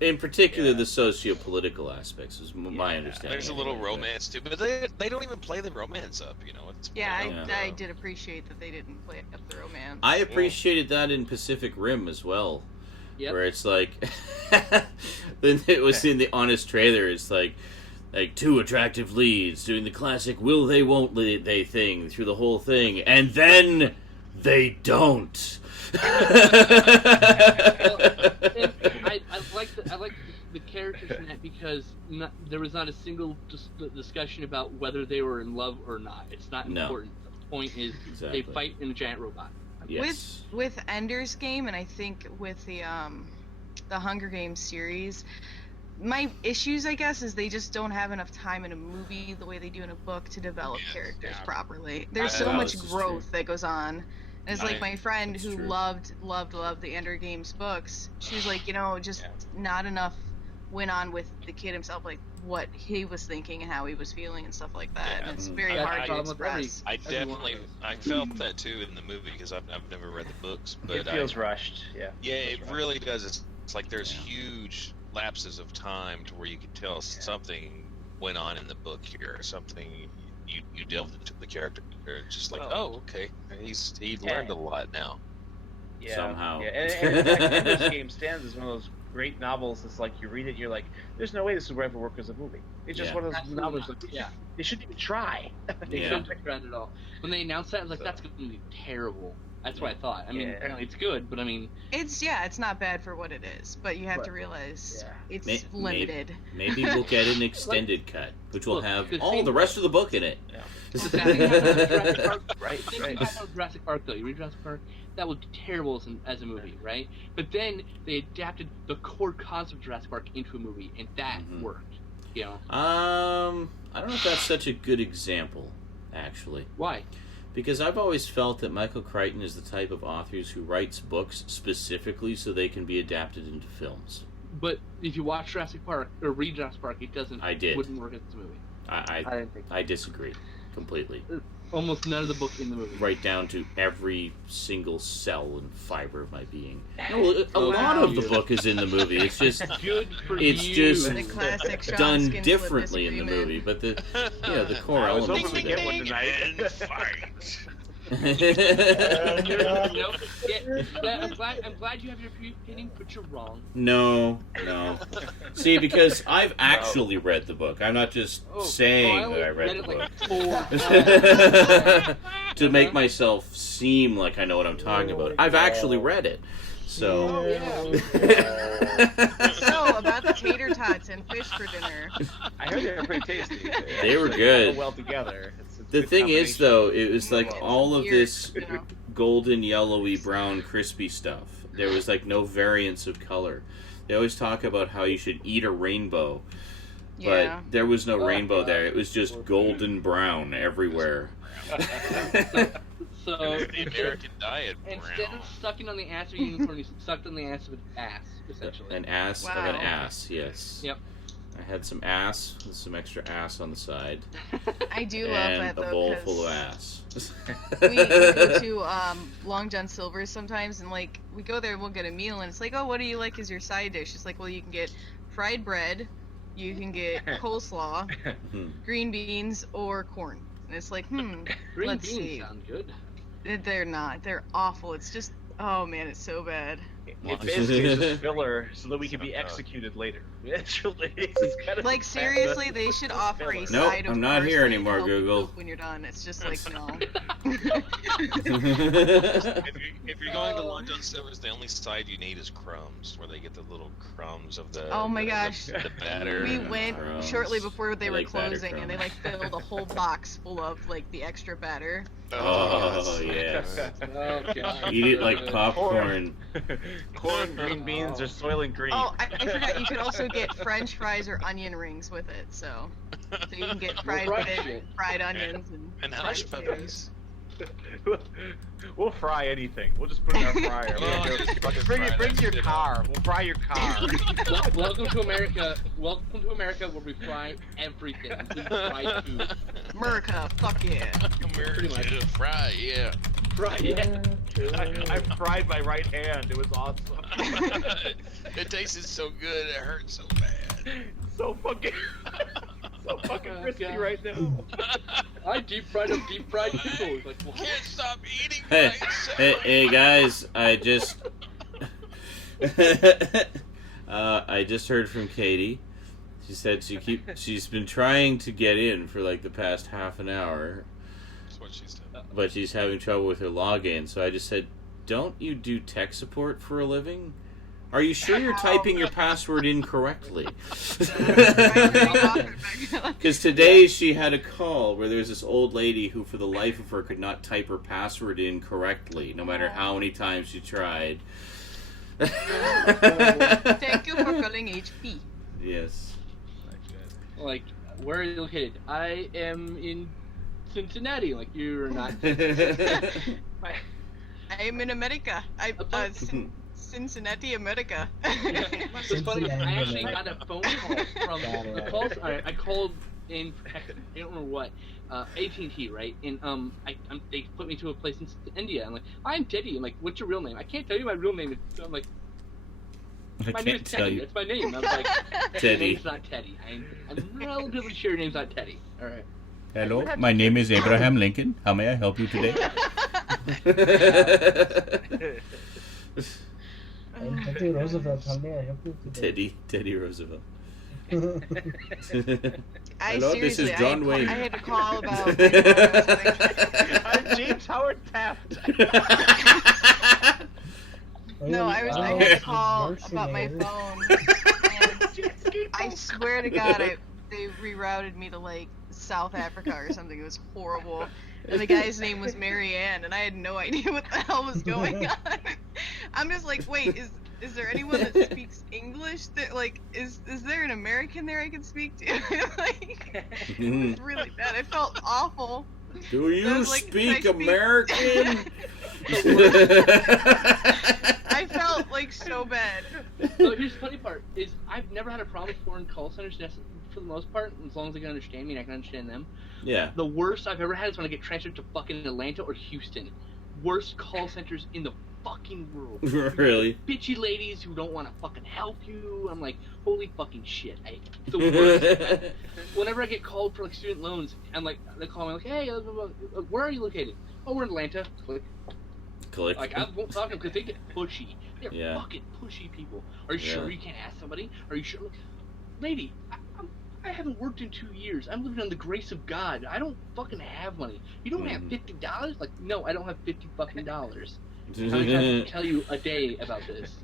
In particular, the socio-political aspects is my understanding. There's a little romance too, but they don't even play the romance up, you know. I did appreciate that they didn't play up the romance. I appreciated that in Pacific Rim as well, where it's like, then it was in the honest trailer. It's like two attractive leads doing the classic "will they, won't they" thing through the whole thing, and then they don't. I like the characters in that because there was not a single discussion about whether they were in love or not. It's not important. The point is they fight in a giant robot. Yes. With Ender's Game, and I think with the Hunger Games series, my issues, I guess, is they just don't have enough time in a movie the way they do in a book to develop characters properly. There's so much growth that goes on. And it's like my friend who loved the Ender Games books. She was like, just not enough went on with the kid himself, like what he was thinking and how he was feeling and stuff like that. And it's very hard to express. I felt that too in the movie because I've never read the books, but it feels rushed. Yeah. Yeah, it really does. It's like there's huge lapses of time to where you can tell something went on in the book here, or something you delved into the character. It's just like, okay, he learned a lot now. Yeah. Somehow. Yeah, and this game stands as one of those great novels. It's like you read it, you're like, there's no way this would ever work as a movie. It's just one of those novels. Like, they shouldn't even try. They shouldn't try at all. When they announced that, I was like, that's going to be terrible. That's what I thought. I mean, apparently it's good, but I mean... It's not bad for what it is, but you have to realize it's limited. Maybe we'll get an extended cut, which will have all the rest of the book in it. Yeah. Jurassic Park, right. Jurassic Park, though. You read Jurassic Park? That was terrible as a movie, right? But then they adapted the core concept of Jurassic Park into a movie, and that worked. I don't know if that's such a good example, actually. Why? Because I've always felt that Michael Crichton is the type of authors who writes books specifically so they can be adapted into films. But if you watch Jurassic Park, or read Jurassic Park, it doesn't. I did. Wouldn't work as a movie. I didn't think so. I disagree completely. Almost none of the book in the movie. Right down to every single cell and fiber of my being. No, a lot of the book is in the movie. It's just it's just the classic done differently in the movie. But the core elements. I was hoping to get one tonight. I'm glad you have your opinion, but you're wrong. No. See, because I've actually read the book. I'm not just saying that I read the book. To make myself seem like I know what I'm talking about. I've actually read it. So. So, about the tater tots and fish for dinner. I heard they were pretty tasty. They were good. Well together. The thing is, though, it was like all of this golden, yellowy, brown, crispy stuff. There was like no variance of color. They always talk about how you should eat a rainbow, but there was no rainbow there. It was just golden brown everywhere. So the American diet. Instead of sucking on the ass of a unicorn, you sucked on the ass of an ass, essentially. An ass of an ass, yes. Yep. I had some ass with some extra ass on the side. I do love that, though, and a bowl full of ass. we go to Long John Silver's sometimes, and like we go there, we'll get a meal, and it's like, oh, what do you like as your side dish? It's like, well, you can get fried bread, you can get coleslaw, green beans, or corn. And it's like, let's see. Sound good. They're not. They're awful. It's just, oh man, it's so bad. It's basically just filler so that we can be executed later. It's kind of like, seriously, they should offer a side of I'm not here anymore, Google. When you're done, it's just like, no. If you're going to Long John Silver's, the only side you need is crumbs, where they get the little crumbs of the. Oh my gosh! The batter. We went shortly before they were closing, and they like filled a whole box full of like the extra batter. Oh yes. Oh, God. Eat it like popcorn. Corn, green beans, or Soylent Green. Oh, I forgot. You could also get French fries or onion rings with it. So you can get fried onions and hash peppers. We'll fry anything. We'll just put it in our fryer. Bring your car. We'll fry your car. Welcome to America. Welcome to America, where we fry everything. We fry food. America, fuck yeah. America, fry, yeah. Fry, yeah. I fried my right hand. It was awesome. It tasted so good. It hurt so bad. So fucking crispy right now. I deep fried noodles. Like, what? Can't stop eating. Hey guys, I just I just heard from Katie. She said she's been trying to get in for like the past half an hour. That's what she said. But she's having trouble with her login, so I just said, "Don't you do tech support for a living? Are you sure you're typing your password incorrectly?" Because today she had a call where there's this old lady who, for the life of her, could not type her password in correctly, no matter how many times she tried. Thank you for calling HP. Yes. Like, where are you located? I am in Cincinnati. Like, you're not. I am in America. Cincinnati, America. It's funny. I actually got a phone call from the call. I called in. I don't remember what. AT&T, right? And they put me to a place in India. I'm like, I'm Teddy. I'm like, what's your real name? I can't tell you my real name. I'm like, my name is Teddy. That's my name. I was like, Teddy. Your name's not Teddy. I'm relatively sure your name's not Teddy. All right. Hello, my name is Abraham Lincoln. How may I help you today? Teddy Roosevelt, how may I help you today? Teddy Roosevelt. I Hello, this is seriously, John Wayne. I had to call about. I'm James Howard Taft. No, I had to call about my phone. And I swear to God, they rerouted me to like South Africa or something. It was horrible. And the guy's name was Marianne, and I had no idea what the hell was going on. I'm just like, wait, is there anyone that speaks English? That like, is there an American there I can speak to? Like, it was really bad. I felt awful. Do you like, speak I American? I felt like so bad. So here's the funny part: is I've never had a problem with foreign call centers. For the most part, as long as they can understand me and I can understand them. Yeah. The worst I've ever had is when I get transferred to fucking Atlanta or Houston. Worst call centers in the fucking world. Really? Bitchy ladies who don't want to fucking help you. I'm like, holy fucking shit. It's the worst. Whenever I get called for like student loans, I'm like, they call me like, hey, where are you located? Oh, we're in Atlanta. Click. Like, I won't talk to them because they get pushy. They're fucking pushy people. Are you sure you can't ask somebody? Are you sure? Lady, I haven't worked in 2 years. I'm living on the grace of God. I don't fucking have money. You don't have $50? Like, no, I don't have $50 fucking dollars. I'm trying to tell you a day about this.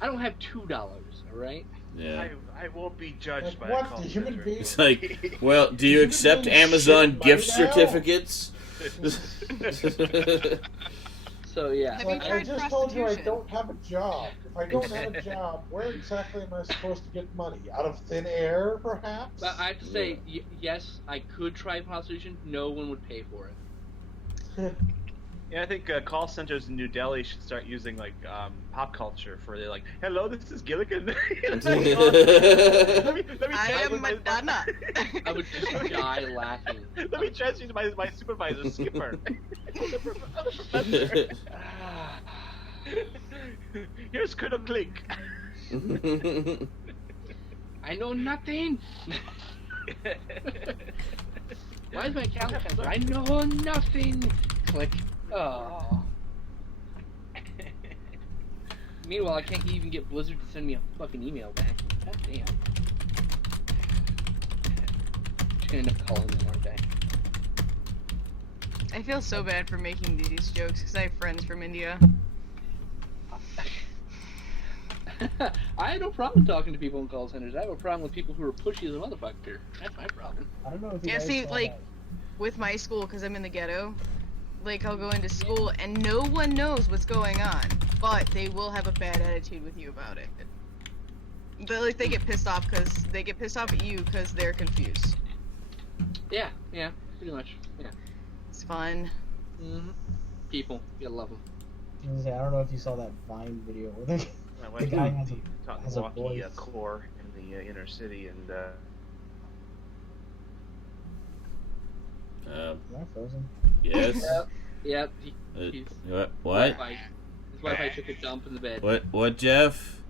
I don't have $2, all right? Yeah. I won't be judged by what? a call The human center. being? It's like, well, do you accept Amazon gift certificates? So, yeah. Have you I tried just told you I prostitution? don't have a job. If I don't have a job, where exactly am I supposed to get money? Out of thin air, perhaps? But I have to say, yes, I could try prostitution. No one would pay for it. Yeah, I think call centers in New Delhi should start using like pop culture for they're like, hello, this is Gilligan. let me I am Madonna. I would just die laughing. Let me transfer you to my supervisor, Skipper. Professor. Here's Colonel Clink. I know nothing. Why is my account canceled? I know nothing. Click. Oh. Meanwhile, I can't even get Blizzard to send me a fucking email back. God damn. Just gonna end up calling them, aren't I? I feel so bad for making these jokes because I have friends from India. I have no problem talking to people in call centers. I have a problem with people who are pushy as a motherfucker. That's my problem. I don't know if you Yeah, guys see, saw like, that. with my school, because I'm in the ghetto, like, I'll go into school and no one knows what's going on, but they will have a bad attitude with you about it. They get pissed off at you because they're confused. Yeah, pretty much. Yeah. It's fun. Mm-hmm. People, you gotta love them. I was gonna say, I don't know if you saw that Vine video where the guy has a Milwaukee voice. core in the inner city, and Am I frozen? Yes. Yep. He's What? His Wi-Fi took a dump in the bed. What, Jeff?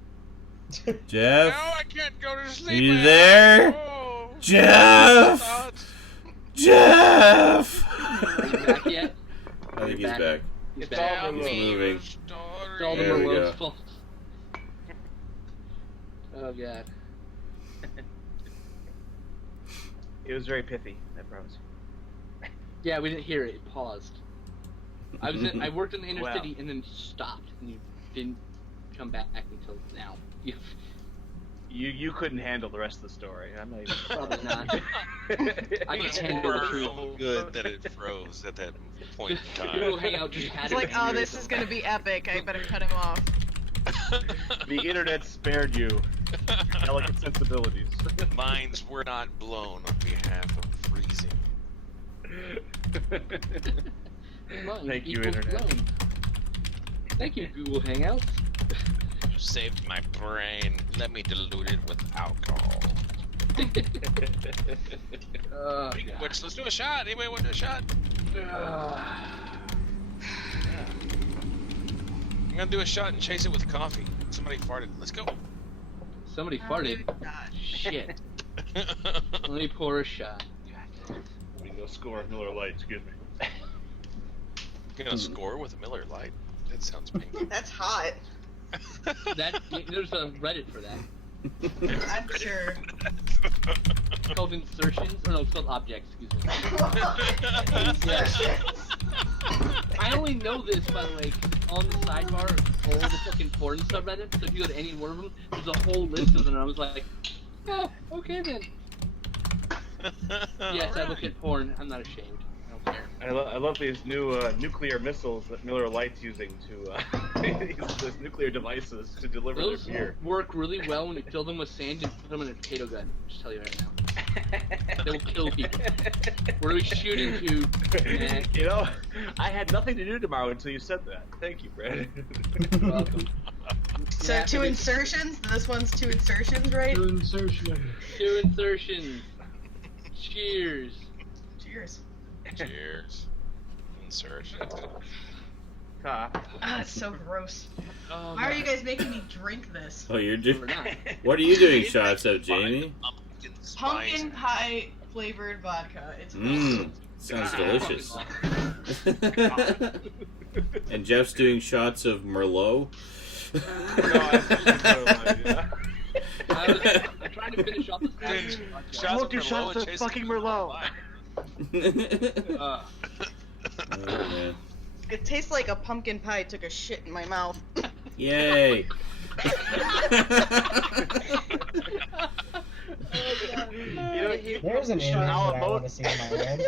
No, Jeff? I can't go to sleep. Are you man. there? Oh. Jeff! Jeff! Are you back yet? I think he's Back. back. He's It's back. all He's the moving. It's all the There we Merlot's go. fault. Oh god. it was very pithy. I promise. Yeah, we didn't hear it. It paused. I worked in the inner Wow. city and then stopped, and you didn't come back until now. You couldn't handle the rest of the story. I'm not even. Probably not. I can It's handle the more truth. good that it froze at that point in We'll time. hang out just It's like, oh, this is gonna be epic. I better cut him off. The internet spared you delicate sensibilities. Minds were not blown on behalf of freezing. Thank you, internet. Thank you, Google Hangouts. You saved my brain. Let me dilute it with alcohol. Which, let's do a shot. Anybody want to do a shot? I'm gonna do a shot and chase it with coffee. Somebody farted. Let's go. Somebody farted. Shit. Let me pour a shot. Let me go score a Miller Lite. Excuse me. You're gonna score with a Miller Lite? That sounds pinky. That's hot. There's a Reddit for that. I'm sure. It's called insertions. Or no, it's called objects, excuse me. I only know this by the way, 'cause on the sidebar of all the fucking porn subreddits, so if you go to any one of them, there's a whole list of them, and I was like, oh, okay then. Yes, I look at porn. I'm not ashamed. I don't care. I love these new nuclear missils that Miller Lite's using to these nuclear devices to deliver Those their beer. work really well when you fill them with sand and put them in a potato gun. Just tell you right now. They will kill people. Where are we shooting to? Man. You know, I had nothing to do tomorrow until you said that. Thank you, Brad. You're welcome. So Yeah, 2 insertions? This one's 2 insertions, right? 2 insertions. 2 insertions. Cheers. Cheers. Cheers. Insertion. That's so gross. Oh, Why are you guys making me drink this? Oh, you're We're doing. not. What are you doing shots of, Jamie? Pumpkin pie flavored vodka. It's Mmm, sounds delicious. And Jeff's doing shots of Merlot. I'm trying to finish off this. Don't do shots of fucking Merlot. Oh, man. It tastes like a pumpkin pie took a shit in my mouth. Yay! There's an image that I want to see in my head.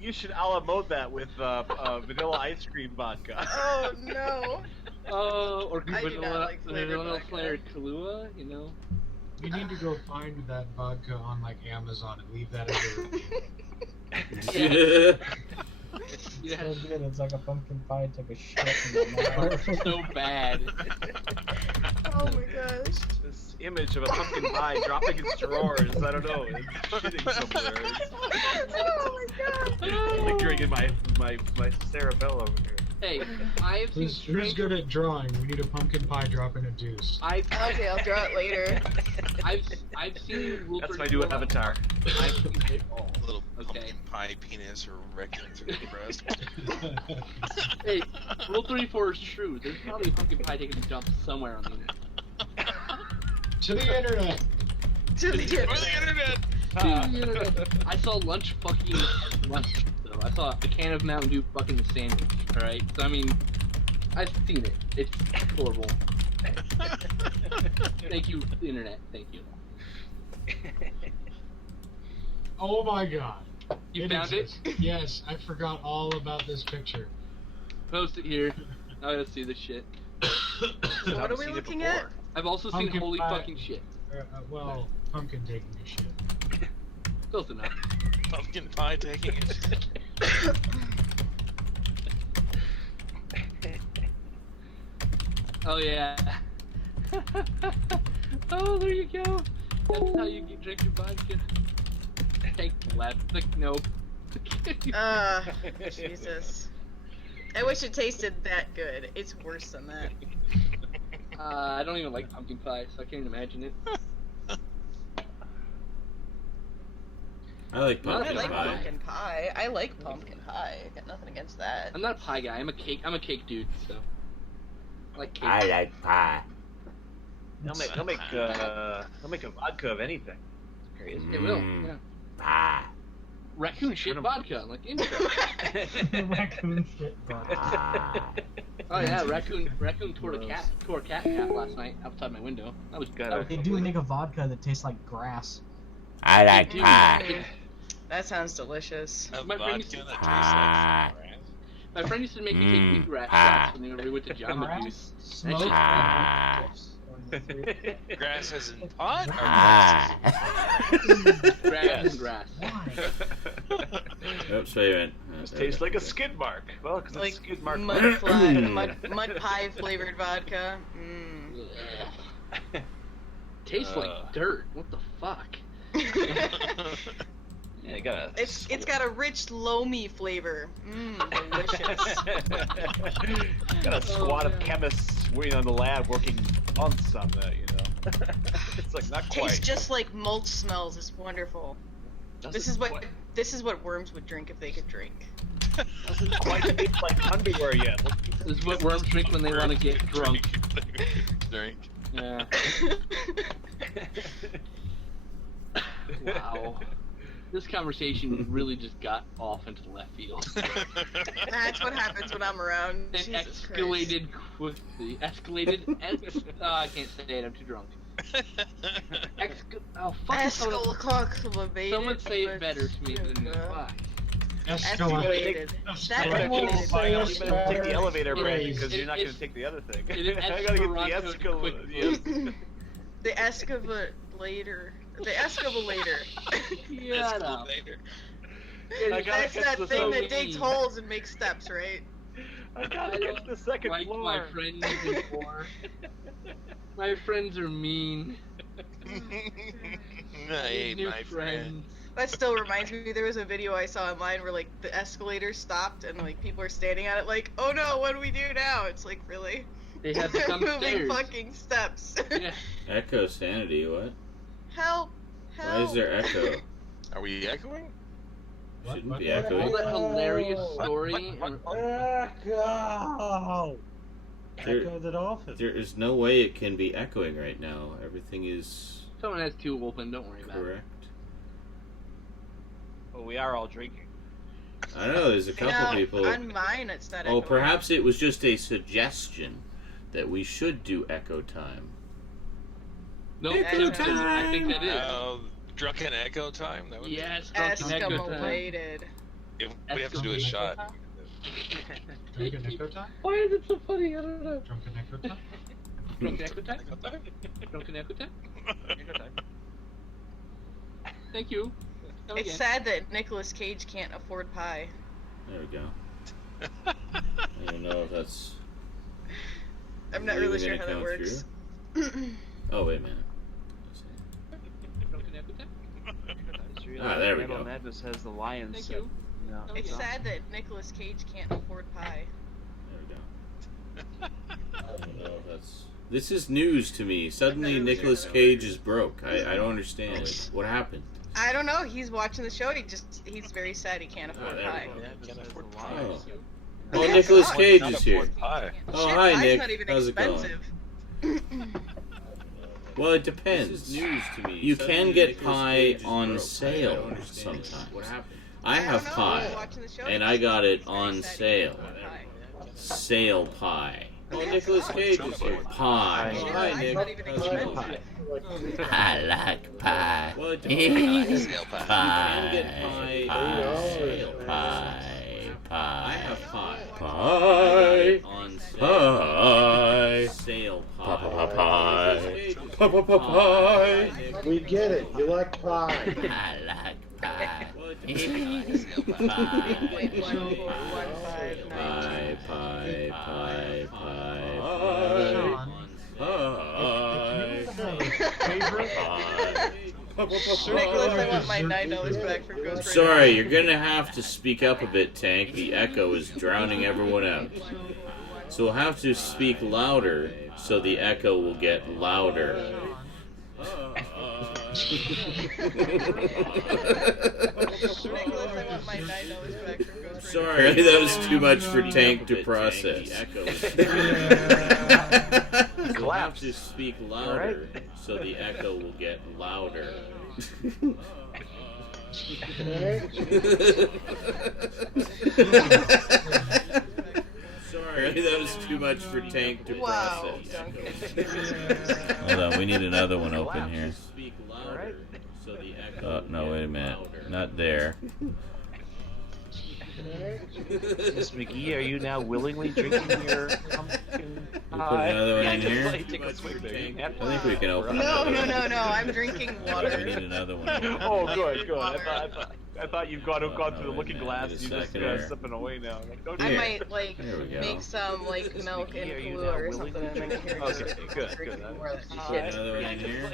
You should a la mode that with vanilla ice cream vodka. Oh no. Or I do not like flavored vanilla vodka. flavored Kahlua, you know? You need to go find that vodka on like Amazon and leave that as a review. Yeah. So good, it's like a pumpkin pie took a shit in my mouth. So bad. Oh my gosh. This image of a pumpkin pie dropping its drawers, I don't know, and shitting somewhere. Oh my god. Lingering in my cerebellum here. Hey, I have seen Who's good at drawing? We need a pumpkin pie dropping a deuce. Okay, I'll draw it later. I've seen Rule That's my 34. new avatar. I've seen it all. Little Okay. pumpkin pie penis wrecking through the breast. Hey, Rule 34 is true. There's probably a pumpkin pie taking a dump somewhere on the internet. To the internet! To the Or the internet! I saw lunch. So I saw a can of Mountain Dew fucking a sandwich. All right. So I mean, I've seen it. It's horrible. Thank you, the internet. Thank you. Oh my god. You found it? exists. Yes, I forgot all about this picture. Post it here. I gotta see this shit. So what are we looking at? I've also seen Pumpkin holy pie. fucking shit. Well, pumpkin taking a shit. Close enough. Pumpkin pie taking it. Oh yeah. Oh, there you go. That's how you drink your vodka. Take the left. Like, no. Jesus. I wish it tasted that good. It's worse than that. I don't even like pumpkin pie, so I can't even imagine it. I like I pumpkin like pie. pumpkin pie. I like pumpkin pie. Got nothing against that. I'm not a pie guy. I'm a cake dude. So I like cake. I like pie. They'll make a vodka of anything. It's crazy. It will. Mm. Yeah. Pie. Raccoon shit vodka. Like intro. Raccoon shit vodka. Pie. Oh yeah, raccoon tore a cat cap last night outside my window. That was good. They do make a vodka that tastes like grass. I like Dude, pie. That sounds delicious. A My vodka friends- that tastes Pie. like grass. My friend used to make me take bluegrass shots whenever we went to Jamba Juice. Smoke. Grass as in pot? Or Grass and grass. Oops, wait a minute. This tastes like a skid mark. Well, because Like it's skid mark. mud pie flavored vodka. Tastes like dirt. What the fuck? Yeah, you got It's got a rich loamy flavor. Delicious. got a squad of chemists waiting on the lab working months on that, you know. It's like not quite. Tastes just like mulch smells. It's wonderful. This is what worms would drink if they could drink. Doesn't quite taste like underwear yet. This is what worms drink when they want to get drunk. Drink. Yeah. Wow. This conversation really just got off into the left field. That's what happens when I'm around. It Jesus escalated quickly. I can't say it. I'm too drunk. Oh fuck! Someone say it better to me than fuck. Escalated. I'm gonna take the elevator, Brandon, because you're not gonna take the other thing. I gotta get the escalator. The escalator. The escalator. Shut up. That's that thing that digs holes and makes steps, right? I gotta get to the second like floor. my friends before. My friends are mean. I hate New my friends. That still reminds me, there was a video I saw online where, like, the escalator stopped and, like, people are standing on it like, oh no, what do we do now? It's like, really? They have to come moving stairs. fucking steps. Yeah. Echo sanity, what? Help! Why is there echo? Are we echoing? Shouldn't be All echoing. that hilarious story. Echo! Echo the dolphin. There is no way it can be echoing right now. Everything is Someone has two open. Don't worry about it. correct. Well, we are all drinking. I know, there's a couple people. On mine, it's not Oh, echoing. perhaps it was just a suggestion that we should do echo time. No, Echo I think that is. Drunken echo time? That would Yes, drunken echo time. Escalated. be, if we have to do a shot. Drunken Echo Time? Why is it so funny? I don't know. Drunken Echo Time? Drunken echo time? Drunken echo time? Thank you. Come It's again. sad that Nicolas Cage can't afford pie. There we go. I don't know if that's. I'm not really even sure how gonna that count works. Oh, wait a minute. Drunken echo time? There we Metal go. Madness has the lions. Thank you. No, It's sad that Nicolas Cage can't afford pie. There we go. I don't know if that's. This is news to me. Suddenly, really Nicolas sure. Cage is broke. I don't understand. What happened? I don't know. He's watching the show. He's very sad he can't afford there we pie. go. Can't afford Oh, pie. oh Nicolas Cage Not is here. afford pie. Oh, Shit, hi, pie's Nick. not even How's it going? expensive. Well, it depends. This is news to me. You Suddenly can get Nicolas pie Cage is on broke. I sale don't understand. sometimes. What happened? I have don't know. pie, He's watching the show. and I got it He's very on sad he sale. can't afford pie. Sale pie. Oh, Nicolas Cage is here. Pie. Shit, Hi, pie's Nick. not even How's it going? expensive. I like pie. Well, it depends. Snail pie. Pie. You can get pie. Pie. Pie. Pie. I have pie. Pie. On sale. Pie. Sale pie. Pie. Pie. We get it. You like pie. I like pie. Well, it depends. Pie. 8.1415. Pie. Pie. Pie. Pie. Nicholas, I want my $9 back for Ghost Rider. Sorry, you're gonna have to speak up a bit, Tank. The echo is drowning everyone out. So we'll have to speak louder, so the echo will get louder. Nicholas, I want my $9 back for Ghost Rider. Sorry, that was too much for Tank to process. We'll have to speak louder, so the echo will get louder. Sorry, that was too much for Tank to Wow, process. Duncan. Hold on, we need another one open here. No, wait a minute. Not there. Miss McGee, are you now willingly drinking your pumpkin We'll put another one in here. I think we can open it. No. I'm drinking We water. need another one. Oh, good. I thought you've gone through the looking glass and you're just sipping away now. Like, don't I Here. might like There we go. make some like milk and Kahlua or something and then here Okay, good. Another one in here.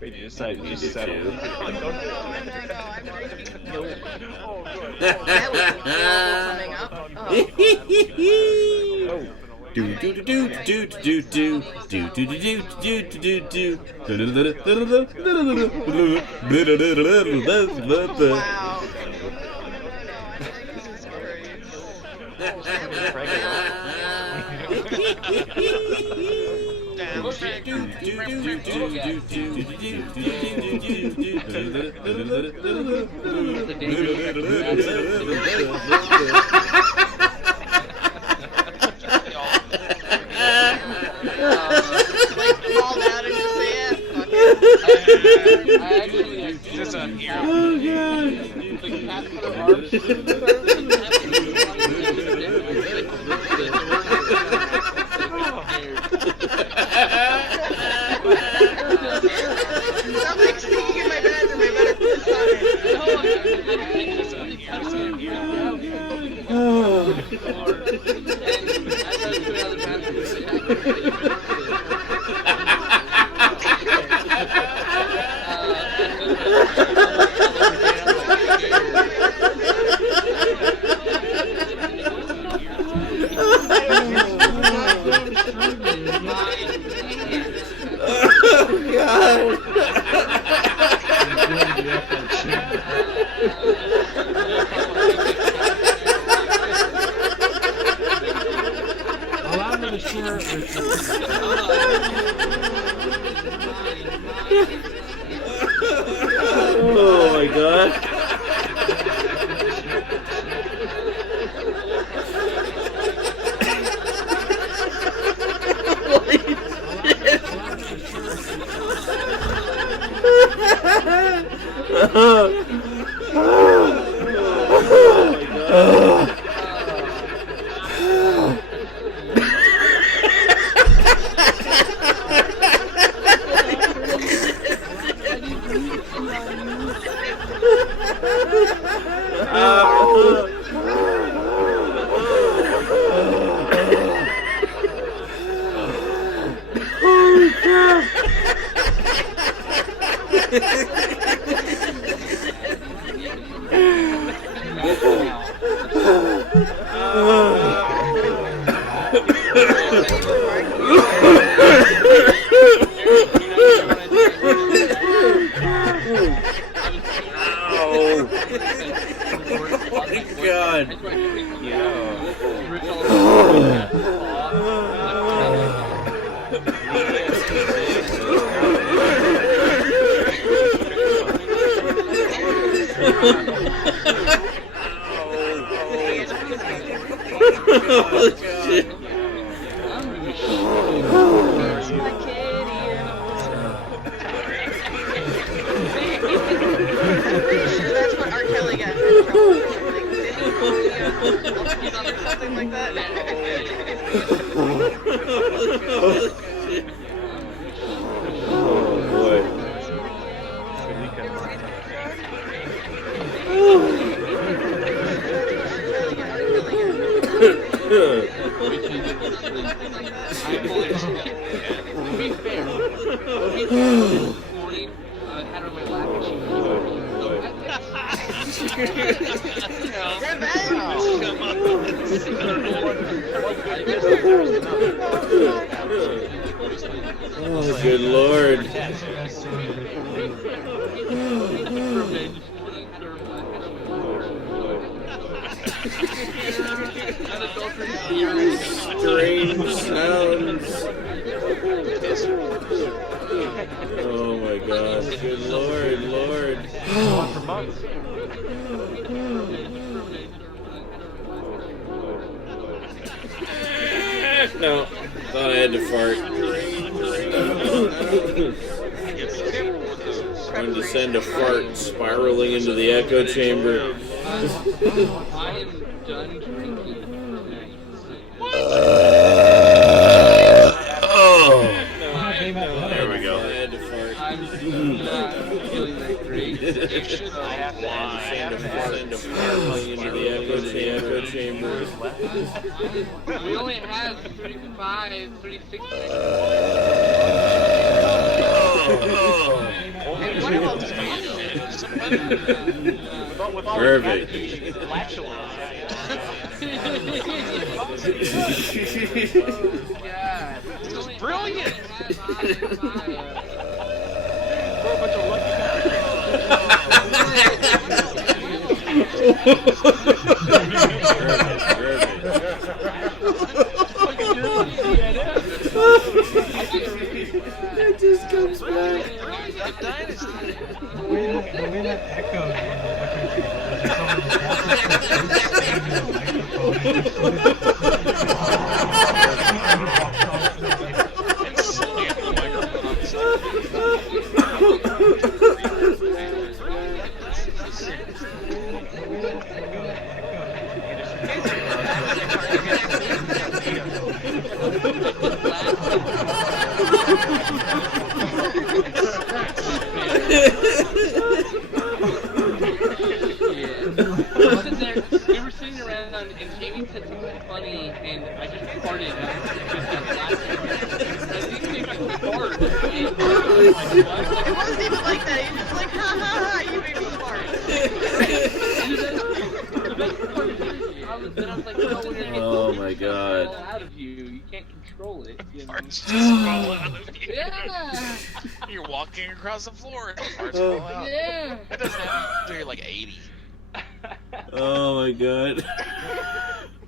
Wait, you decided. No, I'm drinking milk. Oh, good. That was horrible coming up. Do do do do do do do do do do do do do. Wow. Called out and just say it. Fuck it. I actually Just a here. Oh god. the cat put her arms through Stop like sneaking in my bathroom. I better piss on Allow me to share it with you. Oh my god. something like that. Oh boy. To be fair, this morning, I had her on my lap and she Oh, good lord. Strange sounds. Oh my gosh, good lord, lord. No, thought I had to fart. Going to send a fart spiraling into the echo chamber. I am done drinking. There we go. I'm not feeling that great. I have to add the into the echo chamber. We only have 35, 36 seconds. And one of them's Perfect. God. This is brilliant. It just comes back. Dynasty. The way that echoed We were sitting around and Jamie said something funny and I just farted and I think it made me fart. It wasn't even like that. He was just like, ha ha ha, you made me fart. Then I was like, oh, when you're Oh my God. all out of you, you can't control it. You know? Farts just fall out of you. Yeah. You're walking across the floor and farts fall out. Yeah. That doesn't happen until you're like 80. Oh my God.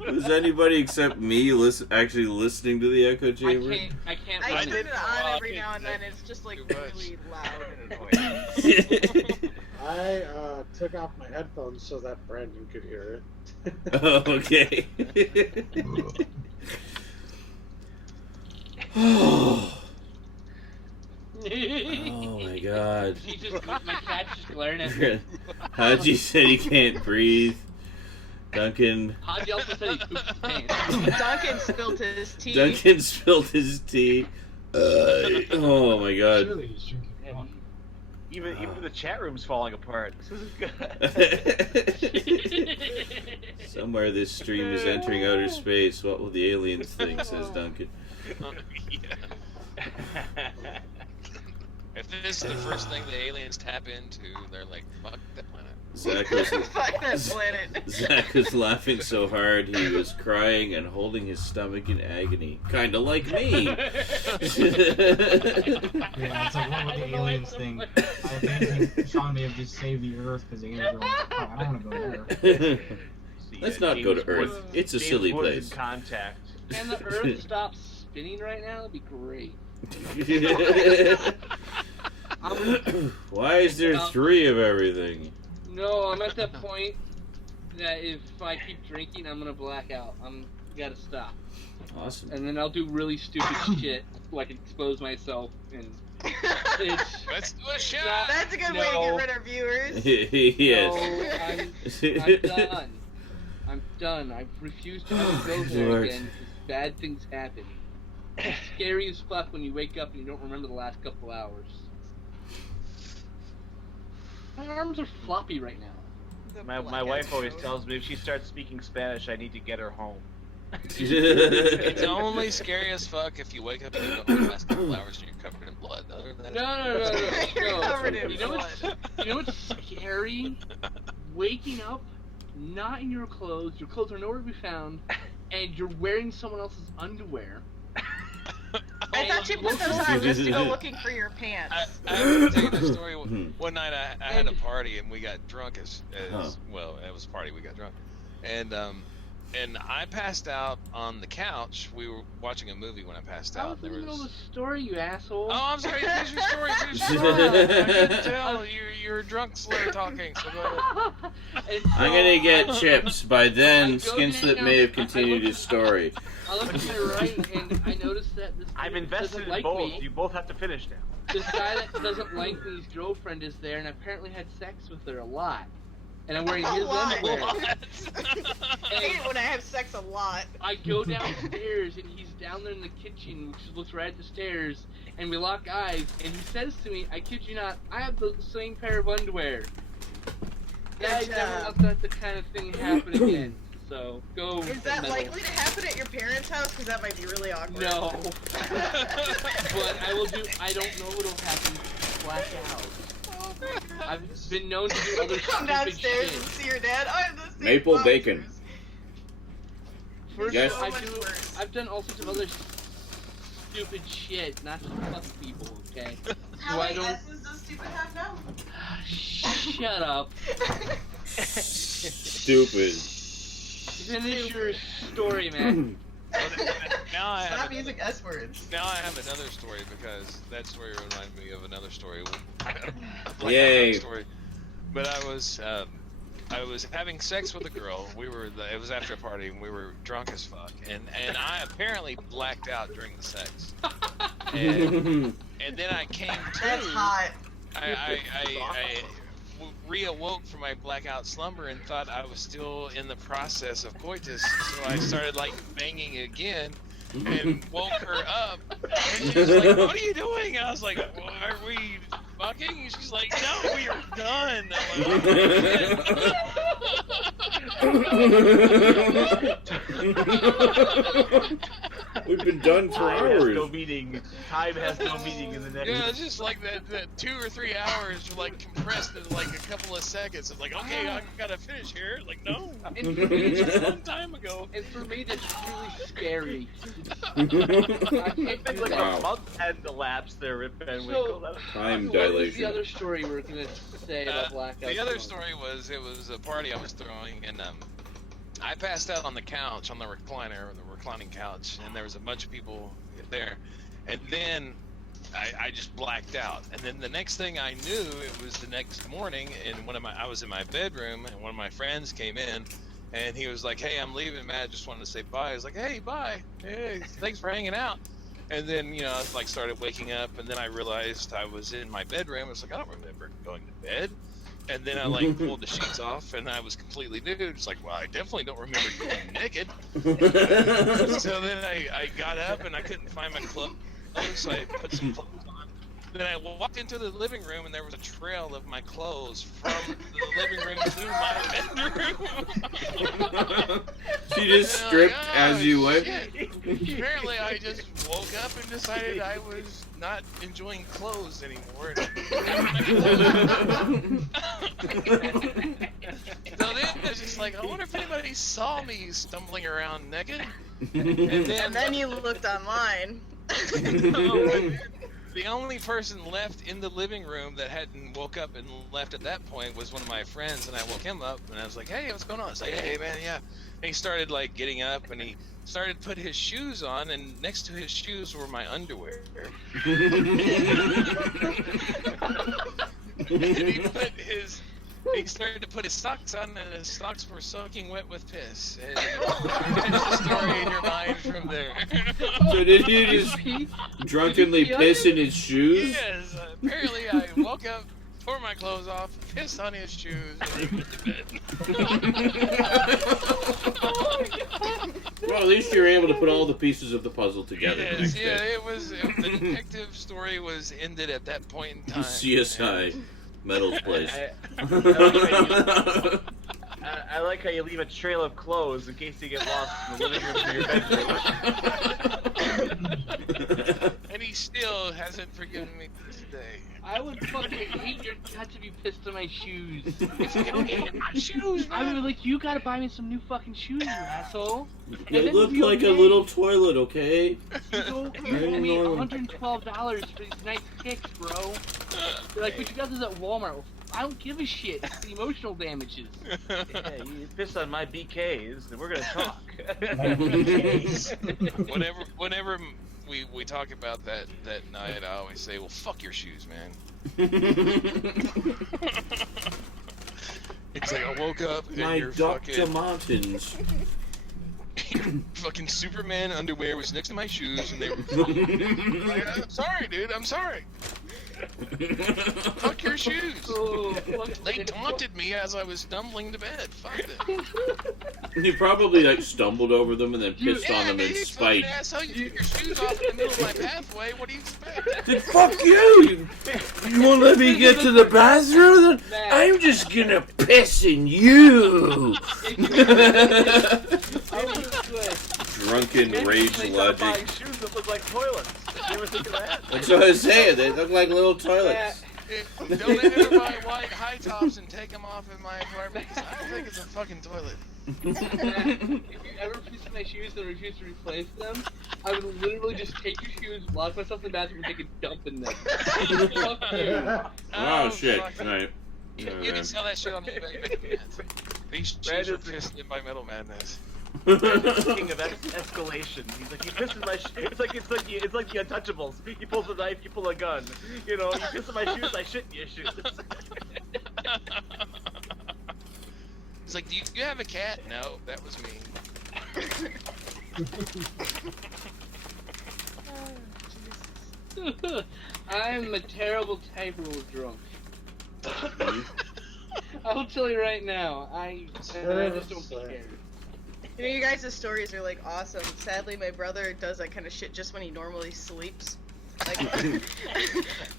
Was anybody except me actually listening to the echo chamber? I can't I run turn it. it on every now and then. It's just like Too much. really loud and annoying. I took off my headphones so that Brandon could hear it. Oh, okay. Oh my God. My cat's just glaring at me. Haji said he can't breathe. Duncan Haji also said he pooped his pants. Duncan spilled his tea. Duncan spilled his tea. Oh my God. Surely he's drinking coffee. Even the chat room's falling apart. This isn't good. Somewhere this stream is entering outer space. What will the aliens think, says Duncan. Yeah. If this is the first thing the aliens tap into, they're like, fuck that planet. Zach was, Fuck that planet. Zach was laughing so hard he was crying and holding his stomach in agony. Kinda like me. Yeah, it's like, what would the aliens think? I think Sean may have just saved the Earth because the aliens are like, oh, I don't want to go there. Let's not go to Earth. It's a silly place. In contact. Can the Earth stop spinning right now? That'd be great. Why is there 3 of everything? No, I'm at that point that if I keep drinking, I'm gonna black out. Gotta stop. Awesome. And then I'll do really stupid shit, like expose myself and it's Let's do a shot! That's a good way to get rid of viewers. Yes. No, I'm done. I'm done. I refuse to ever go there Lord. again because bad things happen. It's scary as fuck when you wake up and you don't remember the last couple hours. My arms are floppy right now. My wife always tells me if she starts speaking Spanish, I need to get her home. It's only scary as fuck if you wake up and you don't know the last couple hours and you're covered in blood. Other than that, You're covered in You know what's scary? Waking up, not in your clothes are nowhere to be found, and you're wearing someone else's underwear. I thought you put those on just to go looking for your pants. I have to tell you the story. One night I had a party and we got drunk well, it was a party, we got drunk. And I passed out on the couch. We were watching a movie when I passed I out. was in the middle of the story, you asshole. Oh, I'm sorry. Finish your story. Finish your story. I can tell you're drunk slur talking. So go ahead. I'm gonna get chips. By then, Skinslip may have continued his story. I looked to my right and I noticed that this I'm guy invested doesn't in like both. me. You both have to finish now. This guy that doesn't like me, his girlfriend is there, and I apparently had sex with her a lot. and I'm wearing his underwear. I hate it when I have sex a lot. I go downstairs and he's down there in the kitchen, which looks right at the stairs, and we lock eyes, and he says to me, I kid you not, I have the same pair of underwear. And I never want that the kind of thing happen again. So, go. Is that likely to happen at your parents' house? Because that might be really awkward. No. But I don't know what'll happen. Black out. Oh my God. I've been known to do other Come stupid downstairs shit. and see your dad. I have the same Maple boxers. bacon. First, Yes. I've done all sorts of other stupid shit, not just fuck people, okay? How So I many don't. S's does stupid have now? Shut up. Stupid. Finish your story, man. Now I have Stop using S words. Now I have another story because that story reminded me of another story. Yay. Story. But I was having sex with a girl. It was after a party and we were drunk as fuck. And I apparently blacked out during the sex. And then I came to. That's hot. I reawoke from my blackout slumber and thought I was still in the process of coitus, so I started like banging again and woke her up, and she was like, "What are you doing?" And I was like, well, "Are we fucking?" And she's like, "No, we are done." We've been done for Time has no hours. meaning. Time has no meaning in the next. Yeah, it's just like that 2 or 3 hours were like compressed in like a couple of seconds. It's like, okay, I gotta finish here. Like, no, And for me, it's just a long time ago. and for me, that's really scary. I I can't think do like Wow. a month had elapsed there, Rip Van So- Winkle. Time So what was the dilation. other story we're gonna say about blackout? The other story was it was a party I was throwing, and I passed out on the couch, on the recliner, or the reclining couch, and there was a bunch of people there, and then I just blacked out. And then the next thing I knew, it was the next morning, and I was in my bedroom, and one of my friends came in, and he was like, "Hey, I'm leaving, Matt. Just wanted to say bye." I was like, "Hey, bye. Hey, thanks for hanging out." And then, I like started waking up, and then I realized I was in my bedroom. I was like, I don't remember going to bed. And then I like pulled the sheets off, and I was completely nude. It's like, well, I definitely don't remember getting naked. So then I got up, and I couldn't find my clothes, so I put some clothes on. Then I walked into the living room, and there was a trail of my clothes from the living room to my bedroom. She just And I'm stripped like, as you went. shit. Apparently, I just woke up and decided I was not enjoying clothes anymore. So then it's just like, I wonder if anybody saw me stumbling around naked. And then you looked online. The only person left in the living room that hadn't woke up and left at that point was one of my friends, and I woke him up, and I was like, "Hey, what's going on?" He's like, "Hey, man, yeah." And he started like getting up, and he started to put his shoes on, and next to his shoes were my underwear. And he started to put his socks on, and his socks were soaking wet with piss. And finish the story in your mind from there. So did he just drunkenly piss in his shoes? Yes, apparently I woke up, tore my clothes off, pissed on his shoes, and then went to bed. Well, at least you're able to put all the pieces of the puzzle together. the next Yeah, day. it was. The detective story was ended at that point in time. CSI Metal's place. I like how you leave a trail of clothes in case you get lost in the living room to your bedroom. And he still hasn't forgiven me to this day. I would fucking hate your guts if you pissed on my shoes. It's okay, my shoes, I would be man. like, you gotta buy me some new fucking shoes, you asshole. They then look you'll like be a okay. little toilet, okay? You go, you owe me $112 for these nice kicks, bro. They're like, but you got this at Walmart. Well, I don't give a shit. It's the emotional damages. Yeah, you pissed on my BKs, and we're gonna talk. Whenever we talk about that night, I always say, "Well, fuck your shoes, man." It's like I woke up and My you're Dr. fucking. Martens. fucking Superman underwear was next to my shoes, and they were like, I'm sorry, dude, I'm sorry. Fuck your shoes. Oh, They taunted me as I was stumbling to bed. Fuck it. He probably like stumbled over them and then pissed on them in dude, spite. fucking asshole, you took your shoes off in the middle of my pathway. What do you expect? Then fuck you! You won't let me get to the bathroom? Then I'm just gonna piss in you! Drunken rage logic. Shoes that look like toilets. You ever think of that? That's what I was saying. They look like little toilets. Don't ever buy white high tops and take them off in my apartment because I don't think it's a fucking toilet. If you ever piss in my shoes and refuse to replace them, I would literally just take your shoes, lock myself in the bathroom, and take a dump in them. Fuck you. Oh shit. Fuck. Right. You can sell that shit on eBay. These shoes are pissed in by Metal Madness. King of escalation. He's like, he pisses my it's like the Untouchables. He pulls a knife, you pull a gun. You know, you piss in my shoes, I shit in your shoes. He's like, do you have a cat? No, that was me. I'm a terrible type of drunk. I'll tell you right now, I just don't care. You know, you guys' stories are like awesome. Sadly, my brother does that kind of shit just when he normally sleeps. Like,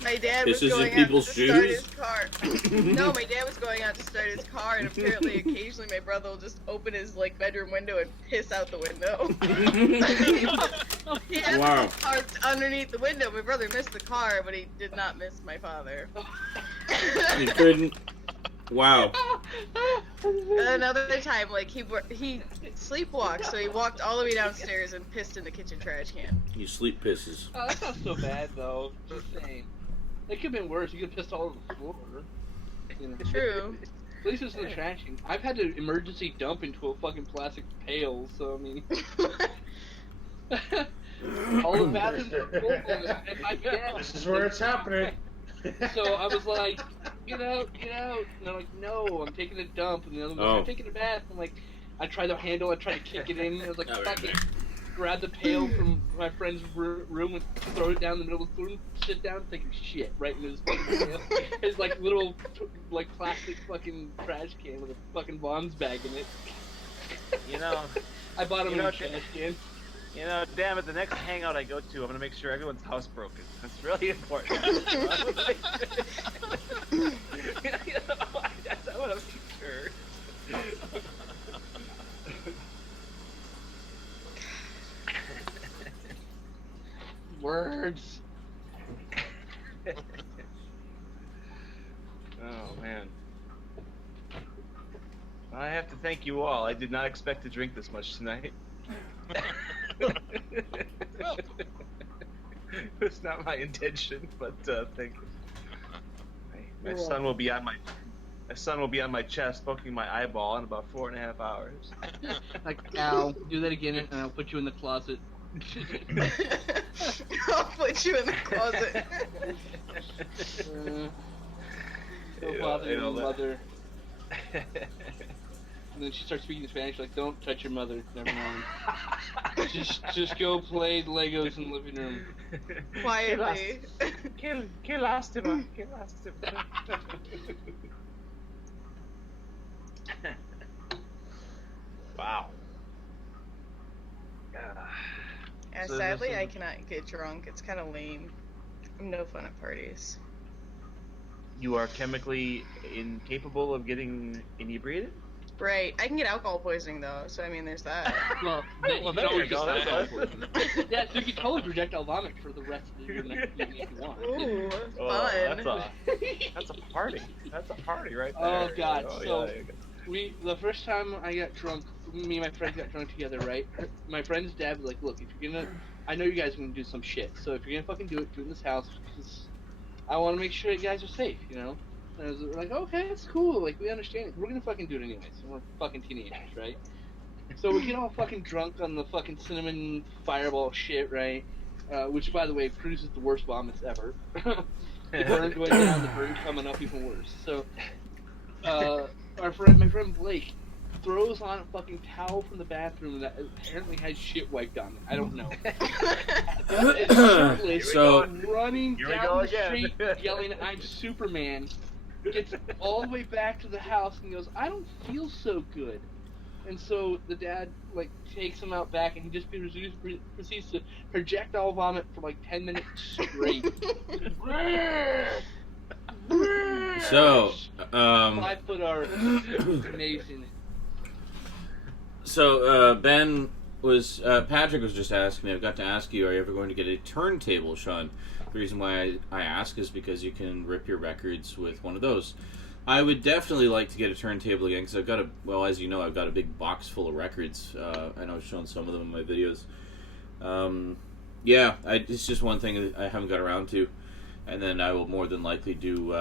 my dad was going out to start his car. No, my dad was going out to start his car, and apparently, occasionally, my brother will just open his like bedroom window and piss out the window. He had Wow. parked underneath the window. My brother missed the car, but he did not miss my father. He couldn't. Wow. Another time, like he sleepwalked, so he walked all the way downstairs and pissed in the kitchen trash can. He sleep pisses. Oh, that's not so bad though. Just saying. It could have been worse. You could have pissed all over the floor. You know. True. At least it's in the trash can. I've had to emergency dump into a fucking plastic pail, so I mean. All the bathrooms are full. And my dad, This is where it's happening. So I was like, get out. And they're like, no, I'm taking a dump. And the other one's like, I'm taking a bath. I'm like, I tried the handle, I tried to kick it in. I was like, fuck it. Grab the pail from my friend's room and throw it down in the middle of the room, sit down, take a shit right into his fucking pail. His like little, like plastic fucking trash can with a fucking Vaughn's bag in it. You know, I bought him a trash can. You know, damn it, the next hangout I go to, I'm gonna make sure everyone's housebroken. That's really important. I wanna be sure. Words. Oh, man. I have to thank you all. I did not expect to drink this much tonight. It's not my intention, but thank you. My son will be on my chest, poking my eyeball in about 4.5 hours. Like, ow, do that again and I'll put you in the closet. I'll put you in the closet. Don't bother your mother. And then she starts speaking Spanish, like, don't touch your mother. Never mind. just go play Legos in the living room. Quietly. Qué lástima. Qué lástima. Wow. Yeah, So sadly, I cannot get drunk. It's kind of lame. I'm no fun at parties. You are chemically incapable of getting inebriated? Right. I can get alcohol poisoning, though, so I mean, there's that. Well, there you go. Yeah, so you can totally projectile vomit for the rest of the evening if you want. Ooh, Oh, fun. that's a party. That's a party right there. Oh, God. Oh, So, yeah. the first time I got drunk, me and my friends got drunk together, right? My friend's dad was like, look, if you're gonna, I know you guys are gonna do some shit, so if you're gonna fucking do it in this house, because I want to make sure you guys are safe, you know? And I was like, okay, that's cool, like, we understand it. We're gonna fucking do it anyways, we're fucking teenagers, right? So we get all fucking drunk on the fucking cinnamon fireball shit, right? Which, by the way, produces the worst vomits ever. The burn going down, the burn coming up even worse. So, my friend Blake throws on a fucking towel from the bathroom that apparently has shit wiped on it. I don't know. It's shirtless, So- running Here we down go the again. street yelling, "I'm Superman." Gets all the way back to the house and goes, "I don't feel so good." And so the dad like takes him out back, and he just proceeds to projectile vomit for like 10 minutes straight. So, 5 foot art, amazing. So, Ben was, Patrick was just asking me, I've got to ask you, are you ever going to get a turntable, Sean? The reason why I ask is because you can rip your records with one of those. I would definitely like to get a turntable again, because I've got as you know, I've got a big box full of records, and I've shown some of them in my videos. Yeah, it's just one thing that I haven't got around to, and then I will more than likely do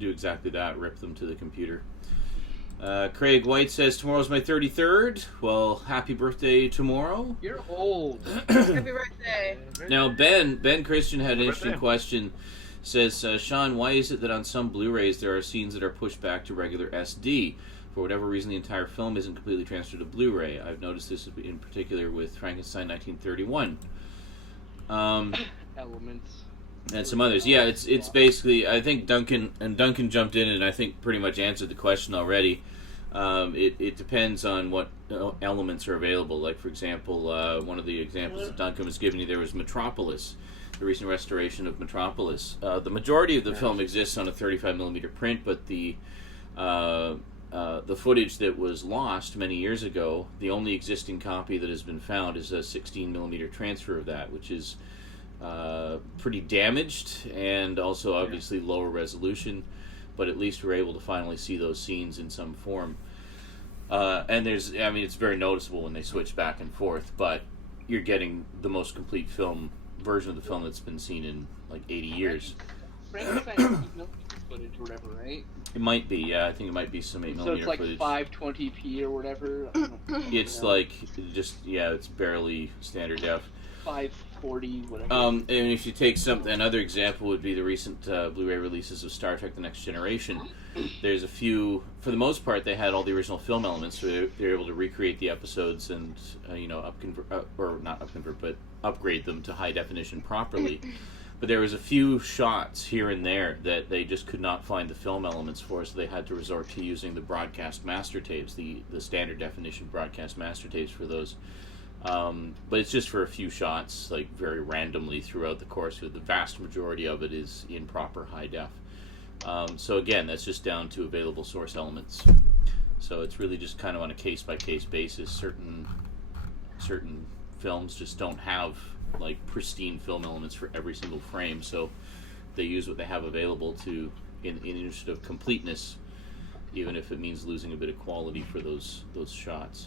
exactly that, rip them to the computer. Craig White says, tomorrow's my 33rd. Well, happy birthday tomorrow. You're old. Happy birthday. Now, Ben Christian had an interesting question. Says, Sean, why is it that on some Blu-rays there are scenes that are pushed back to regular SD? For whatever reason, the entire film isn't completely transferred to Blu-ray. I've noticed this in particular with Frankenstein 1931. Elements. And some others. Yeah, it's basically, I think Duncan jumped in and I think pretty much answered the question already. It depends on what elements are available. Like, for example, one of the examples that Duncan was giving you there was Metropolis, the recent restoration of Metropolis. The majority of the film exists on a 35mm print, but the footage that was lost many years ago, the only existing copy that has been found is a 16mm transfer of that, which is pretty damaged and also obviously lower resolution, but at least we're able to finally see those scenes in some form. And it's very noticeable when they switch back and forth, but you're getting the most complete version of the film that's been seen in like 80 years. Frankenstein footage or whatever, right? It might be, yeah. I think it might be some 8mm So it's like footage. 520p or whatever. It's like it's barely standard def. 540, whatever. And if you take another example would be the recent Blu-ray releases of Star Trek: The Next Generation. There's a few, for the most part, they had all the original film elements, so they're able to recreate the episodes and upgrade them to high definition properly. But there was a few shots here and there that they just could not find the film elements for, so they had to resort to using the broadcast master tapes, the standard definition broadcast master tapes for those. But it's just for a few shots, like very randomly throughout the course. The vast majority of it is in proper high def. So again, that's just down to available source elements. So it's really just kind of on a case-by-case basis. Certain films just don't have like pristine film elements for every single frame, so they use what they have available to in interest of completeness, even if it means losing a bit of quality for those shots.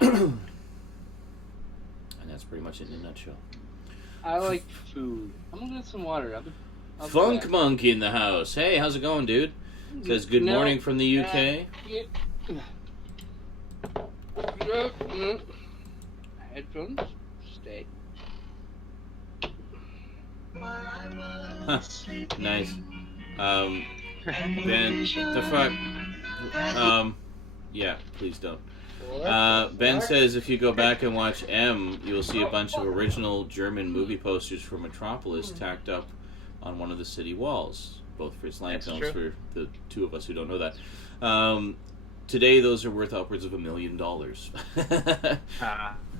And that's pretty much it in a nutshell. I like food. I'm gonna get some water. I'll Funk Monk in the house. Hey, how's it going, dude? Says good morning from the UK. Headphones. Stay. Huh. Nice. Ben, the fuck? Yeah, please don't. Ben says if you go back and watch M, you'll see a bunch of original German movie posters for Metropolis tacked up on one of the city walls. Both Fritz Lang films, for the two of us who don't know that. Today, those are worth upwards of $1 million.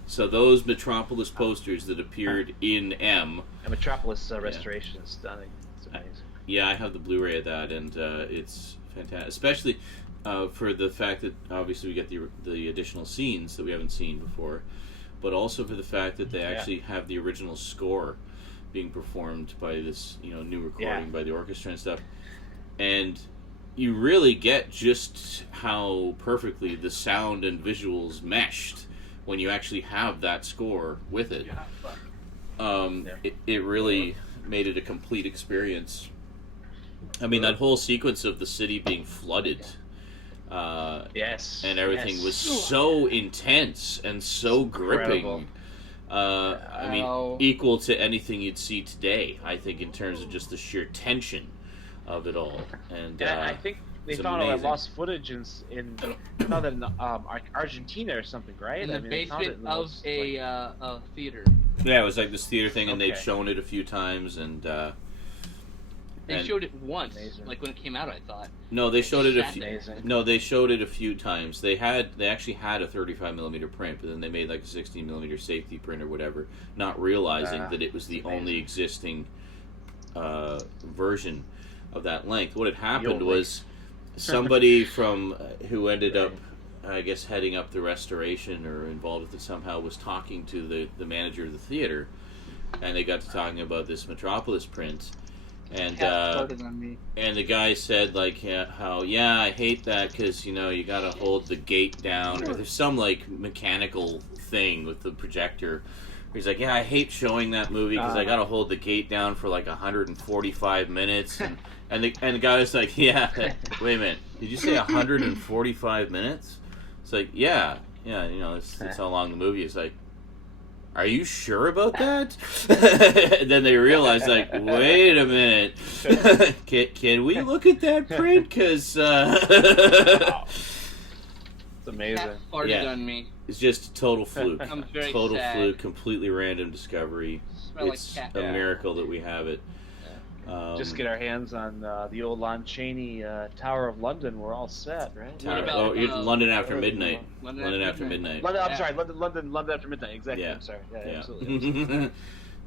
So those Metropolis posters that appeared in M. The Metropolis restoration is stunning. It's amazing. Yeah, I have the Blu-ray of that, and it's fantastic. Especially for the fact that obviously we get the additional scenes that we haven't seen before, but also for the fact that they actually have the original score being performed by this new recording by the orchestra and stuff, and you really get just how perfectly the sound and visuals meshed when you actually have that score with it. It really made it a complete experience. I mean, that whole sequence of the city being flooded and everything was so intense and so gripping. I mean, equal to anything you'd see today, I think, in terms of just the sheer tension of it all. And I think They It's found all that amazing. lost footage in found that in Argentina or something, right? In the they found it basement in of those, a theater. Yeah, it was like this theater thing, and they'd Okay. shown it a few times, and They and- showed it once, Amazing. like when it came out. I thought. no, they showed it a That's few. amazing. No, they showed it a few times. They actually had a 35mm print, but then they made like a 16mm safety print or whatever, not realizing that it was the only existing version of that length. What had happened only. was somebody from who ended up, I guess, heading up the restoration or involved with it somehow, was talking to the manager of the theater, and they got to talking about this Metropolis print. And Cat farted on me. and the guy said like how I hate that because you gotta hold the gate down, or there's some like mechanical thing with the projector. He's like, I hate showing that movie because I gotta hold the gate down for like 145 minutes, and the guy was like, wait a minute, did you say 145 minutes? It's like that's how long the movie is. Like, are you sure about that? And then they realized, like, wait a minute. Can we look at that print? Because It's amazing. Cat farted Yeah. on me. it's just a total fluke. I'm very Total sad. fluke, completely random discovery. Smell like It's cat. a miracle that we have it. Just get our hands on the old Lon Chaney Tower of London. We're all set, right? What about, London After London Midnight. London After Midnight. London, I'm Yeah. sorry, London After Midnight. Exactly. Yeah. I'm sorry. Yeah, Yeah. absolutely.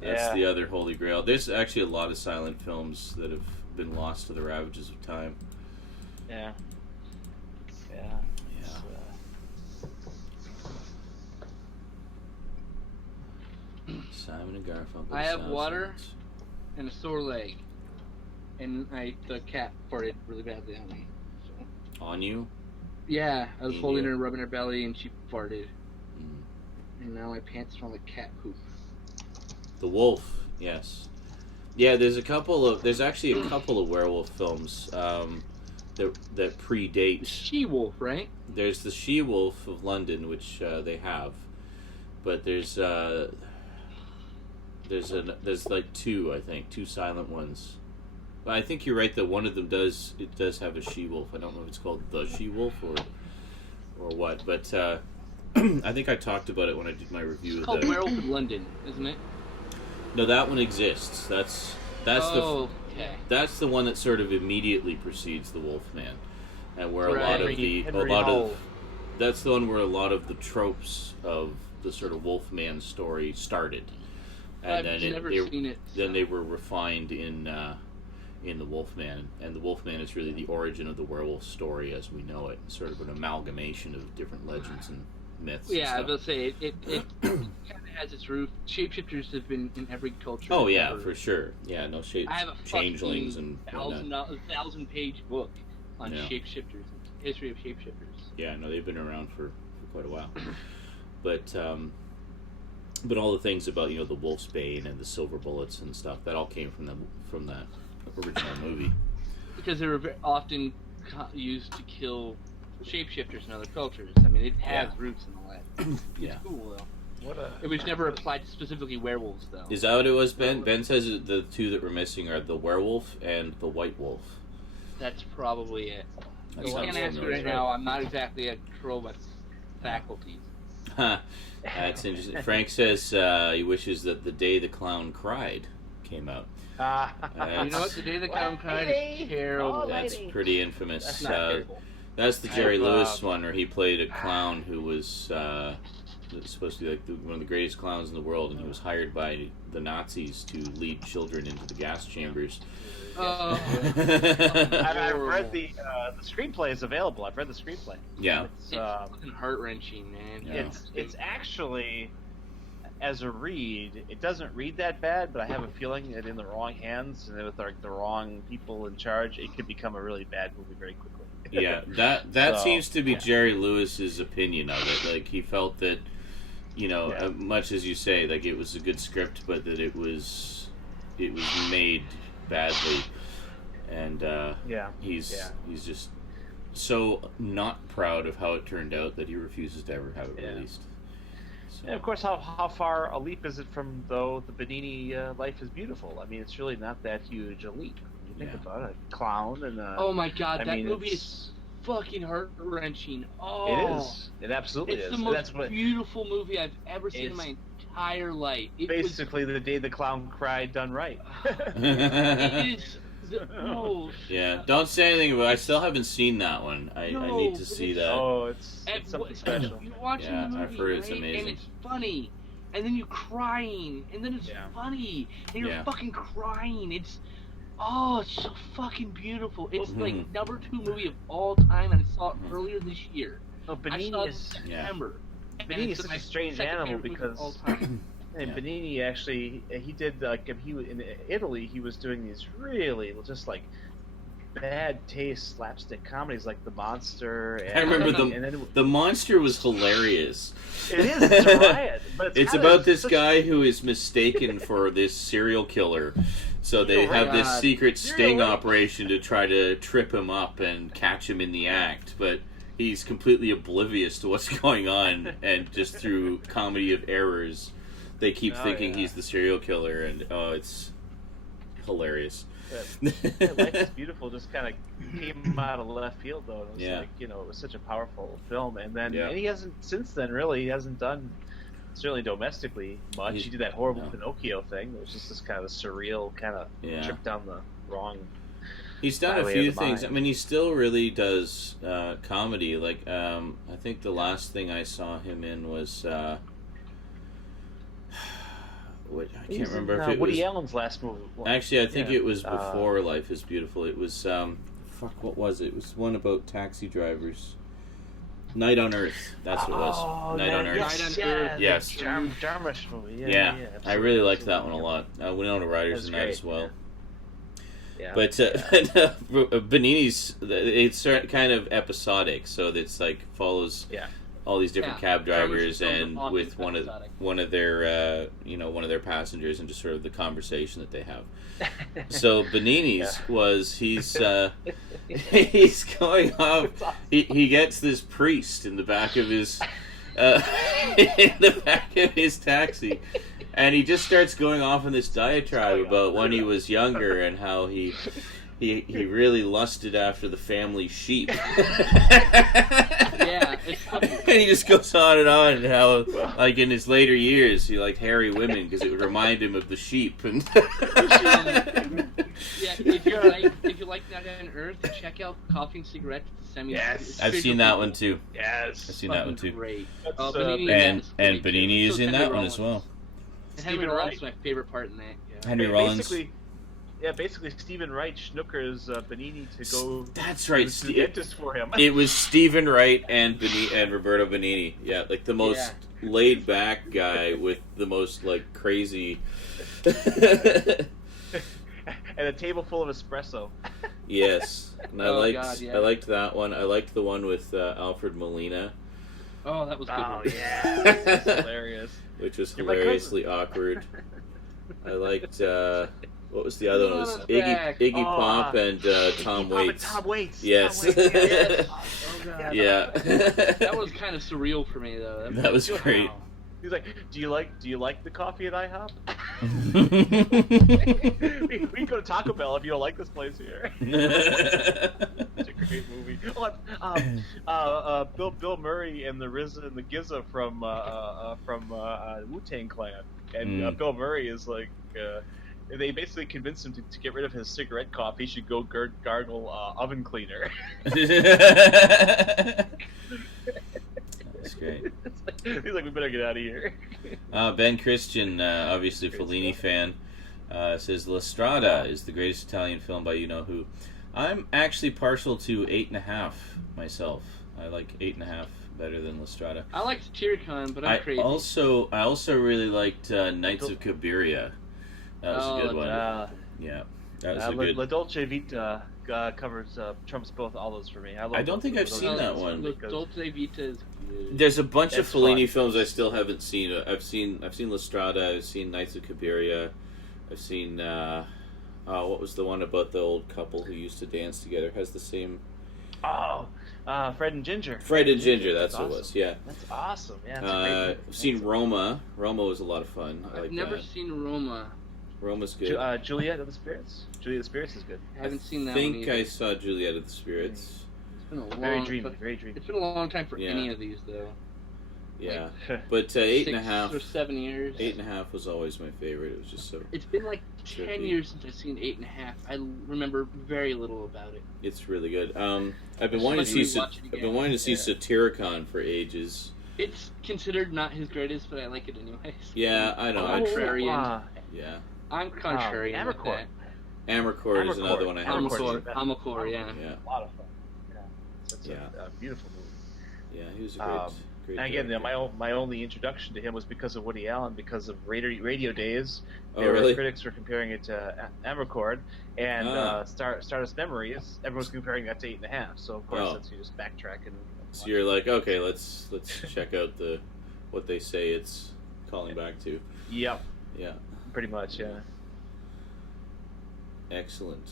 That's Yeah. the other holy grail. There's actually a lot of silent films that have been lost to the ravages of time. Yeah. Yeah. It's, Simon and Garfunkel. I have Sound water. Science. And a sore leg, and the cat farted really badly on me. So. On you? Yeah, I was In holding you? her, rubbing her belly, and she farted, Mm. and now my pants smell like cat poop. The Wolf, yes. Yeah, there's actually a couple of werewolf films that predate. She-wolf, right? There's the She-Wolf of London, which they have, but there's like two silent ones. But I think you're right that one of them does have a she-wolf. I don't know if it's called the She-Wolf or what, but I think I talked about it when I did my review It's of called the. Werewolf in London, isn't it? No, that one exists. That's okay. that's the one that sort of immediately precedes the Wolfman, and where Right. that's the one where a lot of the tropes of the sort of Wolfman story started, and I've then never seen it. then they were refined in the Wolfman, and the Wolfman is really the origin of the werewolf story as we know it, sort of an amalgamation of different legends and myths. Yeah, I and was stuff. going to say, it kind of has its root. Shapeshifters have been in every culture. Oh yeah, ever. for sure. Yeah, no shape, I have a changelings and whatnot. 1,000-page book on Yeah. shapeshifters, history of shapeshifters. Yeah, no, they've been around for quite a while. But all the things about the wolf's bane and the silver bullets and stuff, that all came from that original movie. Because they were often used to kill shapeshifters in other cultures. I mean, it has roots in all that. It's Yeah. cool though. It was never applied to specifically werewolves though. Is that what it was, Ben? Ben says that the two that were missing are the werewolf and the white wolf. That's probably it. That You sounds can't answer familiar. right now. I'm not exactly a control my faculties. Huh. That's interesting. Frank says he wishes that The Day the Clown Cried came out. You know what? The Day the Clown Cried is terrible. That's pretty infamous. That's not terrible. That's the Jerry Lewis one where he played a clown who was supposed to be like one of the greatest clowns in the world, and he was hired by the Nazis to lead children into the gas chambers. Oh. I've read the screenplay is available. I've read the screenplay. Yeah. It's fucking heart-wrenching, man. Yeah. It's actually, as a read, it doesn't read that bad, but I have a feeling that in the wrong hands and with the wrong people in charge, it could become a really bad movie very quickly. Yeah, that So, seems to be Jerry Lewis's opinion of it. Like, he felt that, much as you say, like, it was a good script, but that it was made badly, and he's just so not proud of how it turned out that he refuses to ever have it released. So. And of course, how far a leap is it from the Benigni Life is Beautiful? I mean, it's really not that huge a leap. You think about it, a clown and oh my god, that movie it's... is fucking heart-wrenching. Oh, it is. It absolutely is. It's the most beautiful movie I've ever seen in my entire life. It basically the day the clown cried done right. It is. Yeah, don't say anything about it. I still haven't seen that one. I need to see that. Oh, it's something special. You're watching the movie, I've heard it's right? amazing. And it's funny, and then you're crying, and then it's funny, and you're fucking crying. It's so fucking beautiful. It's like number 2 movie of all time, and I saw it earlier this year. Oh, Benigni I saw it in September. Benigni is such a strange animal because. And Benigni actually, he did in Italy. He was doing these really just like bad taste slapstick comedies like The Monster. And, I remember the Monster was hilarious. It is. It's a riot. But it's about this guy who is mistaken for this serial killer. So they have this secret sting operation to try to trip him up and catch him in the act, but he's completely oblivious to what's going on, and just through comedy of errors, they keep thinking he's the serial killer, and it's hilarious. Life is Beautiful just kind of came out of left field, though. It was like, it was such a powerful film, and then and he hasn't since then really done certainly domestically much. He did that horrible Pinocchio thing. It was just this kind of surreal kind of trip down the wrong. He's done a few things. I mean, he still really does comedy. Like I think the last thing I saw him in was. I can't remember if it was Woody Allen's last movie. Actually, I think it was before Life is Beautiful. It was what was it? It was one about taxi drivers. Night on Earth. That's what it was. Night on Earth. Yes. Jarmusch movie. Yeah. I really liked that one a lot. Winona Ryder's in that as well. Yeah. But Benigni's, it's kind of episodic, so it's like follows all these different cab drivers and with one of their one of their passengers, and just sort of the conversation that they have. So Benigni's was he's going off. He gets this priest in the back of his taxi. And he just starts going off in this diatribe about when he was younger and how he really lusted after the family sheep. And he just goes on and how, like, in his later years, he liked hairy women because it would remind him of the sheep. And if you like Night on Earth, check out Coffee and Cigarette. Yes, I've seen that one too. Yes, I've seen that one too. Great. And Benigni is in that one as well. And Henry Rollins is my favorite part in that. Yeah. Henry Rollins. Basically Stephen Wright schnookers Benigni to go. That's right. To the dentist for him. It was Stephen Wright and Roberto Benigni. Yeah, like the most laid back guy with the most like crazy. And a table full of espresso. Yes, and I liked that one. I liked the one with Alfred Molina. Oh, that was good. Oh yeah, that's hilarious. Which was hilariously awkward. I liked what was the other one? It was Iggy Pop and Tom Waits. Tom Waits. Yes. Tom Waits. Yeah. That was kind of surreal for me though. That was great. He's like, do you like the coffee at IHOP? we can go to Taco Bell if you don't like this place here. Such a great movie. Bill Murray and the RZA and the GZA from Wu-Tang Clan, and Bill Murray is like, they basically convinced him to get rid of his cigarette cough. He should go gargle oven cleaner. That's great. He's like, we better get out of here. Ben Christian, obviously Fellini fan, says La Strada is the greatest Italian film by you-know-who. I'm actually partial to 8.5 myself. I like 8.5 better than La Strada. I liked Satyricon, but I'm crazy. I also really liked Knights of Cabiria. That was a good one. Yeah, that was a good. La Dolce Vita trumps both all those for me. I don't think I've seen that one. La Dolce Vita is good. There's a bunch of Fellini films I still haven't seen. I've seen La Strada. I've seen Knights of Cabiria. I've seen what was the one about the old couple who used to dance together? Has the same. Fred and Ginger. Fred and Ginger. That's what it was. Yeah. That's awesome. Yeah. That's a great movie. I've seen Roma. Roma was a lot of fun. I've never seen Roma. Roma's good. Juliet of the Spirits. Juliet of the Spirits is good. I haven't seen I that one think either. I saw Juliet of the Spirits. It's been a long Very dreamy. Very dreamy. It's been a long time for Yeah. any of these, though. Yeah, but 8.5. 6 or 7 years. 8.5 was always my favorite. It was just so. It's been like 10 trippy. years since I've seen 8.5. I remember very little about it. It's really good. I've been Just wanting like to see. rewatch it I've been again. wanting to see Satyricon for ages. It's considered not his greatest, but I like it anyways. Yeah, I know. Contrarian. Yeah, I'm contrarian. with Amarcord. that. Amarcord is another one I haven't Amarcord. seen. Amarcord, yeah. Yeah, A lot of fun. Yeah. It's Yeah. a beautiful movie. yeah, he was a great. Great And again, director. my only introduction to him was because of Woody Allen, because of Radio Days. Oh, There were really? critics were comparing it to Amarcord, and Stardust Memories, everyone's comparing that to 8.5. So of course, that's you just backtrack and. So you're like, okay, let's check out what they say it's calling back to. Yep. Yeah. Pretty much, yeah. Excellent.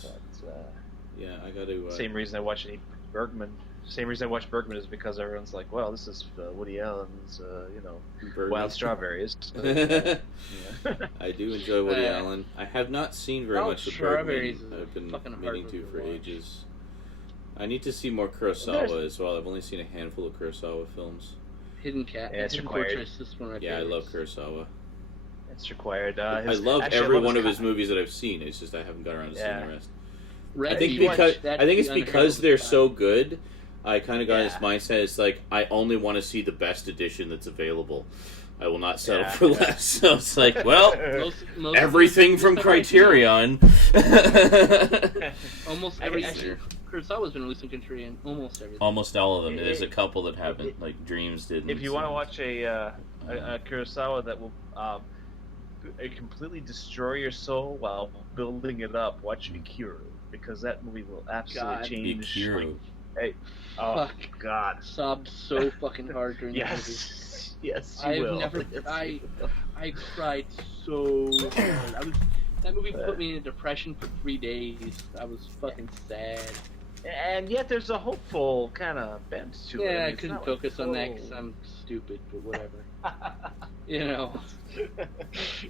But, Yeah, I got to. same reason I watch any Bergman. Same reason I watch Bergman is because everyone's like, well, this is Woody Allen's, Bergman. Wild Strawberries. I do enjoy Woody Uh, Allen. I have not seen very Wild much of Strawberries Bergman. is a I've been fucking hard meaning one to to for watch. ages. I need to see more Kurosawa as well. I've only seen a handful of Kurosawa films. Hidden Cat. Yeah, it's Hidden required. Fortress is one of my Yeah, I love favorites. Kurosawa. It's required. I love every one of his movies that I've seen. It's just I haven't got around to seeing the rest. Red I think Beach, because that's I think it's the because unheard they're of so good. I kind of got this Yeah. mindset. It's like I only want to see the best edition that's available. I will not settle Yeah, for yeah. less. So it's like, well, Most everything from Criterion. Almost everything. Kurosawa's been releasing Criterion. Almost everything. Almost all of them. There's a couple that haven't, like Dreams didn't. If you want to watch a Kurosawa that will completely destroy your soul while building it up, watch Ikiru, because that movie will absolutely God. change. Ikiru. Hey, oh Fuck. God! Sobbed so fucking hard during that movie. Yes, yes, you I've will. never. Yes, I you will. I cried so hard. That movie put me in a depression for 3 days. I was fucking sad. And yet, there's a hopeful kind of bent to it. Yeah, I it's couldn't not focus on that like, because I'm stupid, but whatever. You know,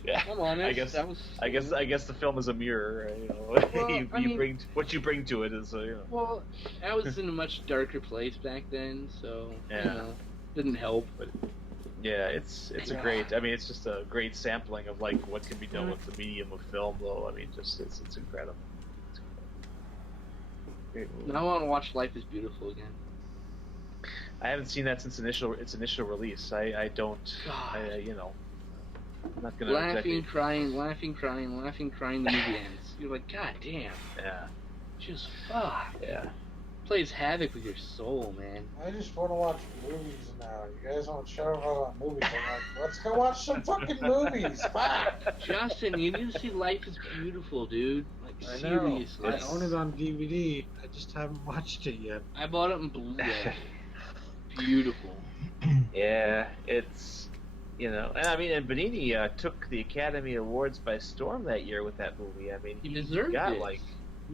yeah. I'm honest. I guess the film is a mirror. You know, Well, I mean- bring what you bring to it is. Well, I was in a much darker place back then, so Yeah. you know, didn't help. Yeah, it's a great. I mean, it's just a great sampling of like what can be done with the medium of film, though. I mean, just it's incredible. It's great movie. Now I want to watch Life is Beautiful again. I haven't seen that since its initial release. I don't. God. I'm not gonna. Laughing, crying, the movie ends. You're like, God damn, Yeah. just fuck. Yeah. Plays havoc with your soul, man. I just want to watch movies now. You guys want to shut up about movies? I'm like, let's go watch some fucking movies. Fuck. Justin, you need to see Life is Beautiful, dude. Like, I know. seriously. I own it on DVD. I just haven't watched it yet. I bought it in Blu-ray. Beautiful. Yeah, it's and I mean, and Benigni took the Academy Awards by storm that year with that movie. I mean, He deserved got it.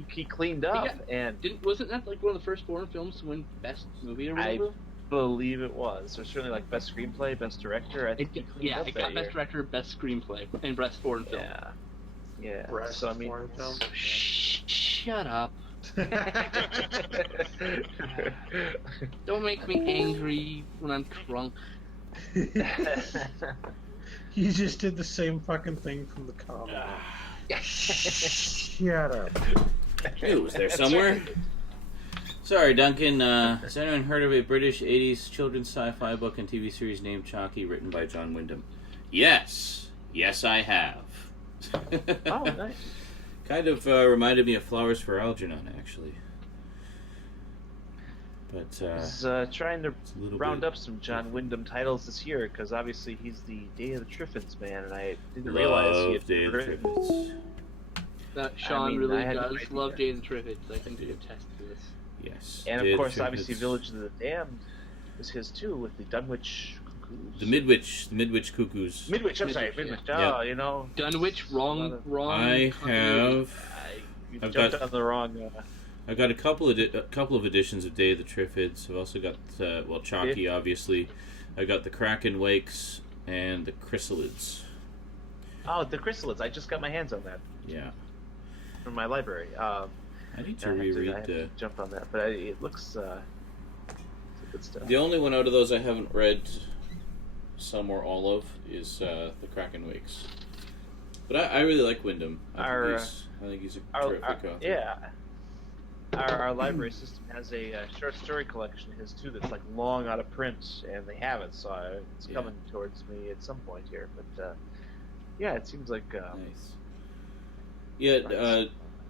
he cleaned up, got- and Wasn't that like one of the first foreign films to win Best Movie or I whatever? believe it was. There's certainly like best screenplay, best director. I think he cleaned up It that got year. Best Director, Best Screenplay, and Best Foreign Film. Yeah. Breast So I mean, foreign film. Shut up. Don't make me angry when I'm drunk. You just did the same fucking thing from the comic. Shut up. It was there somewhere. Sorry, Duncan. Has anyone heard of a British 80s children's sci-fi book and TV series named Chalky, written by John Wyndham? Yes. Yes, I have. Oh, nice. Kind of reminded me of Flowers for Algernon, actually. But I was trying to it's a little round bit up some John Wyndham titles this year because obviously he's the Day of the Triffids man, and I didn't realize he love had Day of the written. Triffids. That Sean mean, really I had no does idea. love Day of the Triffids. I can attest to this. Yes. And Day of the course, obviously, Triffids. Village of the Damned was his too, with the Dunwich Cuckoos. The Midwich Cuckoos. Midwich, I'm sorry, Midwich, Midwich. yeah. Oh, you know. Dunwich, wrong. I continuity. have. You I've jumped got- on the wrong. I've got a couple of editions of Day of the Triffids. I've also got Chalky, obviously. I got the Kraken Wakes and the Chrysalids. Oh, the chrysalids. I just got my hands on that Yeah. from my library. I need to I reread have to jump on that, but it looks it's good stuff. The only one out of those I haven't read, some or all of, is the Kraken Wakes. But I really like Wyndham. I think he's a terrific author. Yeah. Our library system has a short story collection of his too that's like long out of print, and they have it, so it's coming towards me at some point here. But yeah, it seems like nice. Yeah,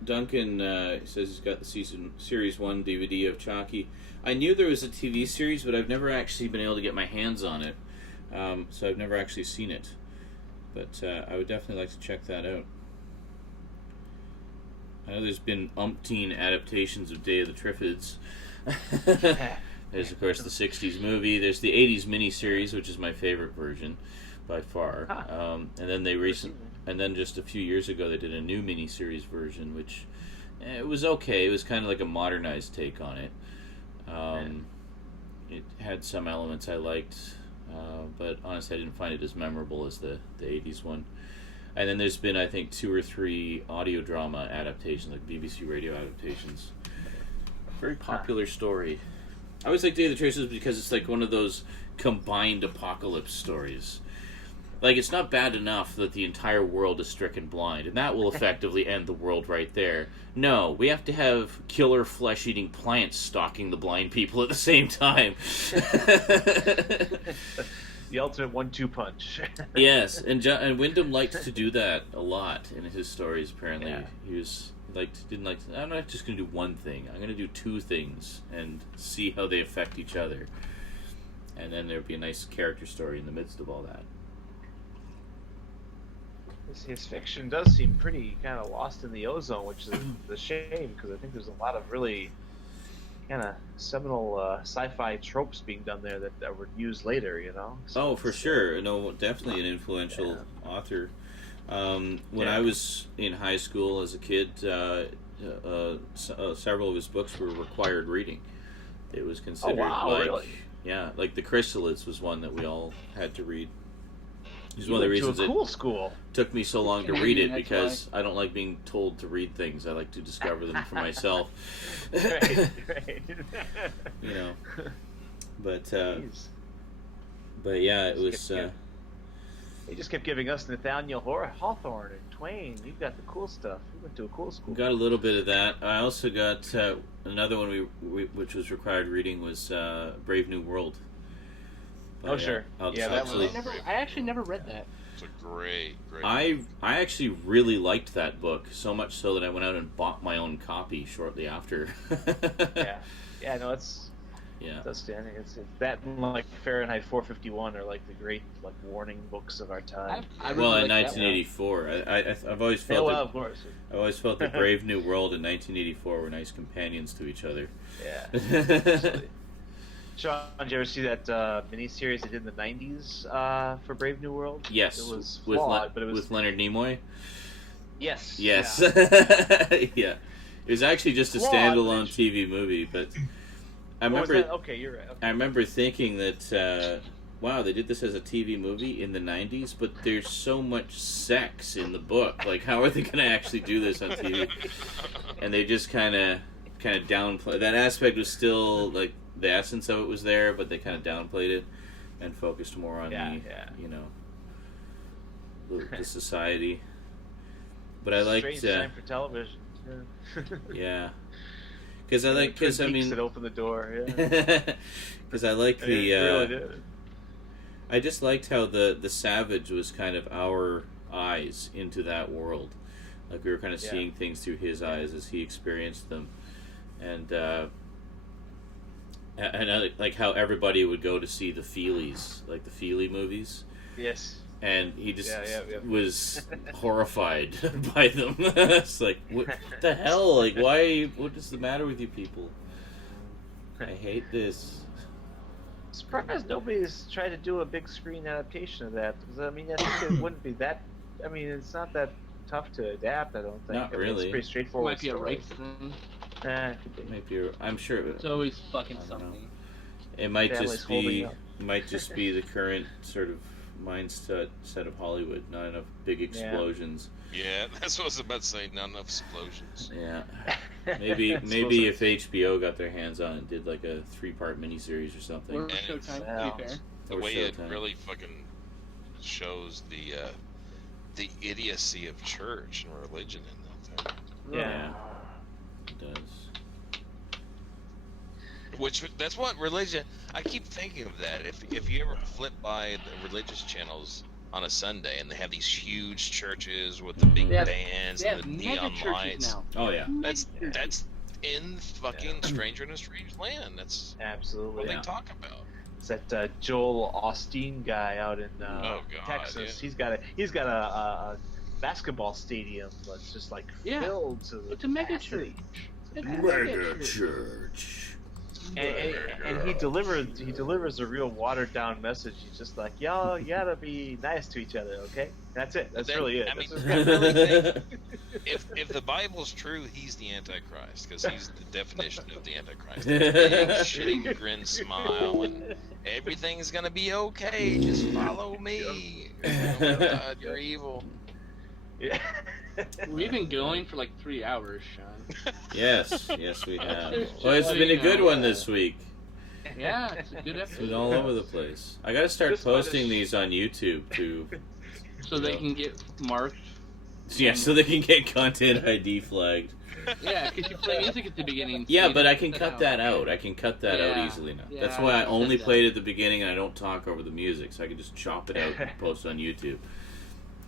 Duncan says he's got the series 1 DVD of Chalky. I knew there was a TV series, but I've never actually been able to get my hands on it, so I've never actually seen it. But I would definitely like to check that out. I know there's been umpteen adaptations of Day of the Triffids. There's, of course, the 60s movie. There's the 80s miniseries, which is my favorite version by far. And then just a few years ago, they did a new miniseries version, which it was okay. It was kind of like a modernized take on it. It had some elements I liked, but honestly, I didn't find it as memorable as the 80s one. And then there's been, I think, 2 or 3 audio drama adaptations, like BBC radio adaptations. Very popular story. I always like Day of the Tracers because it's like one of those combined apocalypse stories. Like, it's not bad enough that the entire world is stricken blind, and that will effectively end the world right there. No, we have to have killer flesh-eating plants stalking the blind people at the same time. the ultimate 1-2 punch. Yes, and Wyndham liked to do that a lot in his stories. Apparently, he was didn't like. I'm not just going to do one thing. I'm going to do 2 things and see how they affect each other. And then there'd be a nice character story in the midst of all that. His fiction does seem pretty kind of lost in the ozone, which is a shame because I think there's a lot of really kind of seminal sci-fi tropes being done there that were used later, you know? So for sure. No, definitely an influential author. When I was in high school as a kid, several of his books were required reading. It was considered really? Yeah, like The Chrysalids was one that we all had to read. It's one of the reasons it took me so long to read it, because I don't like being told to read things. I like to discover them for myself. Right. You know, but yeah, it was. They just kept giving us Nathaniel Hawthorne and Twain. You've got the cool stuff. You went to a cool school. Got a little bit of that. I also got another one which was required reading was Brave New World. Oh, sure. That one. I actually never read that. It's a great. I actually really liked that book, so much so that I went out and bought my own copy shortly after. No, it's outstanding. It's that and like Fahrenheit 451 are like the great like warning books of our time. In 1984, I've always felt of course. I always felt that Brave New World and 1984 were nice companions to each other. Yeah. Absolutely. Sean, did you ever see that miniseries they did in the 90s for Brave New World? Yes. It was flawed, but it was... with Leonard Nimoy? Yes. Yes. Yeah. Yeah. It was actually just a standalone TV movie, but I remember... Okay, you're right. Okay. I remember thinking that, wow, they did this as a TV movie in the 90s, but there's so much sex in the book. Like, how are they going to actually do this on TV? And they just kind of downplayed... That aspect was still, like... The essence of it was there, but they kind of downplayed it and focused more on the society. But I liked strange time for television. Yeah, because I mean, that opened the door. Because I like the. Really did. I just liked how the Savage was kind of our eyes into that world, like we were kind of seeing things through his eyes as he experienced them, and like how everybody would go to see the Feelies, like the Feely movies. Yes. And he just was horrified by them. It's like, what the hell? Like, why? What is the matter with you people? I hate this. I'm surprised nobody's tried to do a big screen adaptation of that. Because, I mean, I think it wouldn't be that... I mean, it's not that tough to adapt, I don't think. Not really. It's pretty straightforward. Might be a rights thing. Might be. I'm sure. It's always fucking something. It might just be the current sort of mindset of Hollywood. Not enough big explosions. Yeah, that's what I was about to say. Not enough explosions. Yeah. Maybe if HBO got their hands on it and did like a 3-part miniseries or something. Or Showtime, to be fair. The Or way Showtime. it really fucking shows the idiocy of church and religion in that thing. Yeah. It does. That's what religion. I keep thinking of that. If you ever flip by the religious channels on a Sunday and they have these huge churches with the big bands and the neon lights. Now. Oh yeah. That's in fucking Stranger in a Strange Land. That's absolutely what they talk about. It's that Joel Osteen guy out in Texas. Yeah. He's got a basketball stadium that's just like filled to the It's a mega capacity. church. Mega church. And he delivers a real watered down message. He's just like, y'all, you gotta be nice to each other, okay? That's it. That's really it. I mean, That's I really think if the Bible's true, he's the Antichrist because he's the definition of the Antichrist. Big, shitting grin, smile, and everything's gonna be okay. Just follow me. Oh my God, you're evil. Yeah. We've been going for like 3 hours, Sean. Yes, we have. Well, it's been a good one this week. Yeah, it's a good It's episode. been all over the place. I gotta start posting these on YouTube too. So they can get marked. Yeah, so they can get content ID flagged. Yeah, because you play music at the beginning. Yeah, but I can cut that out. I can cut that out Yeah. easily now. Yeah, That's why I I only said played at the beginning and I don't talk over the music, so I can just chop it out and post on YouTube.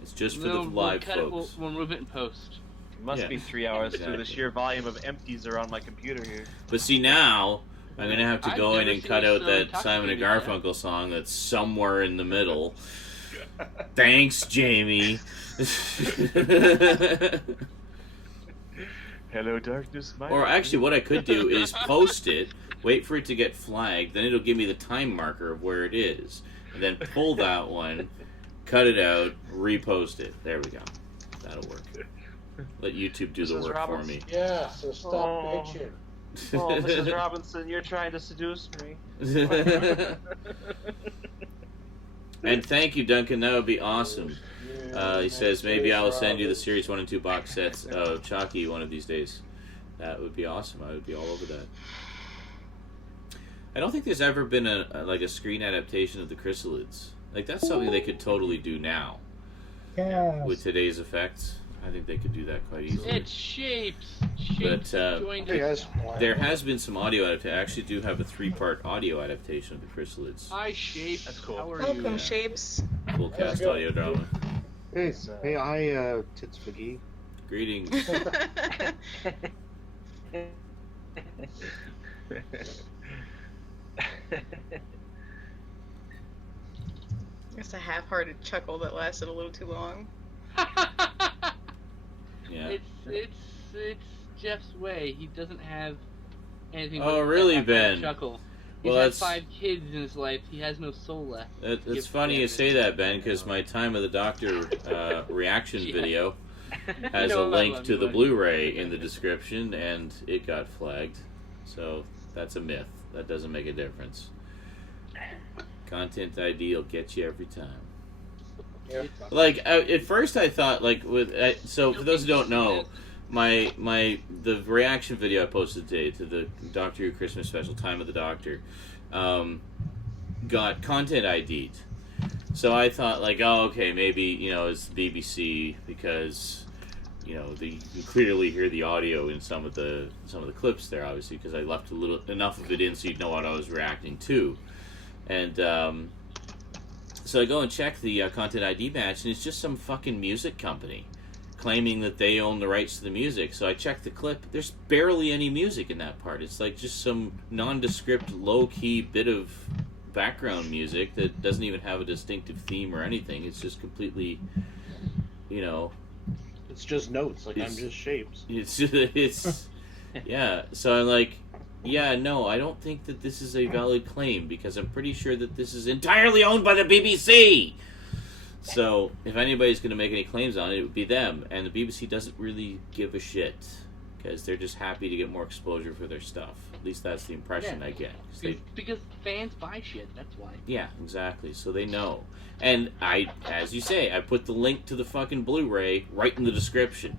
It's just for the live folks. We'll move it in post. It must be 3 hours through the sheer volume of empties around my computer here. But see, now I'm going to have to I've go in never and seen cut you out so that Simon and intoxicated, Garfunkel song that's somewhere in the middle. Thanks, Jamie. Hello, darkness, my Or actually, what I could do is post it, wait for it to get flagged, then it'll give me the time marker of where it is, and then pull that one, cut it out, repost it. There we go. That'll work. Let YouTube do the Mrs. work Roberts? for me. Yeah, so stop bitching. Oh, Mrs. Robinson, you're trying to seduce me. And thank you, Duncan. That would be awesome. He says, maybe I'll send you the Series 1 and 2 box sets of Chalky one of these days. That would be awesome. I would be all over that. I don't think there's ever been a screen adaptation of the Chrysalids. Like, that's something they could totally do now. Yes. With today's effects. I think they could do that quite easily. It's Shapes. But joined Hey us. guys. there has been some audio adaptation. I actually do have a 3-part audio adaptation of the Chrysalids. Hi, Shapes. That's cool. How are Welcome, you? Shapes. Full cast audio drama. Hey, hi, Tits McGee. Greetings. It's a half-hearted chuckle that lasted a little too long. Yeah. It's Jeff's way. He doesn't have anything. Oh, but really, that Ben? Chuckle. He's Well, had that's 5 kids in his life. He has no soul left. It's funny you say that, Ben, because my Time of the Doctor reaction video has You know a I link love to you, the buddy. Blu-ray in the description, and it got flagged. So that's a myth. That doesn't make a difference. Content ID will get you every time. Yep. Like at first, I thought so for those who don't know, the reaction video I posted today to the Doctor Who Christmas special, Time of the Doctor, got content ID'd. So I thought okay, maybe it's the BBC because you can clearly hear the audio in some of the clips there, obviously, because I left enough of it in so you'd know what I was reacting to, and so I go and check the content ID match, and it's just some fucking music company claiming that they own the rights to the music. So I check the clip. There's barely any music in that part. It's like just some nondescript, low-key bit of background music that doesn't even have a distinctive theme or anything. It's just completely, It's just notes, I'm just shapes. It's yeah. So I'm like, yeah, no, I don't think that this is a valid claim because I'm pretty sure that this is entirely owned by the BBC. So if anybody's going to make any claims on it, it would be them, and the BBC doesn't really give a shit because they're just happy to get more exposure for their stuff. At least that's the impression I get. Because fans buy shit, that's why. Yeah, exactly. So they know. And as you say, I put the link to the fucking Blu-ray right in the description.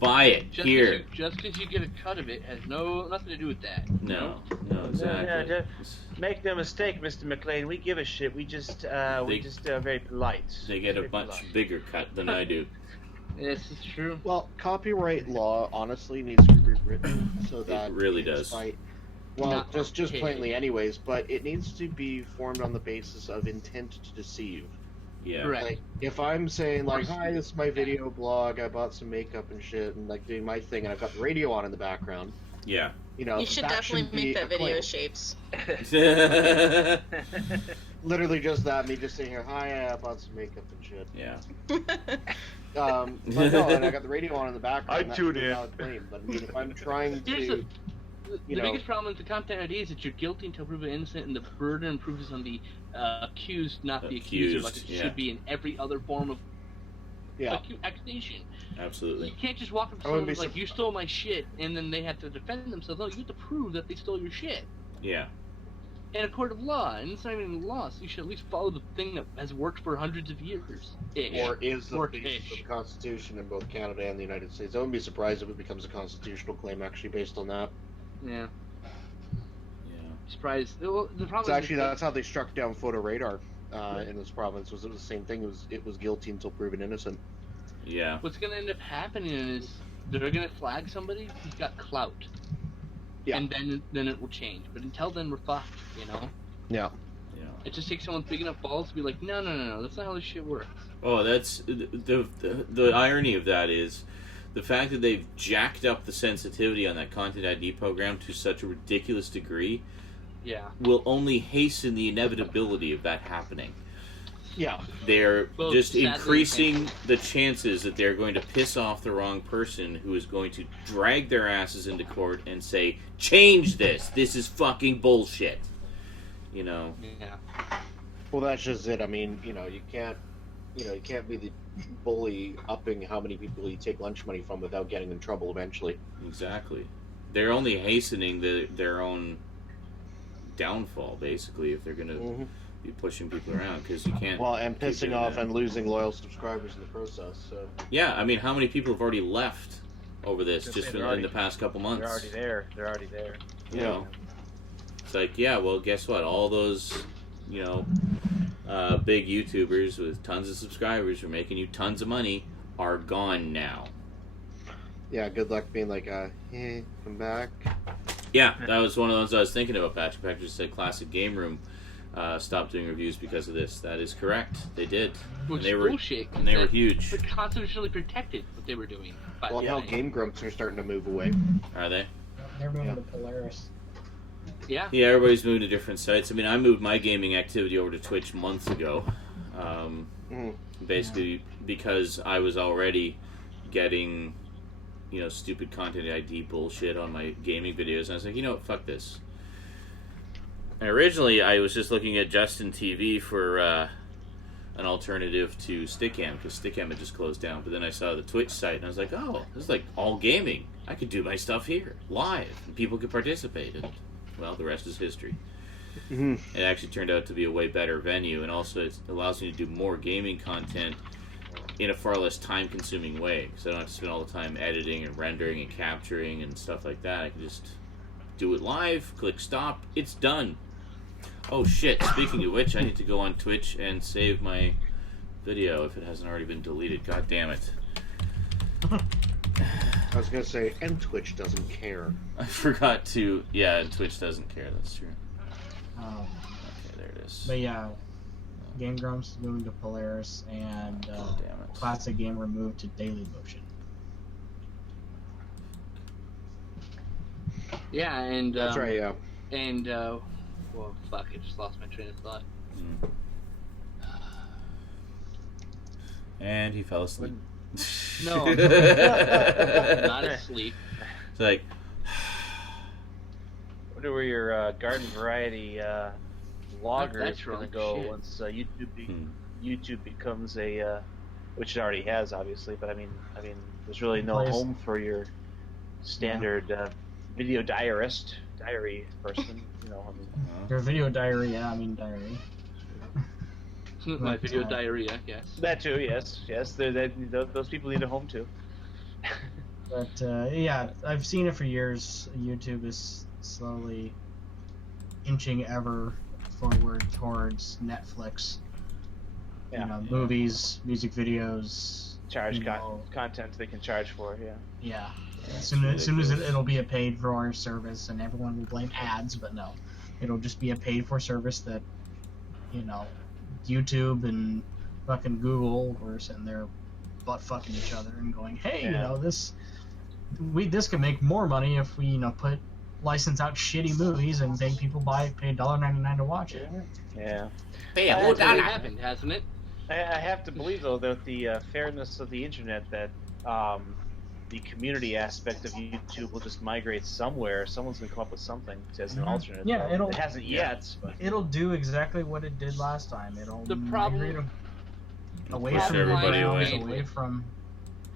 Buy it here. Just because you get a cut of it has nothing to do with that. No, exactly. Yeah, make no mistake, Mr. McLean. We give a shit. We just very polite. They get a much bigger cut than I do. This is true. Well, copyright law honestly needs to be rewritten so that it really does. Well, just plainly, anyways. But it needs to be formed on the basis of intent to deceive. Yeah. Correct. Like, if I'm saying, like, hi, this is my video blog, I bought some makeup and shit, and, like, doing my thing, and I've got the radio on in the background. Yeah. You know, You should definitely make that video shapes. Literally just that, me just saying here, hi, I bought some makeup and shit. Yeah. But no, and I got the radio on in the background. I tuned in. Claim, but I mean, if I'm trying to... The biggest problem with the content ID is that you're guilty until proven innocent, and the burden of proof is on the accused, not the accuser, like it should be in every other form of accusation. Absolutely. You can't just walk up to someone and be like, you stole my shit, and then they have to defend themselves. No, you have to prove that they stole your shit. Yeah. In a court of law, and it's not even law, so you should at least follow the thing that has worked for hundreds of years. Or is the basis of the Constitution in both Canada and the United States. I wouldn't be surprised if it becomes a constitutional claim actually based on that. Yeah. Surprised. Well, the problem is actually that's how they struck down photo radar in this province. Was it the same thing? It was guilty until proven innocent. Yeah. What's going to end up happening is they're going to flag somebody who's got clout. Yeah. And then it will change. But until then, we're fucked. You know. Yeah. Yeah. It just takes someone big enough balls to be like, no, that's not how this shit works. Oh, that's the irony of that is. The fact that they've jacked up the sensitivity on that Content ID program to such a ridiculous degree will only hasten the inevitability of that happening. Yeah. They're just increasing the chances that they're going to piss off the wrong person who is going to drag their asses into court and say, change this! This is fucking bullshit! You know? Yeah. Well, that's just it. I mean, you can't be the bully upping how many people you take lunch money from without getting in trouble eventually. Exactly. They're only hastening their own downfall, basically, if they're going to be pushing people around, because you can't... Well, and pissing off and losing loyal subscribers in the process, so... Yeah, I mean, how many people have already left over this just in the past couple months? They're already there. You know? It's like, yeah, well, guess what? All those, big YouTubers with tons of subscribers who are making you tons of money are gone now. Yeah, good luck being like, come back. Yeah, that was one of those I was thinking about. Patrick just said Classic Game Room stopped doing reviews because of this. That is correct. They did. Which is bullshit. And they were huge. They're constitutionally protected, what they were doing. Well, hell, Game Grumps are starting to move away. Are they? They're moving to Polaris. Yeah. Yeah, everybody's moving to different sites. I mean, I moved my gaming activity over to Twitch months ago. Basically because I was already getting, stupid Content ID bullshit on my gaming videos. And I was like, fuck this. And originally, I was just looking at Justin TV for an alternative to Stickam, because Stickam had just closed down. But then I saw the Twitch site, and I was like, oh, this is like all gaming. I could do my stuff here, live, and people could participate. And, well, the rest is history. It actually turned out to be a way better venue, and also it allows me to do more gaming content in a far less time-consuming way, because I don't have to spend all the time editing and rendering and capturing and stuff like that. I can just do it live, click stop, it's done. Oh shit, speaking of which, I need to go on Twitch and save my video if it hasn't already been deleted. God damn it. I was gonna say, and Twitch doesn't care. I forgot to... Yeah, and Twitch doesn't care, that's true. Okay, there it is. But yeah, Game Grumps moving to Polaris, and Classic Game moved to Daily Motion. Yeah, and... That's right, yeah. And, well, fuck, I just lost my train of thought. And he fell asleep. No, I'm not asleep. It's like... I wonder where your garden variety vlogger is going to go once YouTube becomes a... which it already has, obviously, but I mean, there's really no home for your standard video diary person. You know, I mean, Your video diary, yeah, I mean diary. My video diarrhea, yes. that too, yes. Those people need a home too. But yeah, I've seen it for years. YouTube is slowly inching ever forward towards Netflix. You know, movies, music videos. Content they can charge for, yeah. Yeah. As soon as it'll be a paid for service, and everyone will blame ads, but no, it'll just be a paid for service that, you know, YouTube and fucking Google were sitting there butt fucking each other and going, hey, you know, this can make more money if we, you know, license out shitty movies and make people pay $1.99 to watch it. Yeah. That's already happened, hasn't it? I have to believe though that the fairness of the internet, that the community aspect of YouTube will just migrate somewhere. Someone's gonna come up with something as an alternate. Yeah, it hasn't yet. But it'll do exactly what it did last time. It'll migrate away from everybody away from.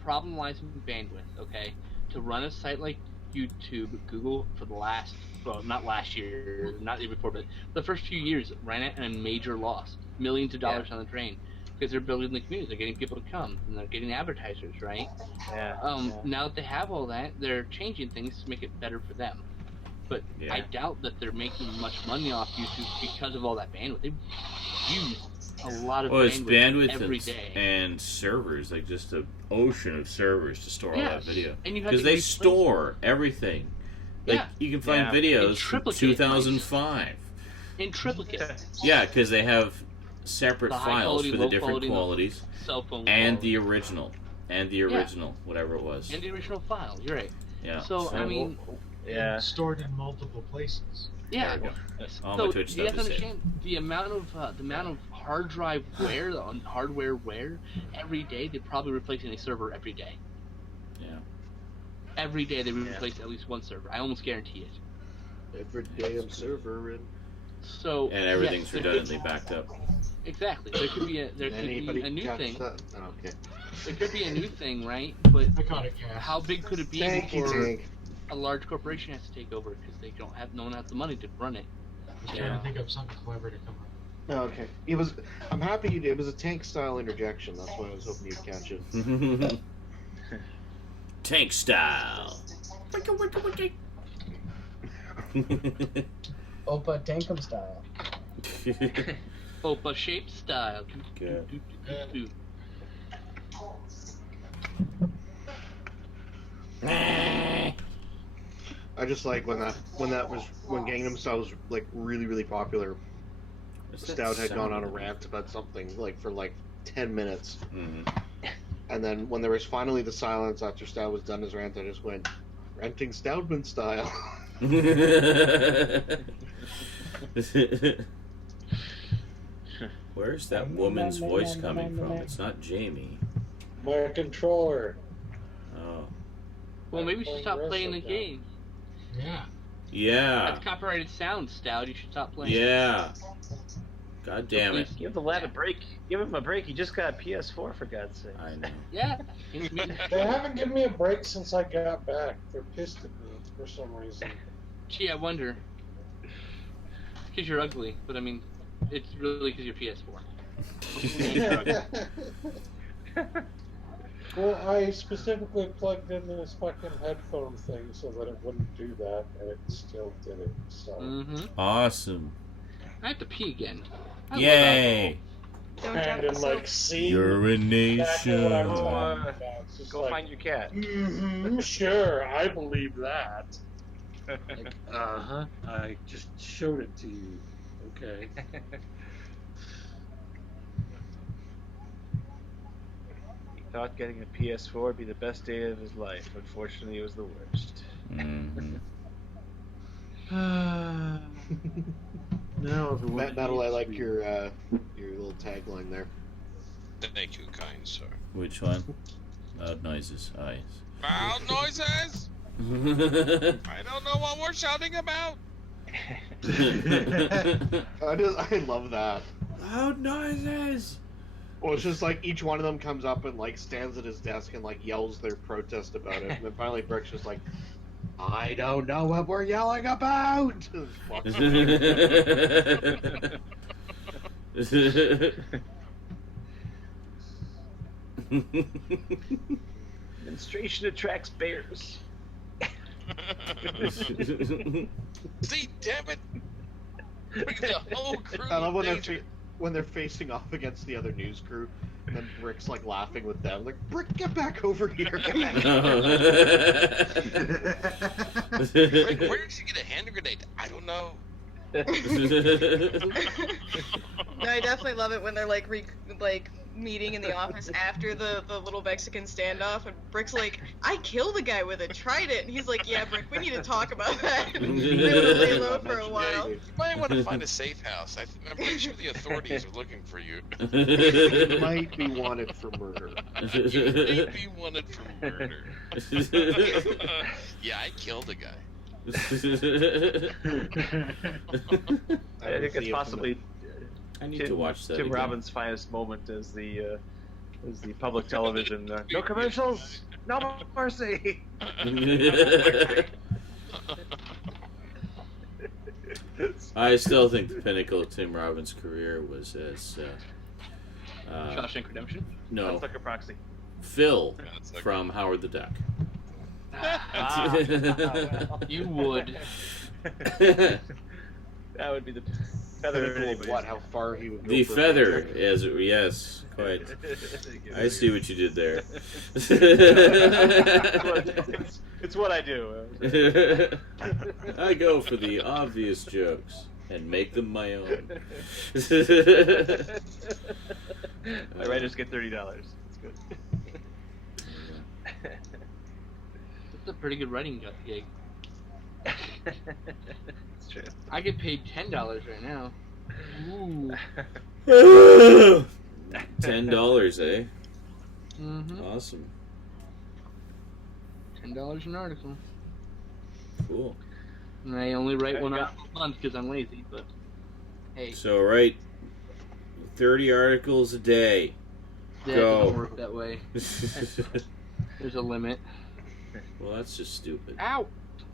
Problem lies in bandwidth. Okay, to run a site like YouTube, Google for the last, well, not last year, not the year before, but the first few years ran at a major loss, millions of dollars on the drain. Because they're building the community, they're getting people to come, and they're getting advertisers, right? Now that they have all that, they're changing things to make it better for them. But I doubt that they're making much money off YouTube because of all that bandwidth. They use a lot of bandwidth every day. And servers, like just an ocean of servers to store all that video. Because they store everything. Like you can find videos from 2005. In triplicate. Yeah, because they have separate files for the different qualities, and the original, whatever it was, and the original file. You're right. Yeah. So I mean, stored in multiple places. Yeah. All so my Twitch you have to stuff is understand the amount of hard drive wear on hardware wear every day. They're probably replacing a server every day. Yeah. Every day they replace at least one server. I almost guarantee it. Every damn server and. So. And everything's redundantly backed up. Exactly. There could be a new thing. Okay. There could be a new thing, right? But how big could it be before a large corporation has to take over because no one has the money to run it? I was trying to think of something clever to come up. Oh, okay. I'm happy you did. It was a tank style interjection. That's why I was hoping you'd catch it. Tank style. Opa Tankum style. Opa shape style. Good. I just like when Gangnam Style was like really popular. Stout had gone on a rant about something like for like 10 minutes, and then when there was finally the silence after Stout was done his rant, I just went, renting Stoutman style. Where's that woman's voice coming from? It's not Jamie. My controller. Oh. Well, maybe we should stop playing the game. Yeah. That's copyrighted sound, Stout. You should stop playing. Yeah. God damn it. Give the lad a break. Give him a break. He just got a PS4, for God's sake. I know. Yeah. They haven't given me a break since I got back. They're pissed at me for some reason. Gee, I wonder. Because you're ugly, but I mean, it's really because you're PS4. Well, I specifically plugged in this fucking headphone thing so that it wouldn't do that, and it still did it. So. Awesome. I have to pee again. Yay! And in like, see, urination. Go find your cat. Sure, I believe that. Like, I just showed it to you. Okay. He thought getting a PS4 would be the best day of his life. Unfortunately, it was the worst. No, everyone. Battle, I like your little tagline there. Thank you, kind sir. Which one? Loud noises. Oh, yes. Loud noises? I don't know what we're shouting about. I love that. Loud noises. Well, it's just like each one of them comes up and like stands at his desk and like yells their protest about it, and then finally Brick's just like, I don't know what we're yelling about. Demonstration attracts bears. See, damn it! Bring the whole crew. I love danger. when they're facing off against the other news crew, and then Brick's like laughing with them, like, Brick, get back over here. Get back Rick, where did you get a hand grenade? I don't know. No, I definitely love it when they're like meeting in the office after the little Mexican standoff, and Brick's like, I killed a guy with a trident, and he's like, yeah, Brick, we need to talk about that. They would lay low for a while. You might want to find a safe house. I'm pretty sure the authorities are looking for you. You might be wanted for murder. You may be wanted for murder. Yeah, I killed a guy. I think it's possibly I need to watch that Tim again. Robbins' finest moment as the public television. No commercials, no mercy. I still think the pinnacle of Tim Robbins' career was as Shawshank Redemption? no, That's like a proxy. Phil Yeah, it's like- from Howard the Duck. You would. That would be the feather in anybody's. What? How far he would go? The for a feather, picture? as yes, quite. I see what you did there. It's what I do. I go for the obvious jokes and make them my own. My writers get $30. It's good. That's a pretty good writing gig. It's true. I get paid $10 right now. Ooh. $10, eh? Mm-hmm. Awesome. $10 an article. Cool. And I only write one article a month because I'm lazy, but hey, So write 30 articles a day. that Go. doesn't work that way. There's a limit. Well, that's just stupid. Ow!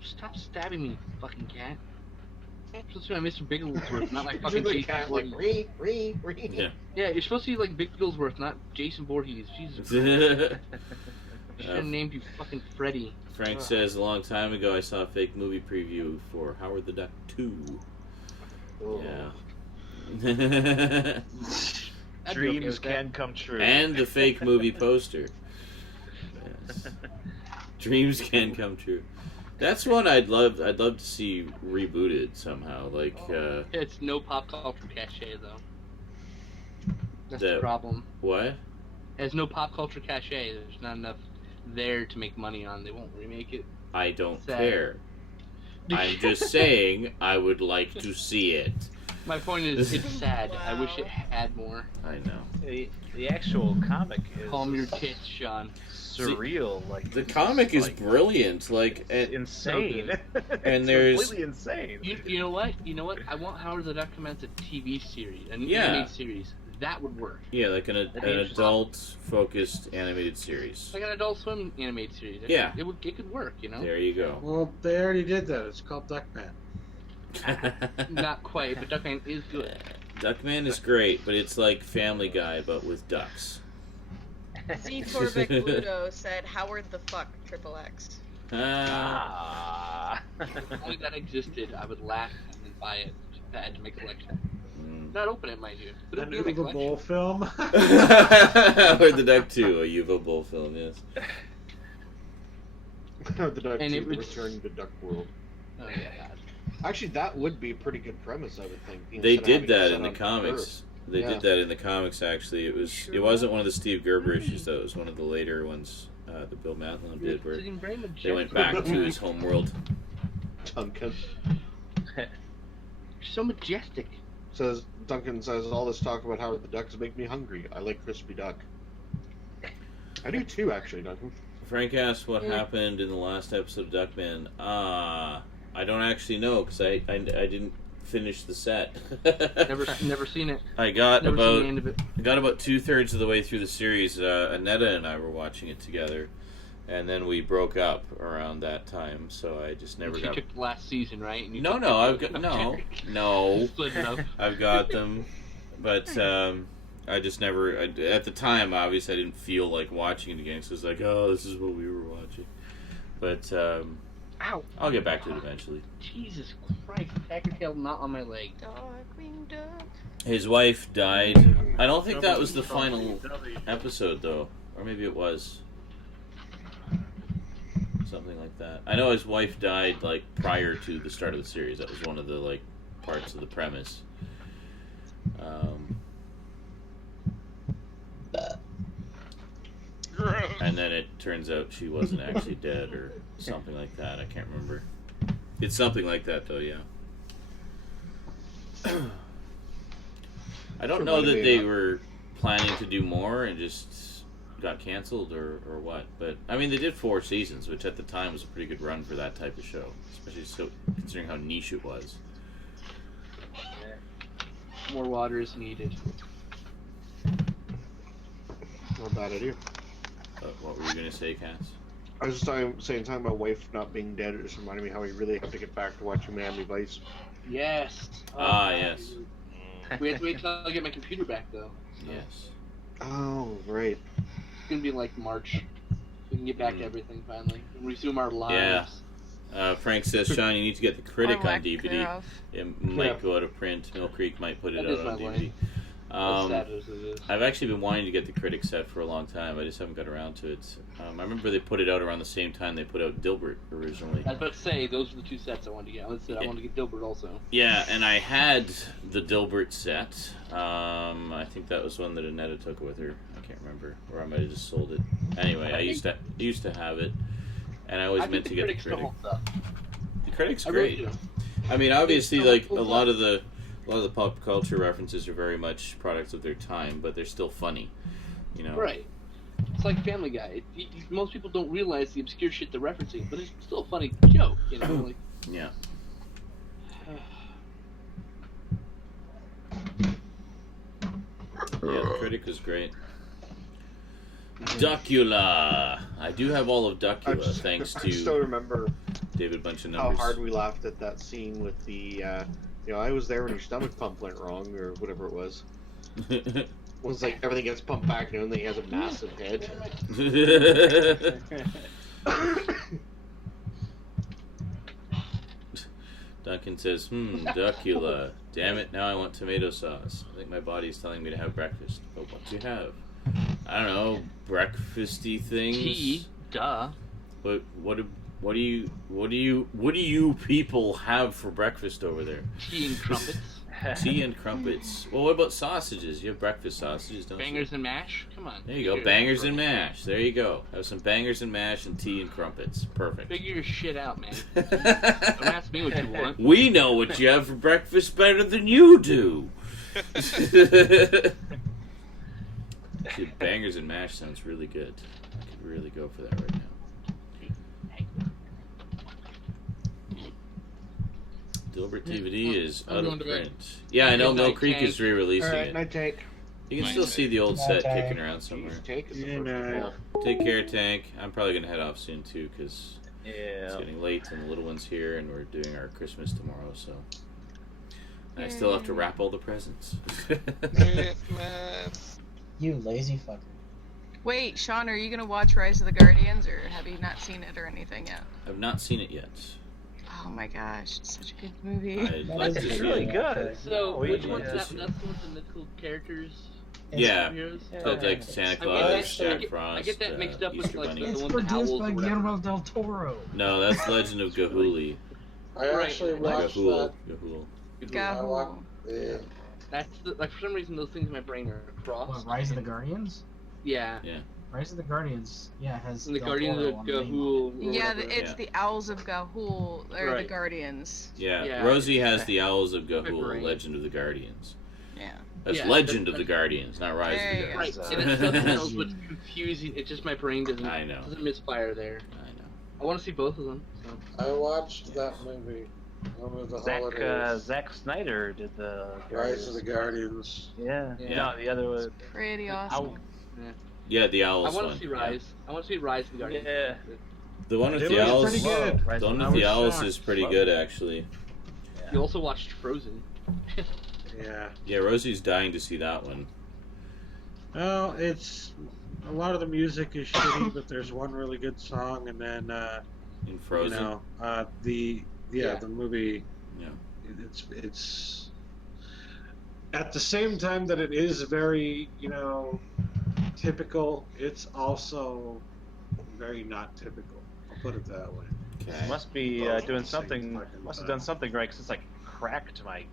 Stop stabbing me, fucking cat. You're supposed to be my Mr. Bigglesworth, not my fucking Usually Jason cat like Voorhees. re. Yeah. Yeah, you're supposed to be like Bigglesworth, not Jason Voorhees. Jesus Christ. I should have named you fucking Freddy. Frank says, a long time ago I saw a fake movie preview for Howard the Duck 2. Oh. Yeah. I'd be okay Dreams with that. can come true. And the fake movie poster. Yes. Dreams can come true. That's one I'd love to see rebooted somehow. Like It's no pop culture cachet, though. That's The- the problem. what? It has no pop culture cachet. There's not enough there to make money on. They won't remake it. I don't Sad. care. I'm just saying I would like to see it. My point is, it's sad. I wish it had more. I know. The actual comic is Calm your tits, Sean. surreal. Like The it's comic is like, brilliant. Like insane. And It's there's- completely insane. You know what? You know what? I want Howard the Duck to come out as a TV series, an Yeah. animated series. That would work. yeah, like an That'd be adult-focused animated series. Like an Adult Swim animated series. Yeah. It could work. You know. There you go. Well, they already did that. It's called Duckman. Not quite, but Duckman is good. Duckman is great, but it's like Family Guy, but with ducks. Z Torvik Ludo said, Howard the fuck, Triple X. Ah. If only that existed, I would laugh and buy it to add to my collection. Not open it, mind you. But An it'd be in my Uva Bowl film. Howard the Duck 2, a Uva Bowl film, yes. The Duck And 2, it would- Return to Duck World. Oh yeah, God. Actually, that would be a pretty good premise, I would think. They instead of did having it that set in the on comics. Earth. They Yeah. did that in the comics, actually. It wasn't one of the Steve Gerber issues, though. It was one of the later ones that Bill Matlin did, where Sitting very majestic. they went back to his home world. Duncan So majestic. says, all this talk about Howard the Ducks make me hungry. I like crispy duck. I do too, actually, Duncan. Frank asked what happened in the last episode of Duckman. I don't actually know, because I didn't finish the set. Never seen it. I got Never seen the about end of it. 2/3 of the way through the series. Annetta and I were watching it together, And then we broke up around that time, so I just never You got. took the last season, right? And you No, took no, it- I've got no. Split it up. I've got them, but I just never. At the time, obviously, I didn't feel like watching it again. So it's like, oh, this is what we were watching. But Ow! I'll get back to it eventually. Jesus Christ! Packer tail not on my leg. Darkwing Duck. His wife died. I don't think that was the final episode, though, or maybe it was. Something like that. I know his wife died like prior to the start of the series. That was one of the like parts of the premise. And then it turns out she wasn't actually dead or something like that. I can't remember. It's something like that though, yeah. I don't know that they were planning to do more and just got canceled or what, but I mean they did 4 seasons, which at the time was a pretty good run for that type of show, especially so considering how niche it was. More water is needed. Not a bad idea. What were you gonna say, Cass? I was just talking about wife not being dead. It just reminded me how we really have to get back to watching Miami Vice. Yes. Yes. We have to wait till I get my computer back, though. So Yes. Oh, right. it's gonna be like March. We can get back to everything finally and resume our lives. Yeah. Frank says, Sean, you need to get the Critic Or on lack DVD. thereof. It might go out of print. Mill Creek might put it That is out on my DVD. line. As sad as it is. I've actually been wanting to get the Critic set for a long time. I just haven't got around to it. I remember they put it out around the same time they put out Dilbert originally. I was about to say, those are the 2 sets I wanted to get. I wanted to get Dilbert also. Yeah, and I had the Dilbert set. I think that was one that Annetta took with her. I can't remember, or I might have just sold it. Anyway, I used to have it, and I always meant to get the Critic. The Critic's great. Really do. I mean, obviously, like a lot of the pop culture references are very much products of their time, but they're still funny, you know. Right. It's like Family Guy. Most people don't realize the obscure shit they're referencing, but it's still a funny joke, you know. Like, Yeah. Yeah, the Critic was great. Duckula. I do have all of Duckula, thanks I still to remember David Bunch of how Numbers. hard we laughed at that scene with the, I was there when your stomach pump went wrong, or whatever it was. It was like everything gets pumped back now, and then he has a massive head. Duncan says, Duckula. Damn it, now I want tomato sauce. I think my body's telling me to have breakfast. But what do you have? I don't know, breakfasty things. tea, duh. What do you people have for breakfast over there? Tea and crumpets. Tea and crumpets. Well, what about sausages? You have breakfast sausages, don't Bangers and mash? Come on. you? There you go, bangers and mash. There you go. Have some bangers and mash and tea and crumpets. Perfect. Figure your shit out, man. Don't ask me what you want. We know what you have for breakfast better than you do. Actually, bangers and mash sounds really good. I could really go for that right now. Dilbert DVD is I'm out going of to bed. print. Yeah, I know Good Mill night, Creek Tank. is re-releasing Alright, it. night take. You can Night still take. see the old Night set Tank. kicking around somewhere. Take is the Good first night. one. Take care, Tank. I'm probably going to head off soon, too, because it's Yeah. getting late and the little one's here and we're doing our Christmas tomorrow, so... I still have to wrap all the presents. You lazy fucker. Wait, Sean, are you gonna watch Rise of the Guardians, or have you not seen it or anything yet? I've not seen it yet. Oh my gosh, it's such a good movie. I'd like to It's see really it. good. So, which one's yeah. that? That's the one with the mythical characters? Yeah, Superheroes? that's like Santa I get Claus, that- Jack Frost, I get that mixed up with Easter like Bunny. the It's one with the produced owls by or whatever. Guillermo del Toro. No, that's Legend of Gahuli. I actually watched Gahul. that. Gahul. Gahul. Yeah. That's the, like, for some reason those things in my brain are crossed. What, Rise of the Guardians? Yeah. Rise of the Guardians, yeah, has And the Del Guardians Toro of on the name. Gahul. or Yeah, whatever. it's the Owls of Gahul, or the Right. Guardians. Yeah, Yeah. Rosie has the Owls of My Gahul, brain. Legend of the Guardians. Yeah. That's Yeah, Legend but- of the Guardians, not Rise There of you the go. Right, Guardians. and it's something else what's confusing. It's just my brain doesn't I know. doesn't misfire there. I know. I want to see both of them. So. I watched that movie over the holidays. Zack Snyder did the Rise of the Guardians. Yeah. Yeah. No, the other was Pretty awesome. Ow. Yeah, the owls I want one. to see Rise. I want to see Rise and Guardians. Yeah. The one with It the was owls. pretty good. The one I with the was owls shocked. is pretty good, actually. You also watched Frozen. Yeah. Yeah, Rosie's dying to see that one. Well, it's a lot of the music is shitty, but there's one really good song, and then In Frozen. you know, the movie. Yeah. It's at the same time that it is very, you know, typical. It's also very not typical. I'll put it that way. Okay. Must be Both doing at the same something. fucking Must have time. done something right, 'cause it's like crack to my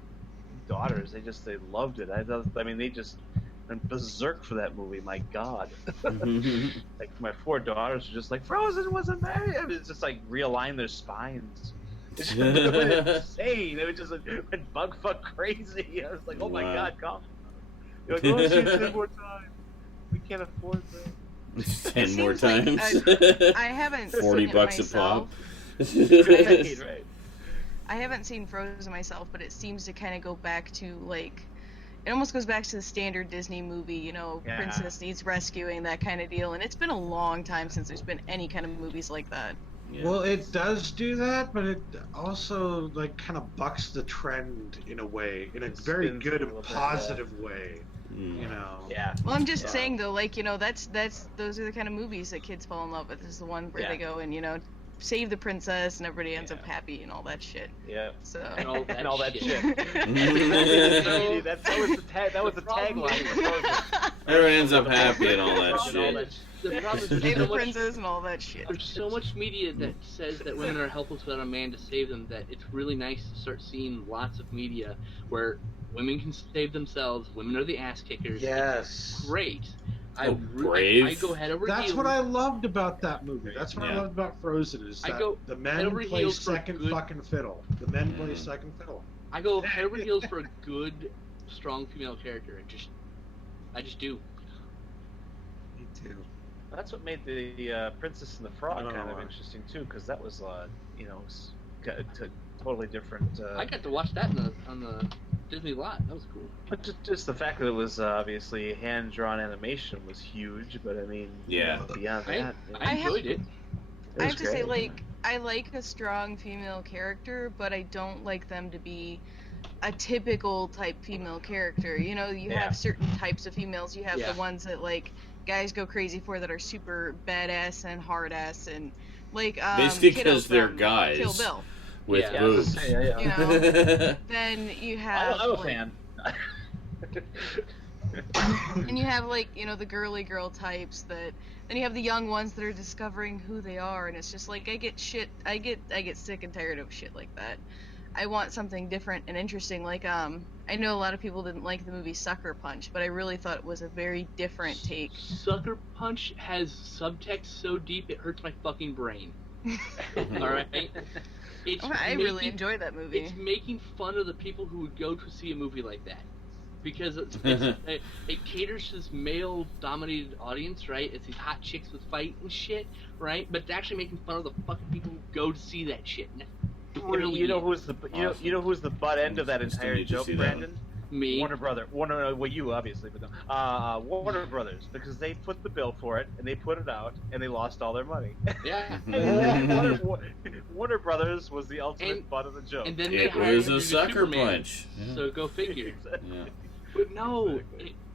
daughters. They loved it. I mean, they just went berserk for that movie. My God. Like my 4 daughters are just like, Frozen wasn't married. I mean, it's just like realign their spines. It's just insane. It was just went bug fuck crazy. I was like, oh my Wow. God, come. You're like, oh, shoot, 10 more times. We can't afford that. 10 more seems like times. I haven't 40 seen bucks it a pop. Right, right. I haven't seen Frozen myself, but it seems to kind of go back to like, it almost goes back to the standard Disney movie, you know, Yeah. princess needs rescuing, that kind of deal. And it's been a long time since there's been any kind of movies like that. Yeah. Well, it does do that, but it also like kind of bucks the trend in a way, in a very spins good a little bit, positive way. Mm. You know. Yeah. Well, I'm just Yeah. saying though, like, you know, those are the kind of movies that kids fall in love with. Is the one where Yeah. they go and, you know, save the princess and everybody ends Yeah. up happy and all that shit. Yeah. So. And all that And all that shit. shit. that was the tagline. for Frozen. Everyone ends up happy and all that And all shit. that The problem is Save there's the so much, princess and all that shit. there's so much media that says that women are helpless without a man to save them that it's really nice to start seeing lots of media where women can save themselves, women are the ass kickers. Yes. It's great. Oh, brave. I go head over That's heels. what I loved about that movie. That's what I Yeah. loved about Frozen is I that go the head men over play heels for second good- fucking fiddle. The men play Mm. second fiddle. I go head over heels for a good, strong female character. I just do. Me too. That's what made the Princess and the Frog I don't kind know of why. interesting too, because that was you know, totally different. I got to watch that on the Disney lot. That was cool. But just the fact that it was obviously hand-drawn animation was huge. But I mean, Yeah. you know, beyond I that, I enjoyed it. I have to say, like, I like a strong female character, but I don't like them to be a typical type female character. You know, you Yeah. have certain types of females. You have Yeah. the ones that, like, guys go crazy for that are super badass and hard ass and, like, Basically Kiddo 'cause they're from guys. Kill Bill. With Yeah. boobs. You know? Then you have, I'm a like, fan. and you have, like, you know, the girly girl types that, then you have the young ones that are discovering who they are, and it's just like, I get sick and tired of shit like that. I want something different and interesting. Like, I know a lot of people didn't like the movie Sucker Punch, but I really thought it was a very different take. Sucker Punch has subtext so deep it hurts my fucking brain. Alright? It's I really making- enjoyed that movie. It's making fun of the people who would go to see a movie like that. Because it caters to this male-dominated audience, right? It's these hot chicks with fight and shit, right? But it's actually making fun of the fucking people who go to see that shit. And that's brilliant. You know who's the you know who's the butt end of that Still entire need to joke, see that Brandon? Me. Well, you obviously, but no. Warner Brothers, because they put the bill for it and they put it out and they lost all their money. Yeah. Warner Brothers was the ultimate And- butt of the joke. And then It they hired was him a to do sucker Superman. punch. Yeah. So go figure. Yeah. But no,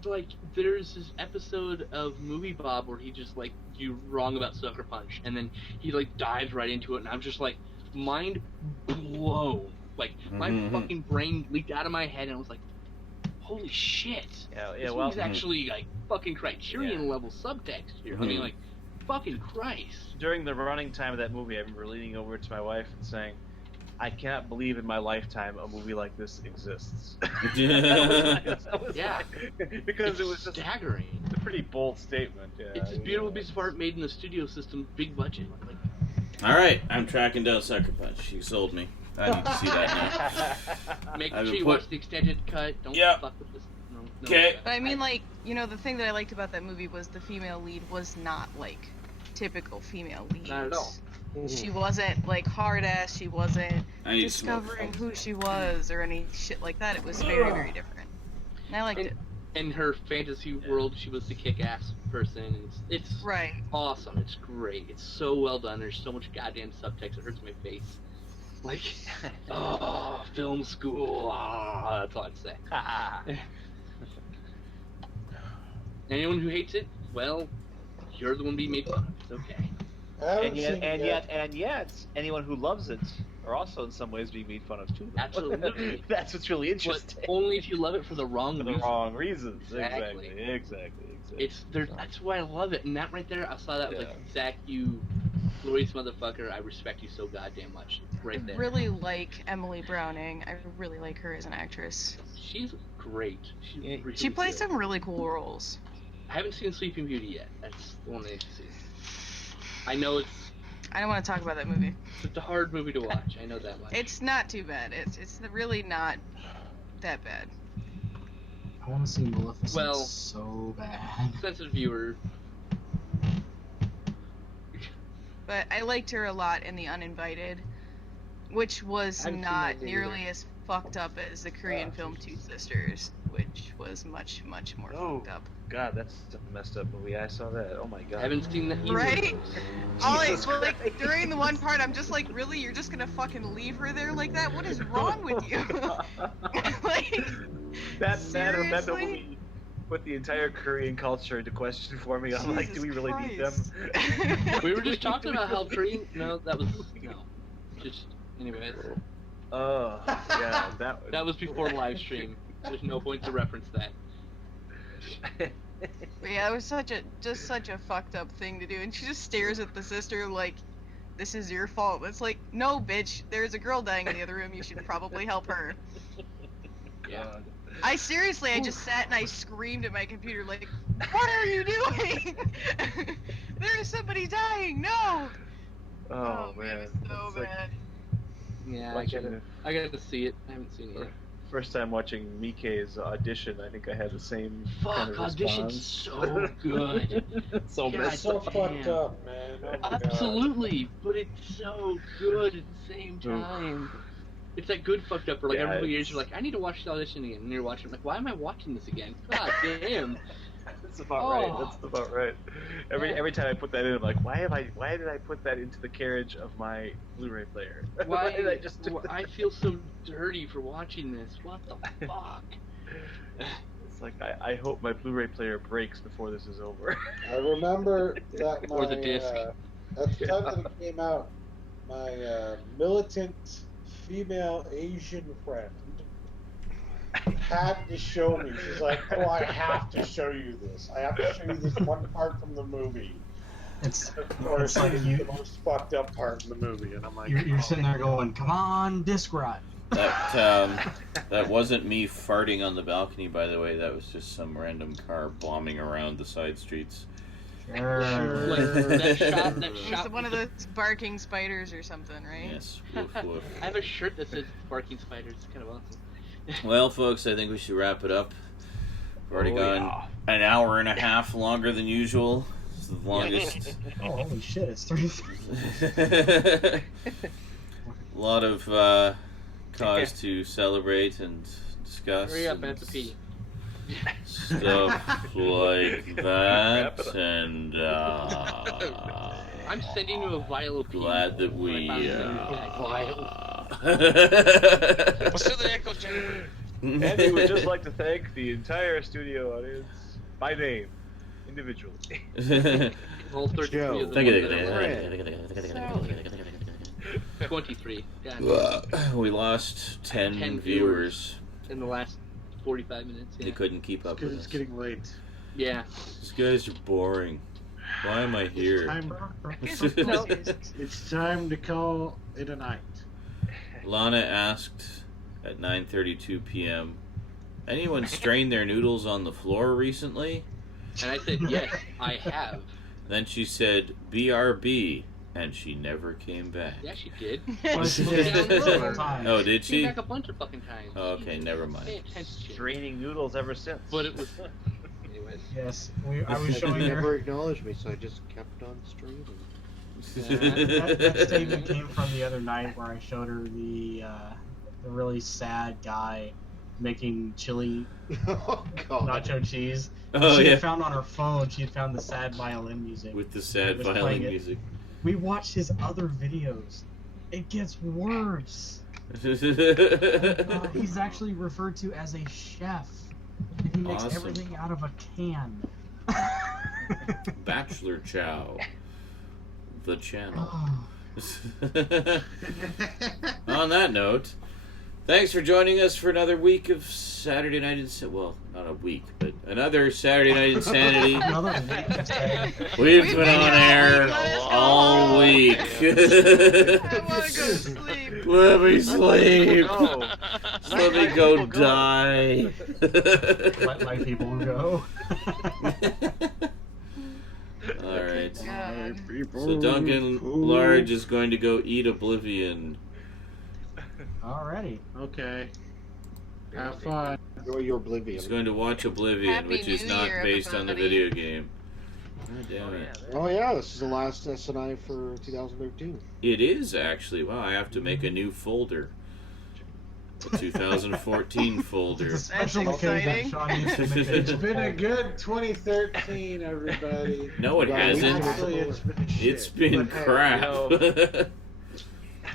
like there's this episode of Movie Bob where he just like you wrong about Sucker Punch, and then he like dives right into it, and I'm just like mind blown. Like my fucking brain leaked out of my head, and I was like, holy shit! This well, movie's actually like fucking Criterion level subtext here. I mean, like fucking Christ. during the running time of that movie, I remember leaning over to my wife and saying, I cannot believe in my lifetime a movie like this exists. That was Yeah. because It's it was just staggering. a pretty bold statement. Yeah, It's a beautiful piece of art made in the studio system, big budget. Like, All right, I'm tracking down Sucker Punch. You sold me. I need to see that now. make I've sure been you put- watch the extended cut. Don't Yeah. fuck with this. No, Okay. But I mean, like, you know, the thing that I liked about that movie was the female lead was not, like, typical female leads. Not at all. She wasn't, like, hard ass, she wasn't I need to smoke discovering who she was or any shit like that. It was very, very different. And I liked it. in her fantasy world, she was the kick-ass person. It's Right. awesome. It's great. It's so well done. There's so much goddamn subtext. It hurts my face. Like, oh, film school. Ah, that's all I'd say. Anyone who hates it, well, you're the one being made fun of. It's okay. And yet, anyone who loves it are also in some ways being made fun of too. Absolutely. That's what's really interesting. But only if you love it for the wrong reasons. Exactly. Exactly. That's why I love it. And that right there, I saw that was like, Zach, you glorious motherfucker. I respect you so goddamn much. Right there. I really like Emily Browning. I really like her as an actress. She's great. She plays some really cool roles. I haven't seen Sleeping Beauty yet. That's the one I need to see. I know I don't want to talk about that movie. It's a hard movie to watch. I know that much. It's not too bad. It's really not that bad. I want to see Maleficent so bad. Sensitive viewer. But I liked her a lot in The Uninvited, which was not nearly as fucked up as the Korean film Two Sisters, which was much, much more fucked up. God, that's a messed up movie. I saw that. Oh my god. I haven't seen that either. Right? Like, during the one part, I'm just like, really? You're just gonna fucking leave her there like that? What is wrong with you? Like, that movie put the entire Korean culture into question for me. I'm like, do we really need them? We were just talking about how Korean. Anyway. Oh, yeah, that was before Livestream. There's no point to reference that. But yeah, it was such a fucked up thing to do, and she just stares at the sister like, this is your fault. It's like, no, bitch, there's a girl dying in the other room, you should probably help her. Yeah. I just sat and I screamed at my computer like, what are you doing? There is somebody dying, no! Oh man. It was so bad. Yeah, I gotta see it. I haven't seen it yet. First time watching Mike's audition, I think I had the same kind of audition's so good. So fucked up, man. Oh Absolutely, but it's so good at the same time. It's that good fucked up where like every years you're like, I need to watch the audition again, and you're watching. I'm like, why am I watching this again? God damn. That's about right. That's about right. Every time I put that in, I'm like, why did I put that into the carriage of my Blu-ray player? Why did I just do that? I feel so dirty for watching this. What the fuck? It's like I hope my Blu-ray player breaks before this is over. I remember that or the disc. At the time that it came out, my militant female Asian friend had to show me. She's like, "Oh, I have to show you this. I have to show you this one part from the movie." It's like the most fucked up part in the movie, and I'm like, you're sitting there going, "Come on, disc rot." That wasn't me farting on the balcony, by the way. That was just some random car bombing around the side streets. Sure. That shot. It's one of those barking spiders or something, right? Yes. Woof, woof. I have a shirt that says barking spiders. It's kind of awesome. Well, folks, I think we should wrap it up. We've already gone an hour and a half longer than usual. It's the longest. Oh, holy shit, it's 3. A lot of cause to celebrate and discuss. Hurry up, I have to pee. Stuff like that, and I'm sending you a vial of pee. Glad that we. Let's do the echo chamber. And we would just like to thank the entire studio audience by name, individually. All 33 of them. 23. We lost 10 viewers in the last 45 minutes. Yeah. They couldn't keep up with us. It's getting late. Yeah. These guys are boring. Why am I here? It's time to call it a night. Lana asked at 9:32 p.m., anyone strained their noodles on the floor recently? And I said, yes, I have. Then she said, BRB, and she never came back. Yeah, she did. Oh, did she? She came back a bunch of fucking times. Oh, okay, never mind. Straining noodles ever since. But it was... Anyways. Yes, I was showing her... never acknowledged me, so I just kept on straining. That statement came from the other night where I showed her the really sad guy making chili Oh God. nacho cheese. Oh, She yeah. had found on her phone, she had found the sad violin music. With the sad It was violin playing it. music. We watched his other videos. It gets worse. He's actually referred to as a chef. And he makes Awesome. everything out of a can. Bachelor Chow. The channel. On that note, thanks for joining us for another week of Saturday Night Insanity. Well, not a week, but another Saturday Night Insanity. We've been on air all week. I want to go to sleep. Let me sleep. No. Let me go die. Let my people go. Alright. God. So Duncan Large is going to go eat Oblivion. Alrighty. Okay. Have fun. Enjoy your Oblivion. He's going to watch Oblivion, Happy which is New not Year, based on the everybody. video game. God damn it. Oh yeah, this is the last SNI for 2013. It is actually. Wow, I have to make a new folder. A 2014 folder. It's a special That's occasion. exciting. Sean needs to make It's a been a good 2013, everybody. No, it hasn't. Actually, it's been shit. It's been But hey, crap.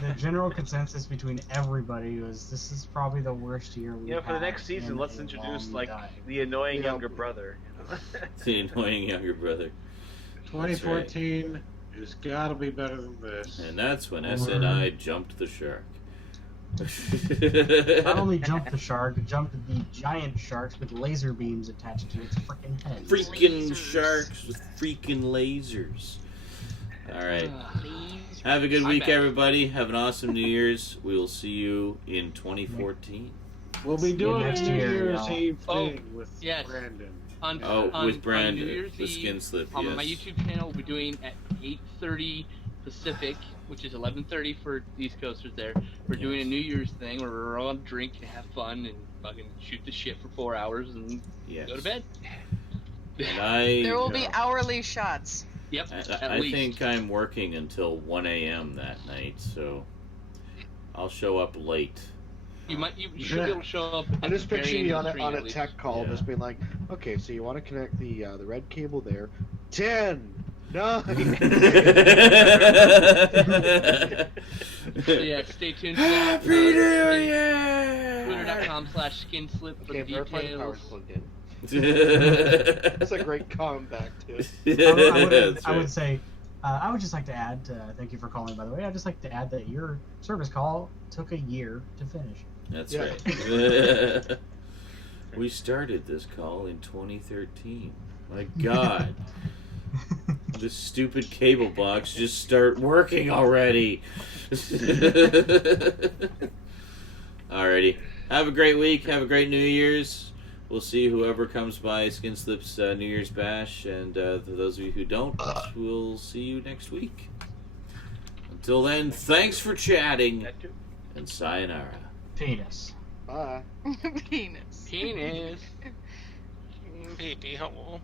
The general consensus between everybody was this is probably the worst year we've You know, for the had next season, in let's a introduce long like time. the annoying Yeah. younger brother. The annoying younger brother. 2014 has got to be better than this. And that's when SNI jumped the shark. Not only jumped the shark, it jumped the giant sharks with laser beams attached to its freaking head. Freaking sharks with freaking lasers. Alright. Have a good I'm week, back. everybody. Have an awesome New Year's. We will see you in 2014. We'll be doing a next New year, Year's y'all. Eve Oh, thing with yes. Brandon. On, Oh, on, with on Brandon, New Year's the Eve, skin slip, on yes. my YouTube channel, we'll be doing at 8:30 Pacific, which is 11:30 for the East Coasters there. We're doing a New Year's thing where we're all drink and have fun and fucking shoot the shit for 4 hours and Yes. go to bed. And I, There will be hourly shots. Yep, at I least. think I'm working until 1 a.m. that night, so I'll show up late. You should be able to show up. I at just the very picture end you of on the a, stream, on at a least. tech call, Yeah. just being like, okay, so you want to connect the red cable there. 10, 9. So yeah, stay tuned for that. Happy New Year! Twitter.com/skinslip for Okay, the verify the details. power's plugged in. That's a great comeback to it. That's I would right. say, I would just like to add, thank you for calling, by the way. I'd just like to add that your service call took a year to finish. That's Yeah. right. We started this call in 2013. My God. This stupid cable box just start working already. Alrighty. Have a great week. Have a great New Year's. We'll see whoever comes by Skin Slip's New Year's Bash. And for those of you who don't, we'll see you next week. Until then, thanks for chatting. And sayonara. Penis. Bye. Penis. Penis. Pee-pee hole.